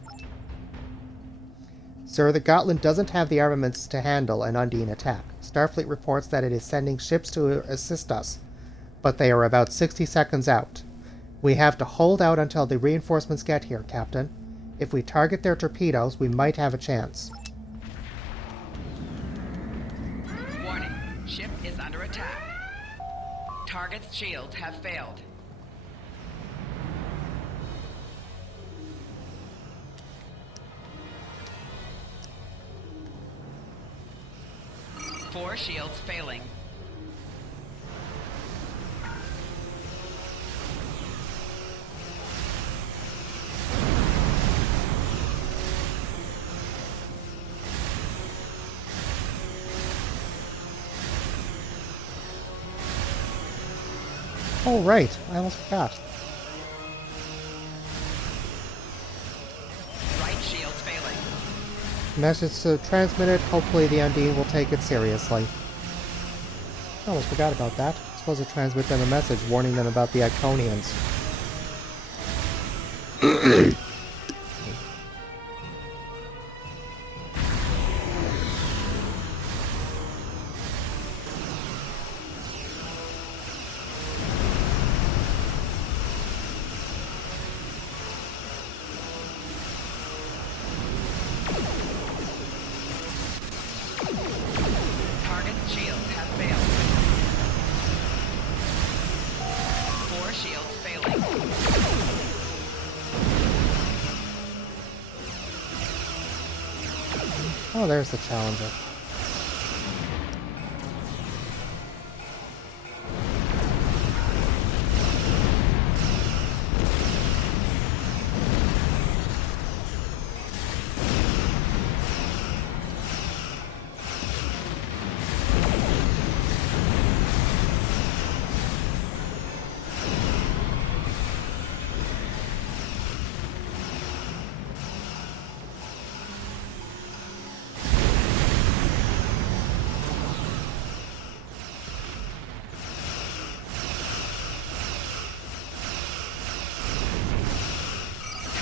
Sir, the Gotland doesn't have the armaments to handle an Undine attack. Starfleet reports that it is sending ships to assist us, but they are about 60 seconds out. We have to hold out until the reinforcements get here, Captain. If we target their torpedoes, we might have a chance. Warning, ship is under attack. Target's shields have failed. Four shields failing. Oh, right. I almost forgot. Right shield's failing. Message transmitted. Hopefully the Undine will take it seriously. I almost forgot about that. I'm supposed to transmit them a message warning them about the Iconians. Target's shields have failed. Four shields failing. Oh, there's the Challenger.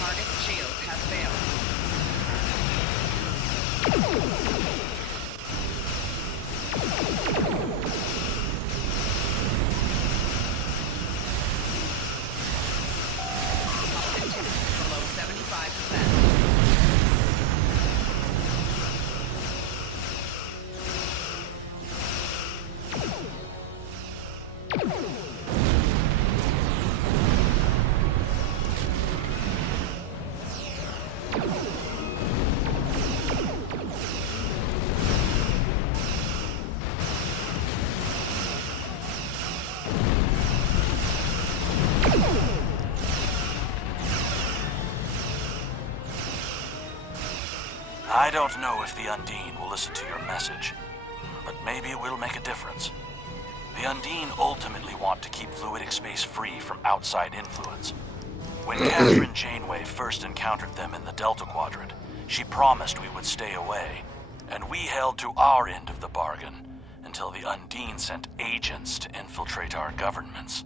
Target's shields have failed. Hull intent below 75%. I don't know if the Undine will listen to your message, but maybe it will make a difference. The Undine ultimately want to keep fluidic space free from outside influence. When Catherine Janeway first encountered them in the Delta Quadrant, she promised we would stay away, and we held to our end of the bargain until the Undine sent agents to infiltrate our governments.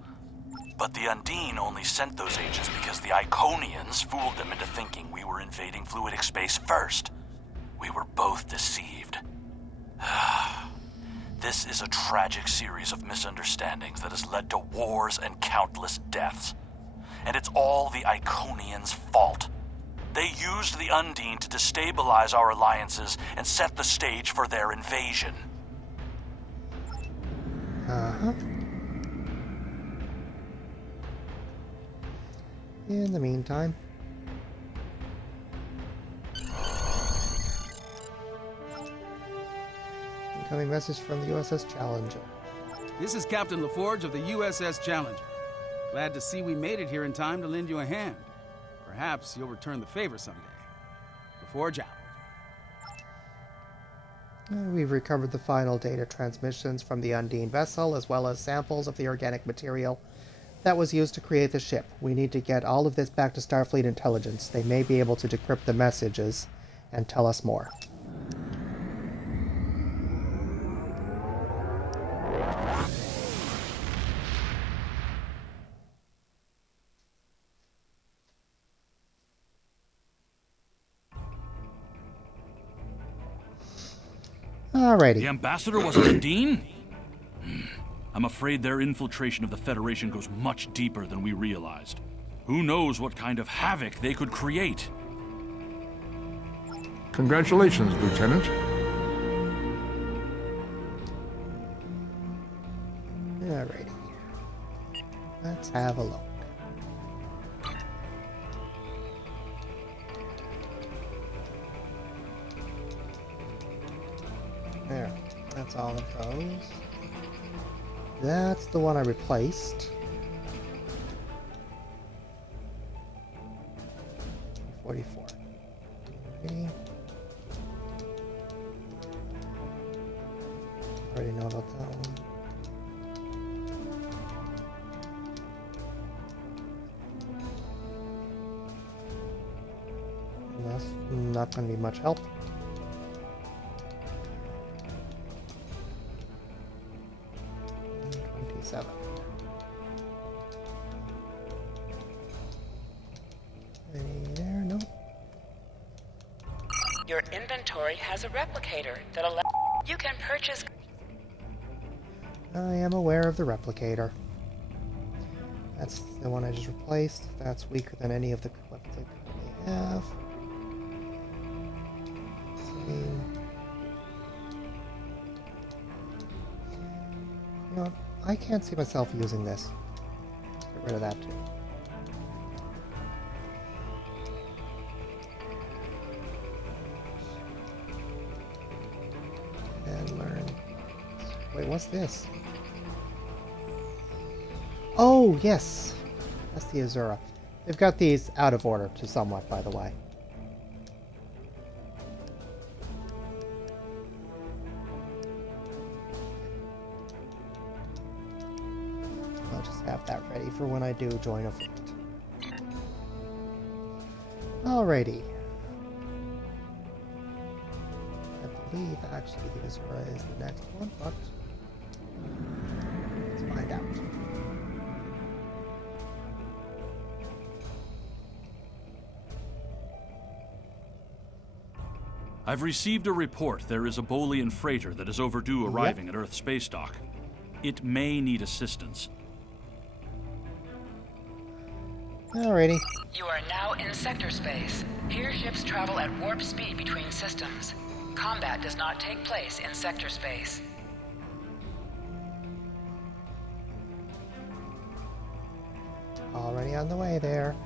But the Undine only sent those agents because the Iconians fooled them into thinking we were invading fluidic space first. We were both deceived. This is a tragic series of misunderstandings that has led to wars and countless deaths. And it's all the Iconians' fault. They used the Undine to destabilize our alliances and set the stage for their invasion. Uh-huh. In the meantime... Incoming message from the USS Challenger. This is Captain LaForge of the USS Challenger. Glad to see we made it here in time to lend you a hand. Perhaps you'll return the favor someday. LaForge out. We've recovered the final data transmissions from the Undine vessel, as well as samples of the organic material that was used to create the ship. We need to get all of this back to Starfleet intelligence. They may be able to decrypt the messages and tell us more. Alrighty. The ambassador wasn't a dean? I'm afraid their infiltration of the Federation goes much deeper than we realized. Who knows what kind of havoc they could create? Congratulations, Lieutenant. Alrighty. Let's have a look. There. That's all of those. That's the one I replaced. 44. Alrighty. Already know about that one. That's not going to be much help. Any there? No. Your inventory has a replicator that allows you can purchase. I am aware of the replicator. That's the one I just replaced. That's weaker than any of the weapons I currently have. Same. You know what? I can't see myself using this. Let's get rid of that too. And learn. Wait, what's this? Oh, yes! That's the Azura. They've got these out of order to somewhat, by the way. I'll just have that ready for when I do join a fleet. Alrighty. I believe actually the Azura is the next one, but let's find out. I've received a report there is a Bolian freighter that is overdue arriving at Earth space dock. It may need assistance. Alrighty. You are now in sector space. Here ships travel at warp speed between systems. Combat does not take place in sector space. Already on the way there.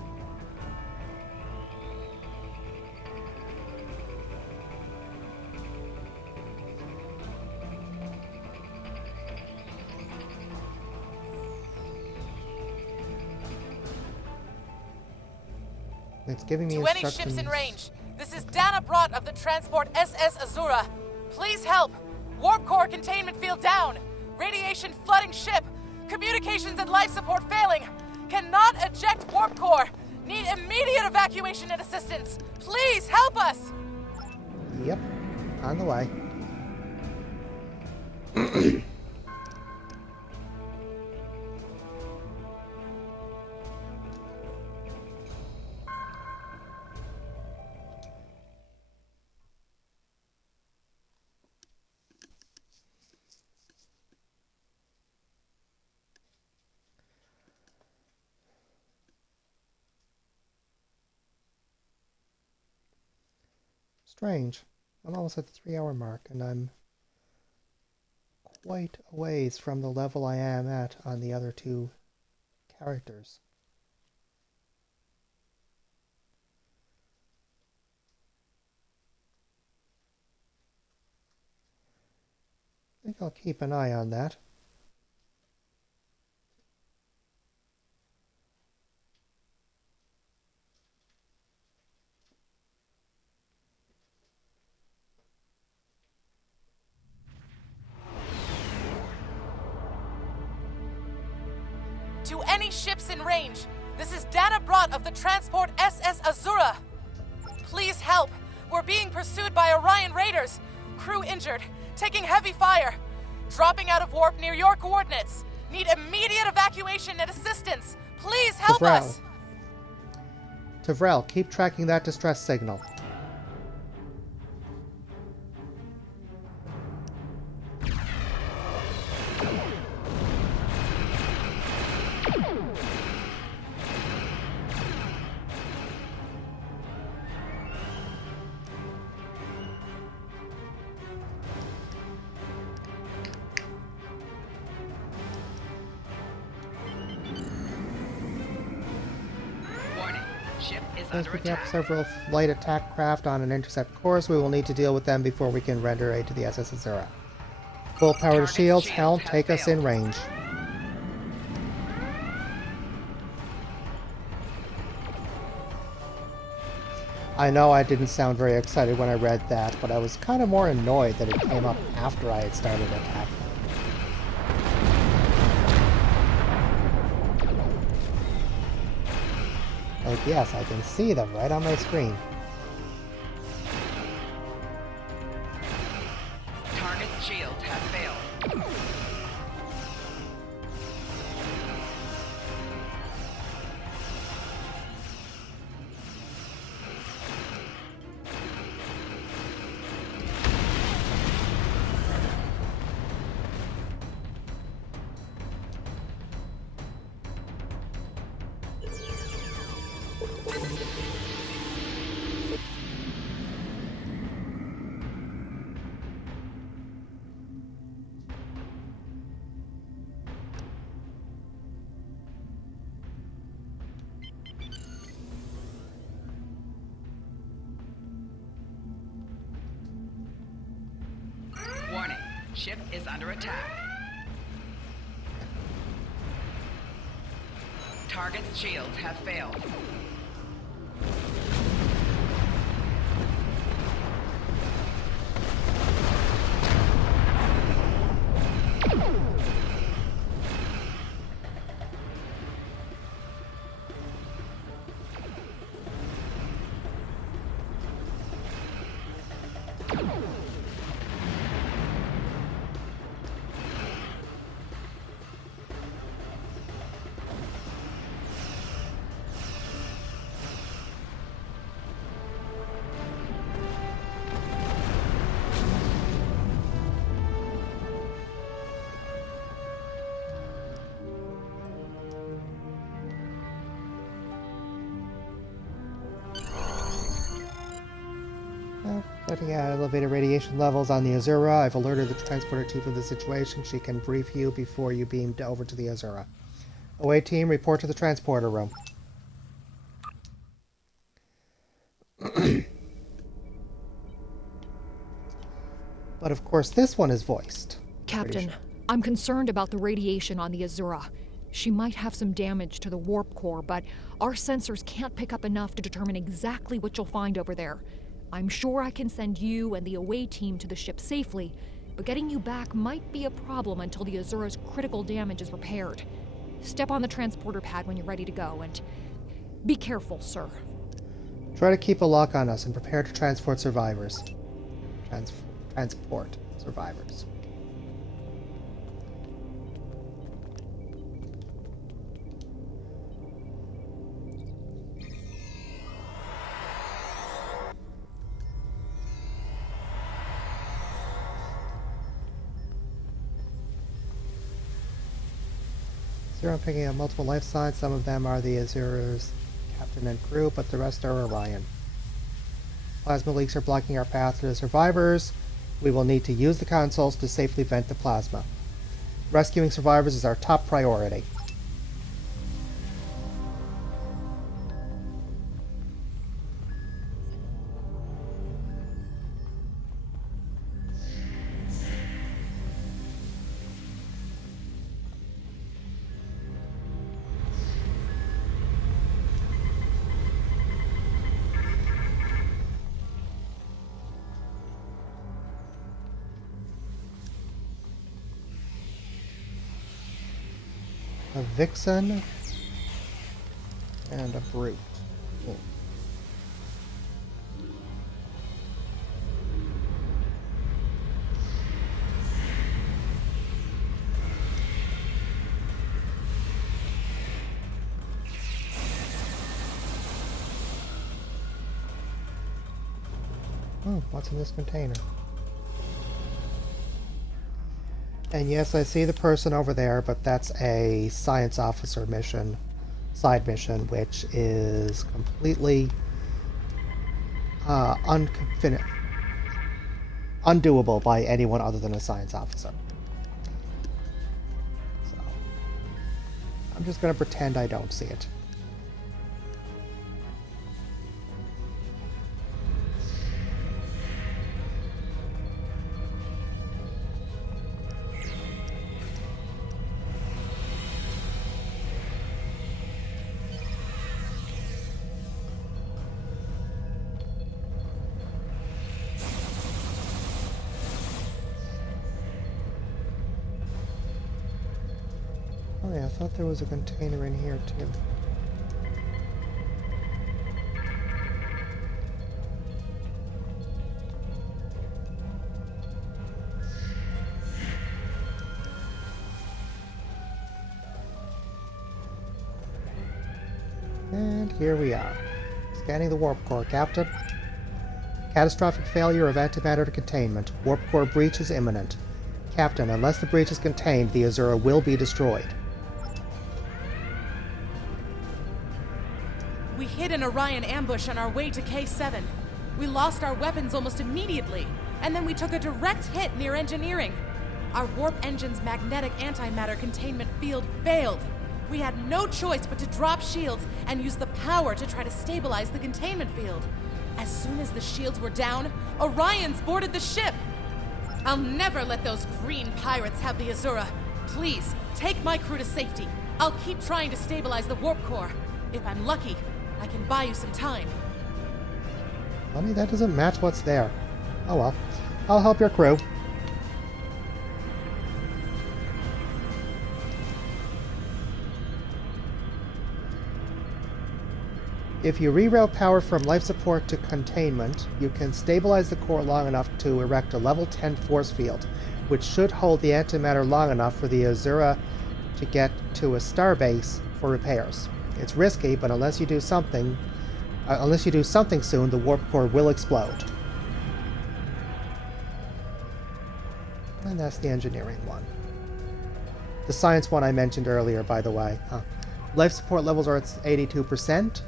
It's giving me To any instructions. ships in range, this is Dana Brott of the transport SS Azura. Please help. Warp core containment field down. Radiation flooding ship. Communications and life support failing. Cannot eject warp core. Need immediate evacuation and assistance. Please help us. Yep, on the way. Strange. I'm almost at the 3-hour mark, and I'm quite a ways from the level I am at on the other two characters. I think I'll keep an eye on that. To any ships in range, this is Dana Brott of the transport SS Azura. Please help. We're being pursued by Orion raiders. Crew injured, taking heavy fire. Dropping out of warp near your coordinates. Need immediate evacuation and assistance. Please help us! Tavrel, keep tracking that distress signal. As picking up several light attack craft on an intercept course, we will need to deal with them before we can render aid to the SS Azura. Full power to shields, Helm, take us in range. I know I didn't sound very excited when I read that, but I was kind of more annoyed that it came up after I had started attacking. Like, yes, I can see them right on my screen. Target's shields have failed. Warning, ship is under attack. Target's shields have failed. Setting at elevated radiation levels on the Azura. I've alerted the transporter chief of the situation. She can brief you before you beamed over to the Azura. OA team, report to the transporter room. But of course this one is voiced. Captain, I'm concerned about the radiation on the Azura. She might have some damage to the warp core, but our sensors can't pick up enough to determine exactly what you'll find over there. I'm sure I can send you and the away team to the ship safely, but getting you back might be a problem until the Azura's critical damage is repaired. Step on the transporter pad when you're ready to go, and be careful, sir. Try to keep a lock on us and prepare to transport survivors. Transport survivors. Here I'm picking up multiple life signs. Some of them are the Azura's captain and crew, but the rest are Orion. Plasma leaks are blocking our path to the survivors. We will need to use the consoles to safely vent the plasma. Rescuing survivors is our top priority. A vixen and a brute. Oh, what's in this container? And yes, I see the person over there, but that's a science officer mission, side mission, which is completely undoable by anyone other than a science officer. So, I'm just going to pretend I don't see it. Oh yeah, I thought there was a container in here too. And here we are. Scanning the warp core, Captain. Catastrophic failure of antimatter containment. Warp core breach is imminent. Captain, unless the breach is contained, the Azura will be destroyed. We hit an Orion ambush on our way to K7. We lost our weapons almost immediately, and then we took a direct hit near engineering. Our warp engine's magnetic antimatter containment field failed. We had no choice but to drop shields and use the power to try to stabilize the containment field. As soon as the shields were down, Orions boarded the ship. I'll never let those green pirates have the Azura. Please, take my crew to safety. I'll keep trying to stabilize the warp core. If I'm lucky, I can buy you some time. Funny, that doesn't match what's there. Oh well. I'll help your crew. If you reroute power from life support to containment, you can stabilize the core long enough to erect a level 10 force field, which should hold the antimatter long enough for the Azura to get to a starbase for repairs. It's risky, but unless you do something soon, the warp core will explode. And that's the engineering one. The science one I mentioned earlier, by the way. Life support levels are at 82%.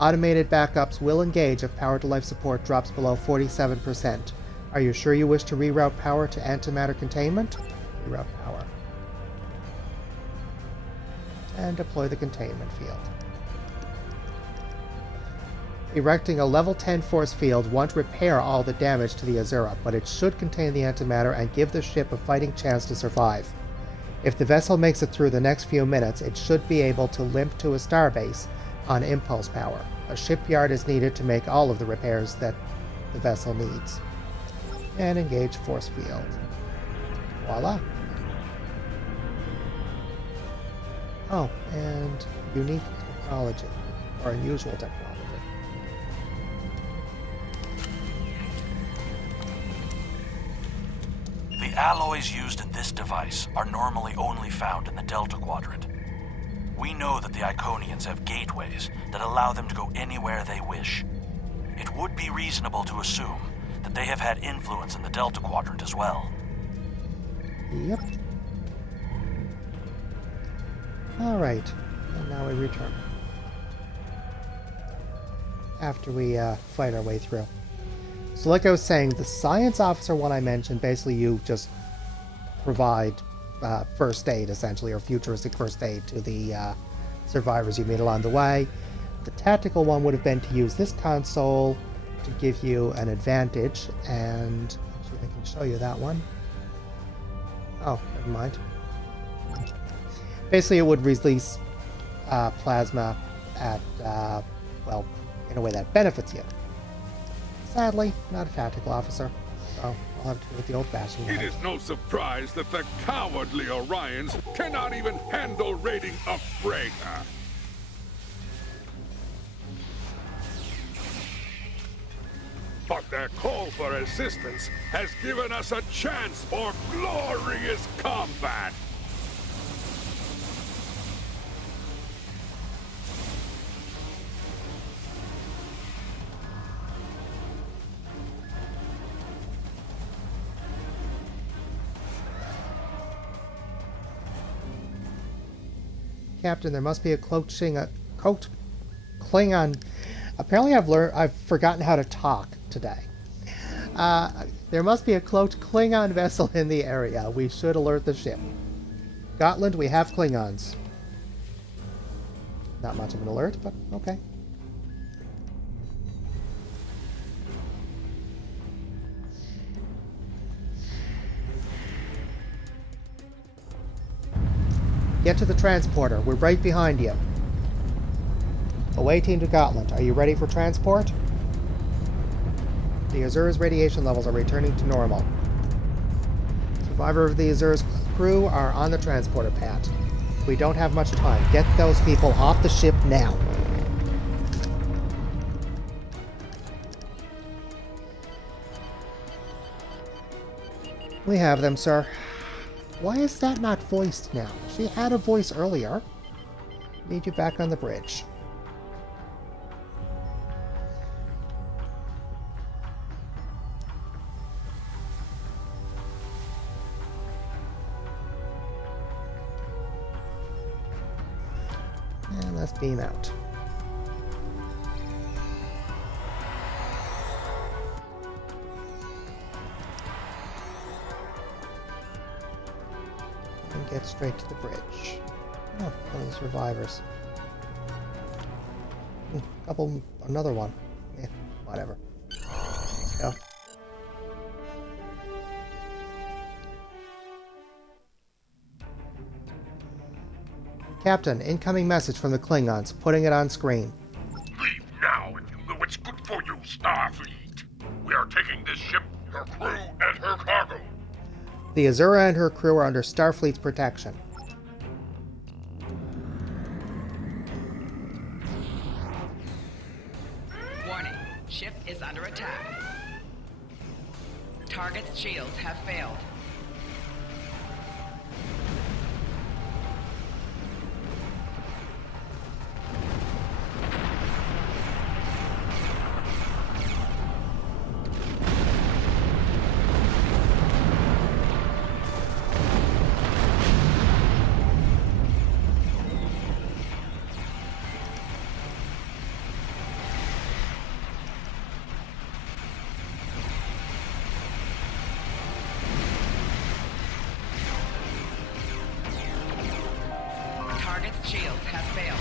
Automated backups will engage if power to life support drops below 47%. Are you sure you wish to reroute power to antimatter containment? Reroute power. And deploy the containment field. Erecting a level 10 force field won't repair all the damage to the Azura, but it should contain the antimatter and give the ship a fighting chance to survive. If the vessel makes it through the next few minutes, it should be able to limp to a starbase on impulse power. A shipyard is needed to make all of the repairs that the vessel needs. And engage force field. Voila. Oh, and unique technology, or unusual technology. The alloys used in this device are normally only found in the Delta Quadrant. We know that the Iconians have gateways that allow them to go anywhere they wish. It would be reasonable to assume that they have had influence in the Delta Quadrant as well. Yep. Alright, and now we return. After we fight our way through. So like I was saying, the science officer one I mentioned, basically you just provide first aid, essentially, or futuristic first aid to the survivors you meet along the way. The tactical one would have been to use this console to give you an advantage, and actually I can show you that one. Oh, never mind. Basically, it would release plasma at, well, in a way that benefits you. Sadly, not a tactical officer, so I'll have to do with the old-fashioned It way. is no surprise that the cowardly Orions cannot even handle raiding a freighter. But their call for assistance has given us a chance for glorious combat. Captain, there must be a cloaked Klingon. Apparently I've forgotten how to talk today. There must be a cloaked Klingon vessel in the area. We should alert the ship. Gotland, we have Klingons. Not much of an alert, but okay. Get to the transporter. We're right behind you. Away team to Gotland. Are you ready for transport? The Azura's radiation levels are returning to normal. Survivor of the Azura's crew are on the transporter pad. We don't have much time. Get those people off the ship now. We have them, sir. Why is that not voiced now? She had a voice earlier. Need you back on the bridge. And let's beam out. And get straight to the bridge. Oh, one of the survivors. Another one. Whatever. Let's go. Captain, incoming message from the Klingons. Putting it on screen. Leave now if you know it's good for you, Starfleet. We are taking this ship, her crew, and her cargo. The Azura and her crew are under Starfleet's protection. Warning, ship is under attack. Target's shields have failed. Target's shields have failed.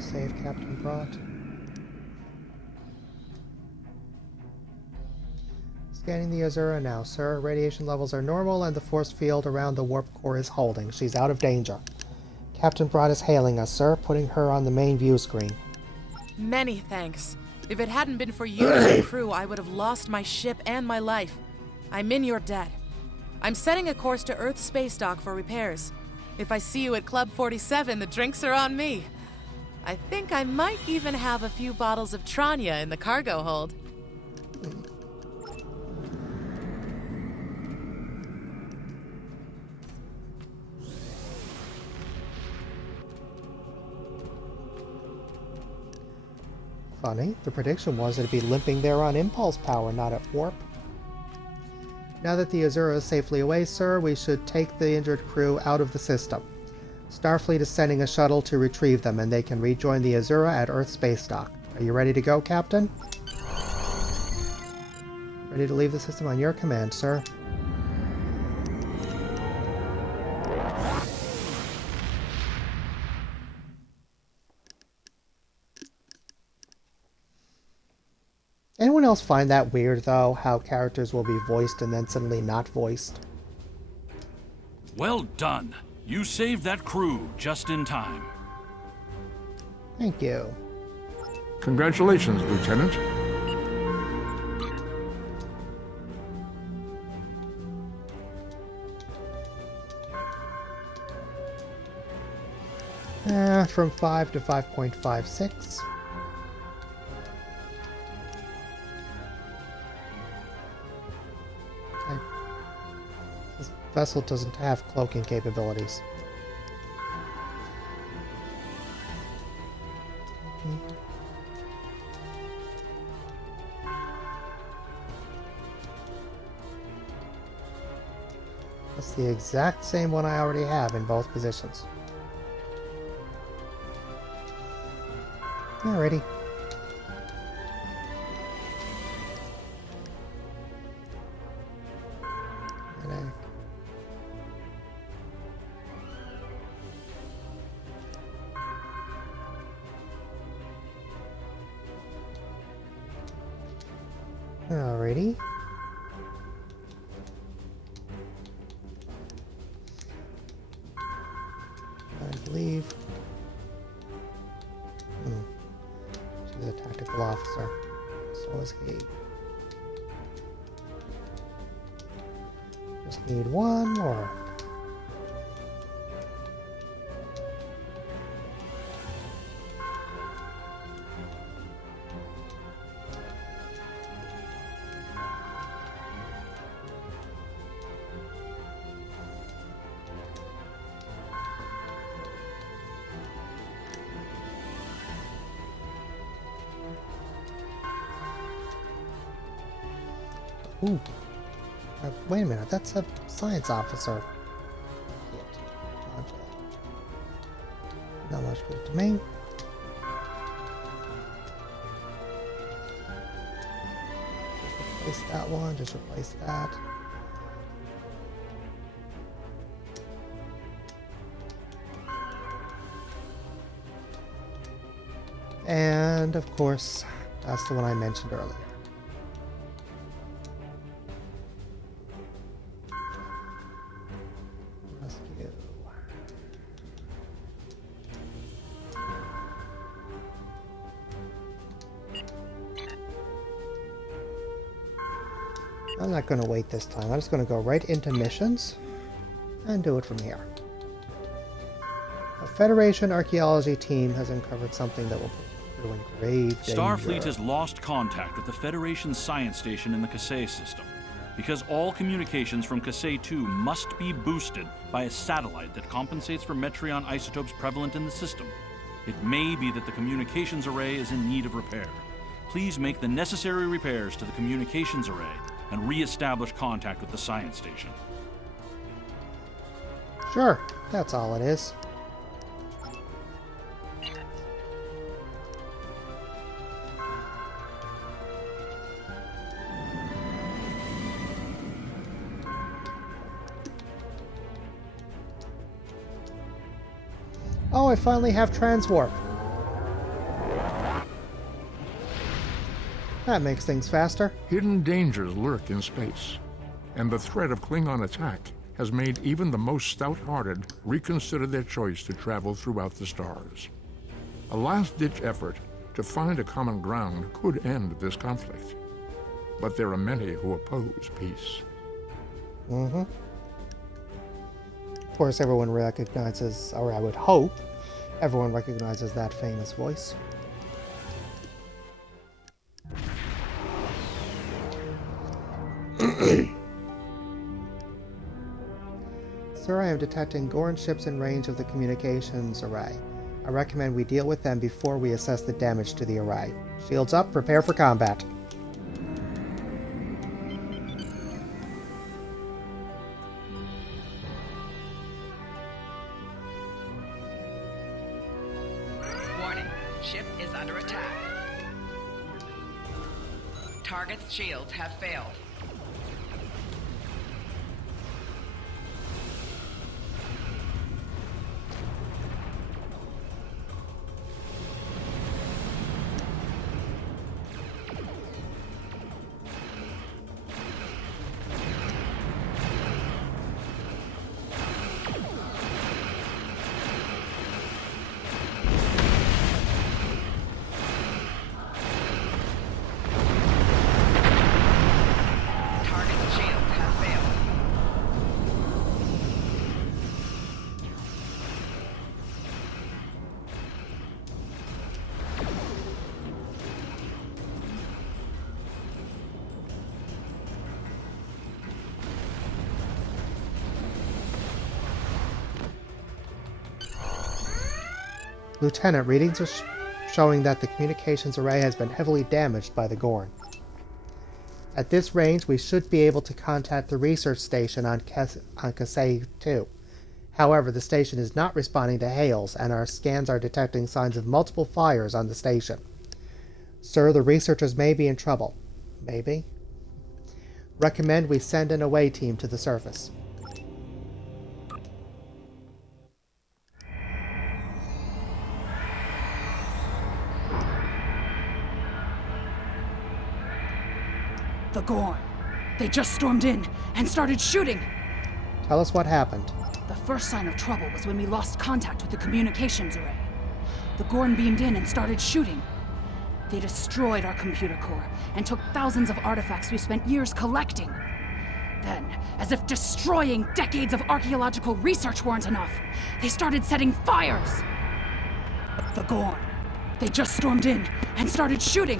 Save Captain Brott. Scanning the Azura now, sir. Radiation levels are normal and the force field around the warp core is holding. She's out of danger. Captain Brott is hailing us, sir, putting her on the main view screen. Many thanks. If it hadn't been for you and your crew, I would have lost my ship and my life. I'm in your debt. I'm setting a course to Earth space dock for repairs. If I see you at Club 47, the drinks are on me. I think I might even have a few bottles of Tranya in the cargo hold. Funny, the prediction was it'd be limping there on impulse power, not at warp. Now that the Azura is safely away, sir, we should take the injured crew out of the system. Starfleet is sending a shuttle to retrieve them, and they can rejoin the Azura at Earth Space Dock. Are you ready to go, Captain? Ready to leave the system on your command, sir. Anyone else find that weird, though, how characters will be voiced and then suddenly not voiced? Well done. You saved that crew just in time. Thank you. Congratulations, Lieutenant. From 5 to 5.56. This vessel doesn't have cloaking capabilities. That's the exact same one I already have in both positions. Alrighty. Alrighty. I believe. She's a tactical officer. So is he. Just need one more. Ooh. Wait a minute, that's a science officer. Not much good to me. Just replace that one, just replace that. And of course, that's the one I mentioned earlier. I'm not going to wait this time. I'm just going to go right into missions and do it from here. A Federation archaeology team has uncovered something that will put you in grave danger. Starfleet has lost contact with the Federation science station in the Kasei system, because all communications from Kasei 2 must be boosted by a satellite that compensates for Metreon isotopes prevalent in the system. It may be that the communications array is in need of repair. Please make the necessary repairs to the communications array and re-establish contact with the science station. Sure, that's all it is. Oh, I finally have transwarp. That makes things faster. Hidden dangers lurk in space, and the threat of Klingon attack has made even the most stout-hearted reconsider their choice to travel throughout the stars. A last-ditch effort to find a common ground could end this conflict, but there are many who oppose peace. Of course, everyone recognizes, or I would hope, Everyone recognizes that famous voice. Sir, I am detecting Gorn ships in range of the communications array. I recommend we deal with them before we assess the damage to the array. Shields up, prepare for combat. Warning, ship is under attack. Target's shields have failed. Lieutenant, readings are showing that the communications array has been heavily damaged by the Gorn. At this range, we should be able to contact the research station on Kasei 2. However, the station is not responding to hails, and our scans are detecting signs of multiple fires on the station. Sir, the researchers may be in trouble. Maybe? Recommend we send an away team to the surface. The Gorn. They just stormed in and started shooting. Tell us what happened. The first sign of trouble was when we lost contact with the communications array. The Gorn beamed in and started shooting. They destroyed our computer core and took thousands of artifacts we spent years collecting. Then, as if destroying decades of archaeological research weren't enough, they started setting fires. The Gorn. They just stormed in and started shooting.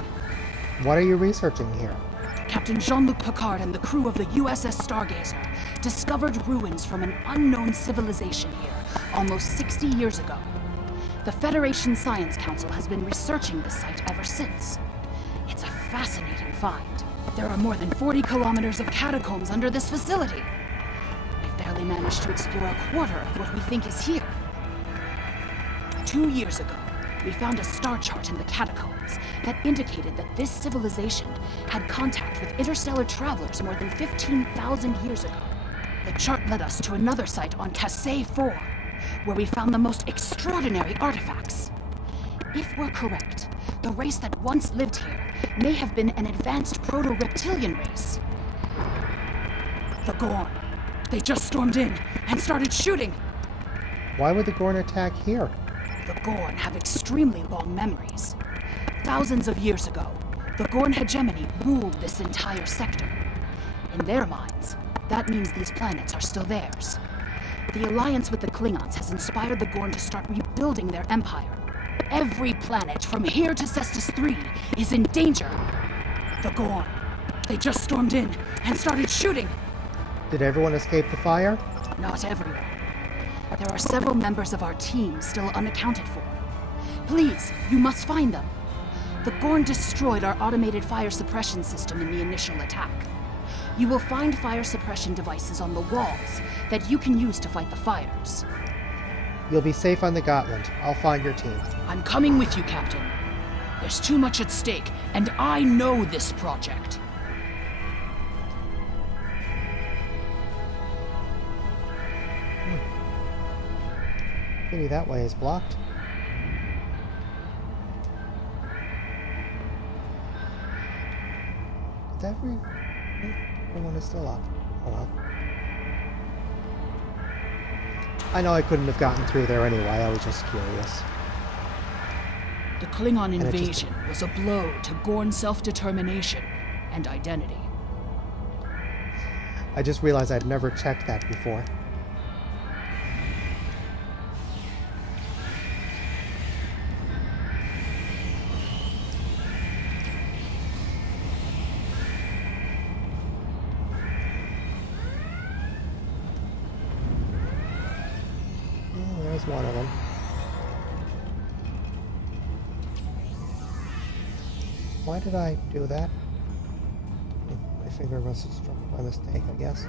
What are you researching here? Captain Jean-Luc Picard and the crew of the USS Stargazer discovered ruins from an unknown civilization here almost 60 years ago. The Federation Science Council has been researching the site ever since. It's a fascinating find. There are more than 40 kilometers of catacombs under this facility. We've barely managed to explore a quarter of what we think is here. 2 years ago, we found a star chart in the catacombs that indicated that this civilization had contact with interstellar travelers more than 15,000 years ago. The chart led us to another site on Kasei 4, where we found the most extraordinary artifacts. If we're correct, the race that once lived here may have been an advanced proto-reptilian race. The Gorn. They just stormed in and started shooting. Why would the Gorn attack here? The Gorn have extremely long memories. Thousands of years ago, the Gorn hegemony ruled this entire sector. In their minds, that means these planets are still theirs. The alliance with the Klingons has inspired the Gorn to start rebuilding their empire. Every planet from here to Cestus 3 is in danger. The Gorn. They just stormed in and started shooting. Did everyone escape the fire? Not everyone. There are several members of our team still unaccounted for. Please, you must find them. The Gorn destroyed our automated fire suppression system in the initial attack. You will find fire suppression devices on the walls that you can use to fight the fires. You'll be safe on the Gotland. I'll find your team. I'm coming with you, Captain. There's too much at stake, and I know this project. Maybe that way is blocked. Everyone is still up. Oh well. I know I couldn't have gotten through there anyway, I was just curious. The Klingon invasion was a blow to Gorn self-determination and identity. I just realized I'd never checked that before. one of them. Why did I do that? My finger must have struck by mistake, I guess.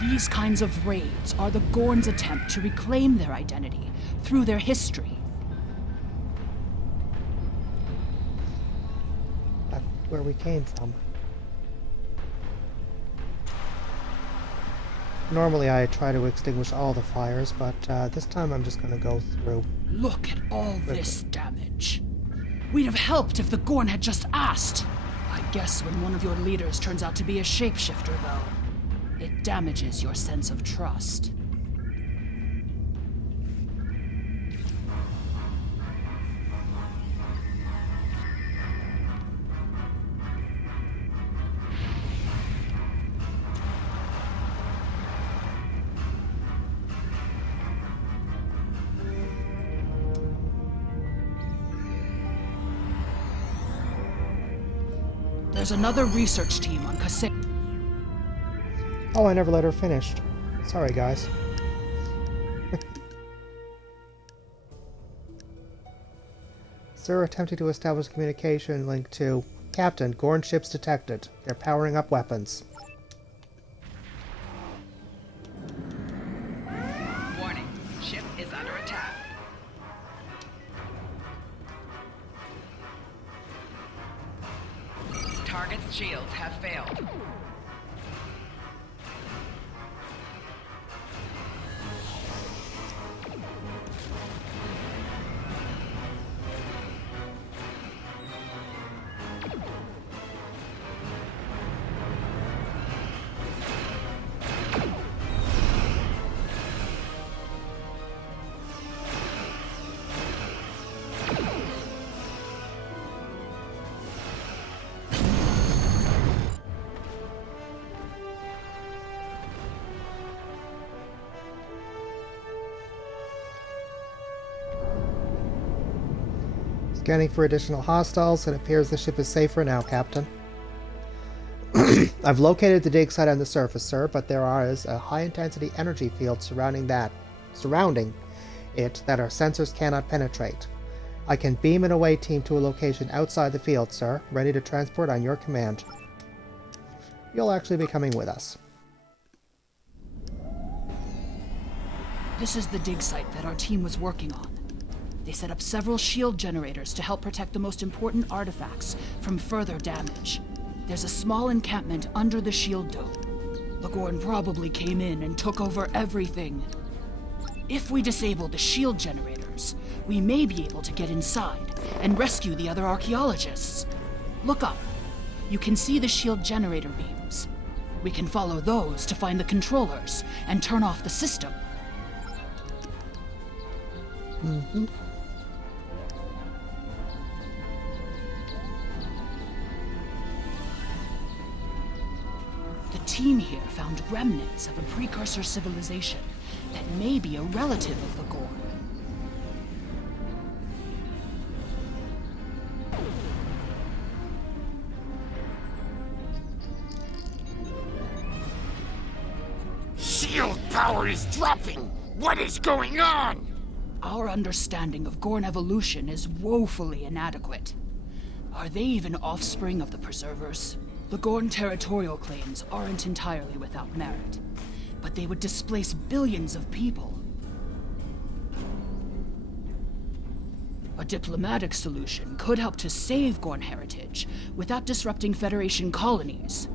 These kinds of raids are the Gorn's attempt to reclaim their identity through their history. Back where we came from. Normally I try to extinguish all the fires, but this time I'm just going to go through. Look at all this damage. We'd have helped if the Gorn had just asked. I guess when one of your leaders turns out to be a shapeshifter, though, it damages your sense of trust. There's another research team on Kasich. Oh, I never let her finish. Sorry, guys. Sir attempting to establish communication link to Captain, Gorn ships detected. They're powering up weapons. Warning, ship is under attack. Target's shields have failed. Scanning for additional hostiles. It appears the ship is safe for now, Captain. I've located the dig site on the surface, sir, but there is a high-intensity energy field surrounding it that our sensors cannot penetrate. I can beam an away team to a location outside the field, sir, ready to transport on your command. You'll actually be coming with us. This is the dig site that our team was working on. They set up several shield generators to help protect the most important artifacts from further damage. There's a small encampment under the shield dome. The Gorn probably came in and took over everything. If we disable the shield generators, we may be able to get inside and rescue the other archaeologists. Look up. You can see the shield generator beams. We can follow those to find the controllers and turn off the system. Mm-hmm. The team here found remnants of a precursor civilization that may be a relative of the Gorn. Shield power is dropping! What is going on? Our understanding of Gorn evolution is woefully inadequate. Are they even offspring of the Preservers? The Gorn territorial claims aren't entirely without merit, but they would displace billions of people. A diplomatic solution could help to save Gorn heritage without disrupting Federation colonies.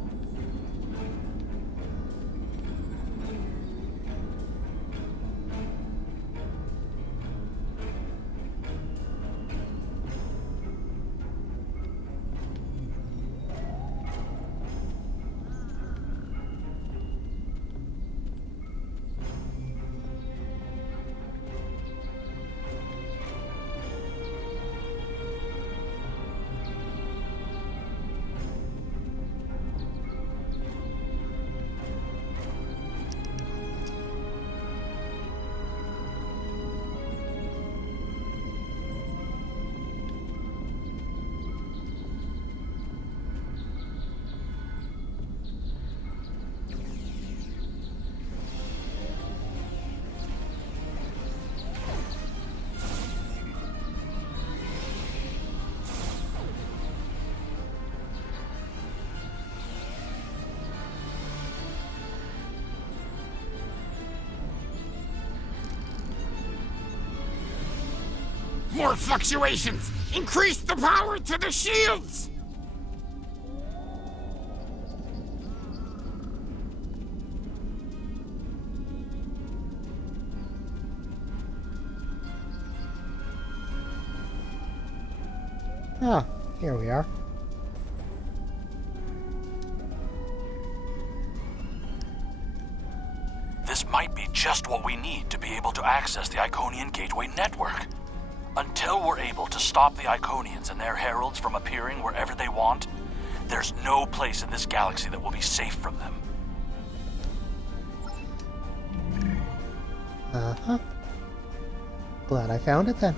More fluctuations! Increase the power to the shields! Ah, here we are. This might be just what we need to be able to access the Iconian Gateway network. Until we're able to stop the Iconians and their heralds from appearing wherever they want, there's no place in this galaxy that will be safe from them. Uh-huh. Glad I found it then.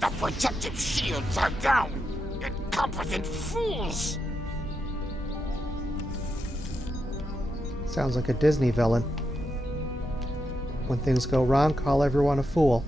The protective shields are down! Incompetent fools! Sounds like a Disney villain. When things go wrong, call everyone a fool.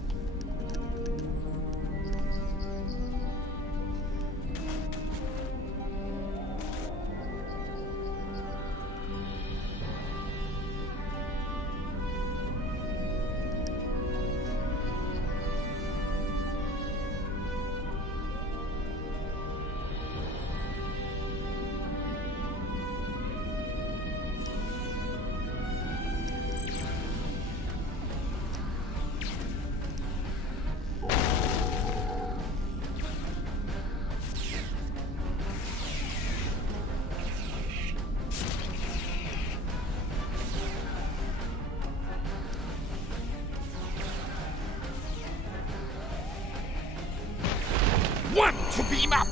One to beam up!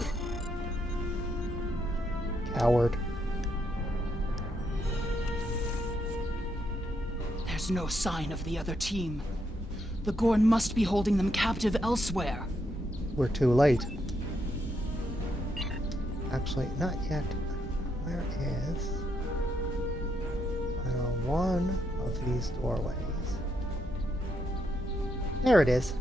Coward. There's no sign of the other team. The Gorn must be holding them captive elsewhere. We're too late. Actually, not yet. Where is one of these doorways? There it is.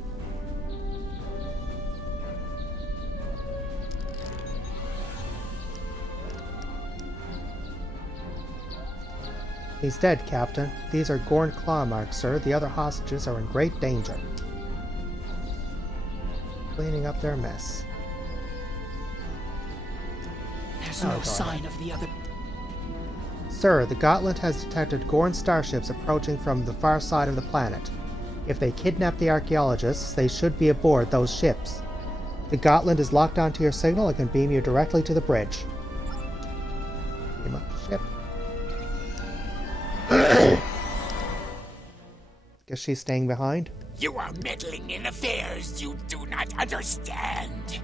He's dead, Captain. These are Gorn claw marks, sir. The other hostages are in great danger. Cleaning up their mess. There's no sign of the other... Sir, the Gauntlet has detected Gorn starships approaching from the far side of the planet. If they kidnap the archaeologists, they should be aboard those ships. The Gauntlet is locked onto your signal and can beam you directly to the bridge. Beam up the ship. Guess she's staying behind. You are meddling in affairs you do not understand.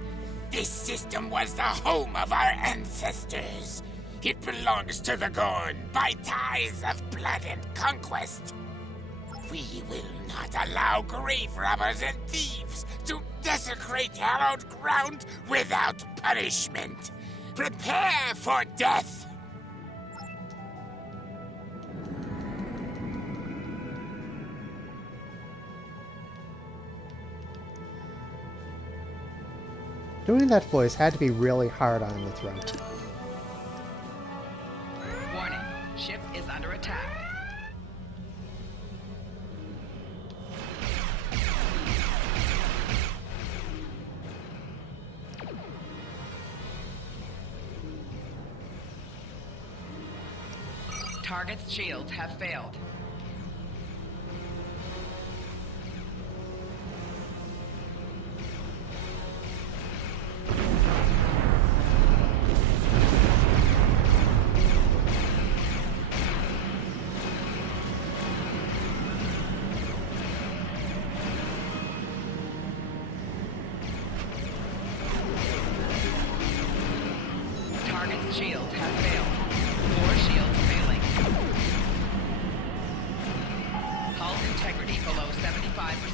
This system was the home of our ancestors. It belongs to the Gorn by ties of blood and conquest. We will not allow grave robbers and thieves to desecrate hallowed ground without punishment. Prepare for death! Doing that voice had to be really hard on the throat. Warning, ship is under attack. Target's shields have failed.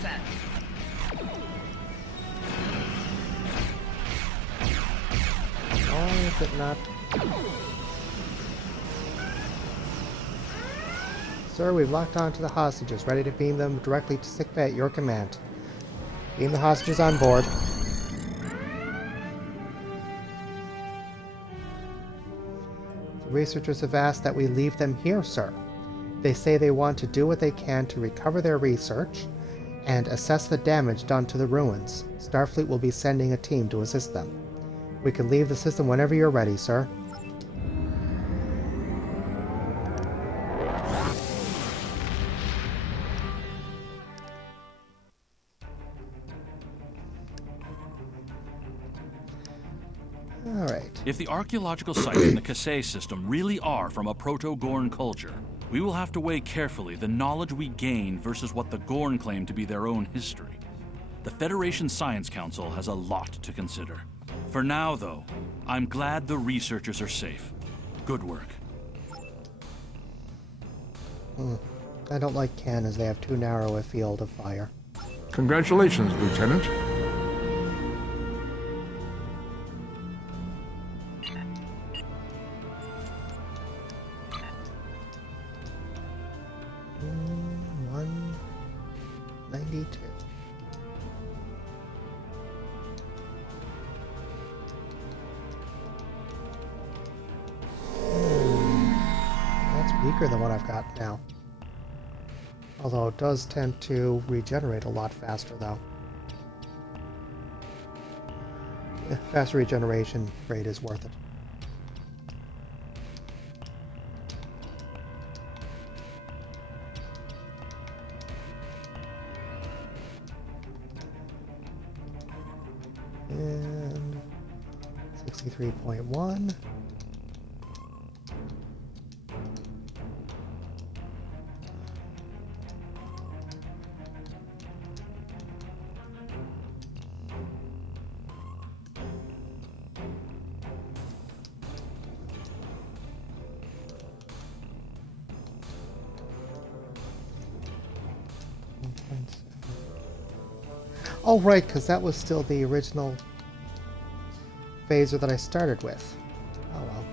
descent. Why is it not? Sir, we've locked onto the hostages, ready to beam them directly to sickbay at your command. Beam the hostages on board. The researchers have asked that we leave them here, sir. They say they want to do what they can to recover their research and assess the damage done to the ruins. Starfleet will be sending a team to assist them. We can leave the system whenever you're ready, sir. Alright. If the archaeological sites in the Kasei system really are from a Proto-Gorn culture, we will have to weigh carefully the knowledge we gain versus what the Gorn claim to be their own history. The Federation Science Council has a lot to consider. For now, though, I'm glad the researchers are safe. Good work. I don't like Ken as they have too narrow a field of fire. Congratulations, Lieutenant. Weaker than what I've got now. Although it does tend to regenerate a lot faster, though. Faster regeneration rate is worth it. And 63.1. Oh, right, because that was still the original phaser that I started with. Oh, well.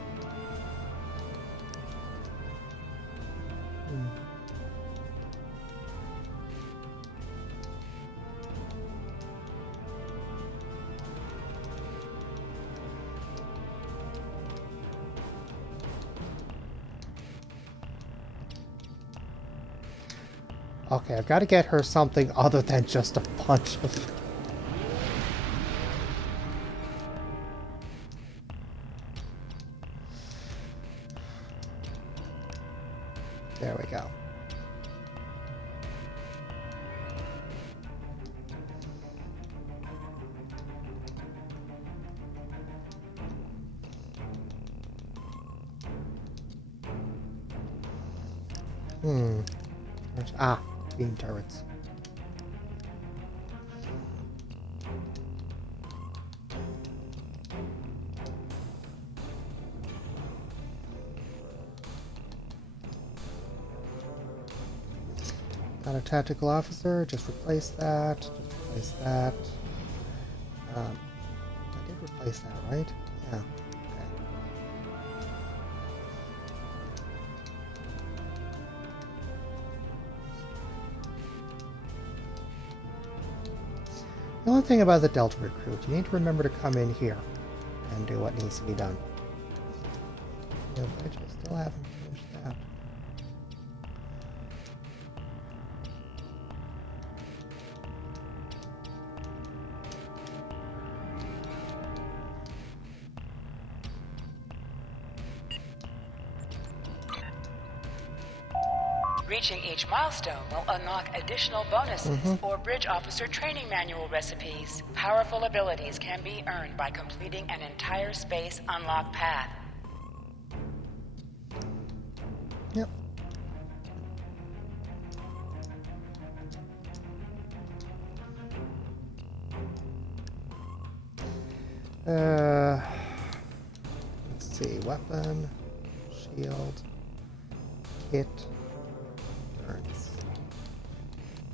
Okay, I've got to get her something other than just a bunch of... There we go. Ah, beam turrets. Not a tactical officer, just replace that, just replace that. I did replace that, right? Yeah. The only thing about the Delta Recruit, you need to remember to come in here and do what needs to be done. Yeah, I still haven't finished that. Reaching each milestone will unlock additional bonuses or bridge officer training manual recipes. Powerful abilities can be earned by completing an entire space unlock path. Yep. Let's see, weapon, shield, kit, turrets.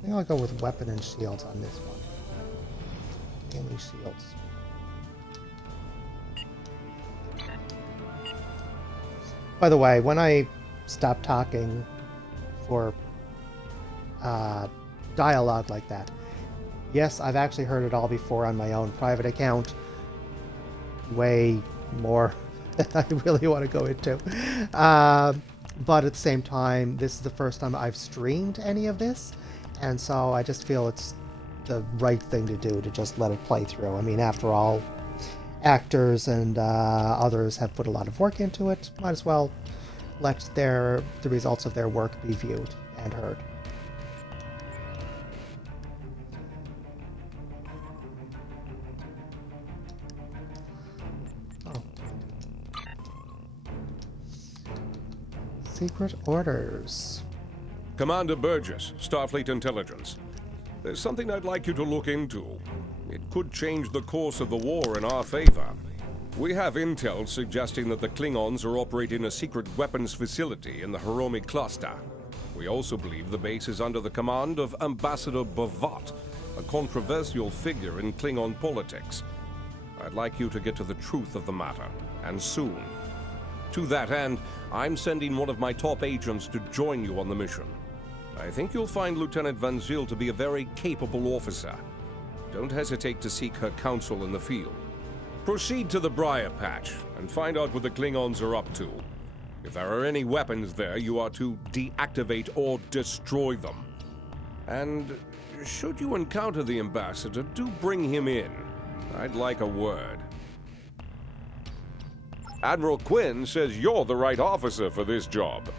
I think I'll go with weapon and shields on this one. Mainly shields. By the way, when I stop talking for dialogue like that, yes, I've actually heard it all before on my own private account. Way more than I really want to go into. But at the same time, this is the first time I've streamed any of this, and so I just feel it's the right thing to do to just let it play through. I mean, after all, actors and others have put a lot of work into it. Might as well let the results of their work be viewed and heard. Oh. Secret orders. Commander Burgess, Starfleet Intelligence. There's something I'd like you to look into. It could change the course of the war in our favor. We have intel suggesting that the Klingons are operating a secret weapons facility in the Hiromi cluster. We also believe the base is under the command of Ambassador Bavat, a controversial figure in Klingon politics. I'd like you to get to the truth of the matter, and soon. To that end, I'm sending one of my top agents to join you on the mission. I think you'll find Lieutenant Van Zyl to be a very capable officer. Don't hesitate to seek her counsel in the field. Proceed to the Briar Patch and find out what the Klingons are up to. If there are any weapons there, you are to deactivate or destroy them. And should you encounter the ambassador, do bring him in. I'd like a word. Admiral Quinn says you're the right officer for this job.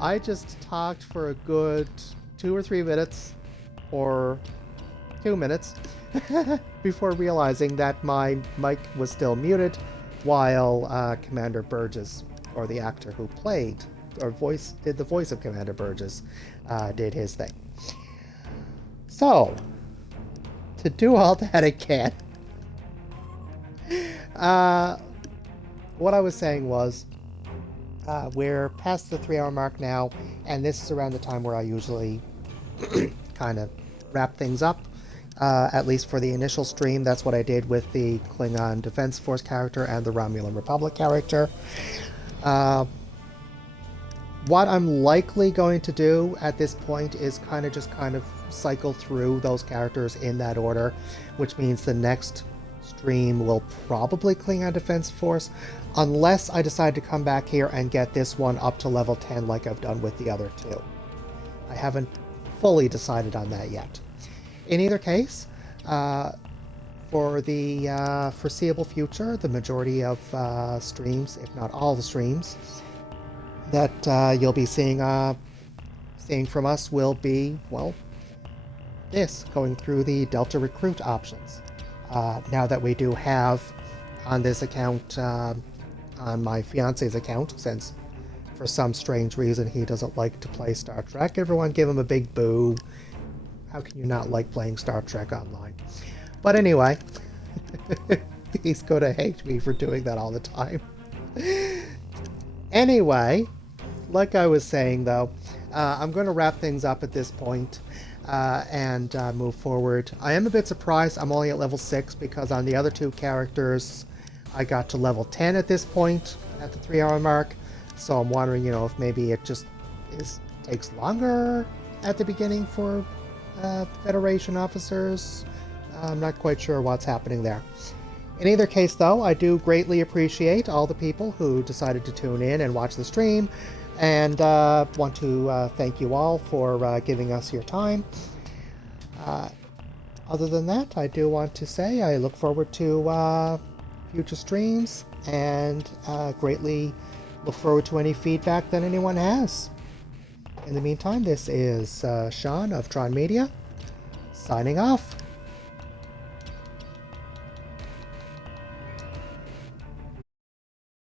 I just talked for a good 2 or 3 minutes, or 2 minutes, before realizing that my mic was still muted while Commander Burgess, or the actor who played, or did the voice of Commander Burgess, did his thing. So, to do all that again, what I was saying was, we're past the 3-hour mark now, and this is around the time where I usually kind of wrap things up, at least for the initial stream. That's what I did with the Klingon Defense Force character and the Romulan Republic character. What I'm likely going to do at this point is kind of cycle through those characters in that order, which means the next stream will probably Klingon Defense Force, unless I decide to come back here and get this one up to level 10 like I've done with the other two. I haven't fully decided on that yet. In either case, for the foreseeable future, the majority of streams, if not all the streams, that you'll be seeing from us will be, well, this, going through the Delta Recruit options. Now that we do have on this account, on my fiance's account, since for some strange reason he doesn't like to play Star Trek. Everyone give him a big boo. How can you not like playing Star Trek online? But anyway, he's going to hate me for doing that all the time. Anyway, like I was saying though, I'm going to wrap things up at this point. And move forward. I am a bit surprised I'm only at level 6 because on the other two characters, I got to level 10 at this point at the 3-hour mark, so I'm wondering, if maybe it just takes longer at the beginning for Federation officers. I'm not quite sure what's happening there. In either case, though, I do greatly appreciate all the people who decided to tune in and watch the stream, and want to thank you all for giving us your time. Other than that, I do want to say I look forward to future streams, and greatly look forward to any feedback that anyone has. In the meantime, this is Shawn of Tron Media, signing off.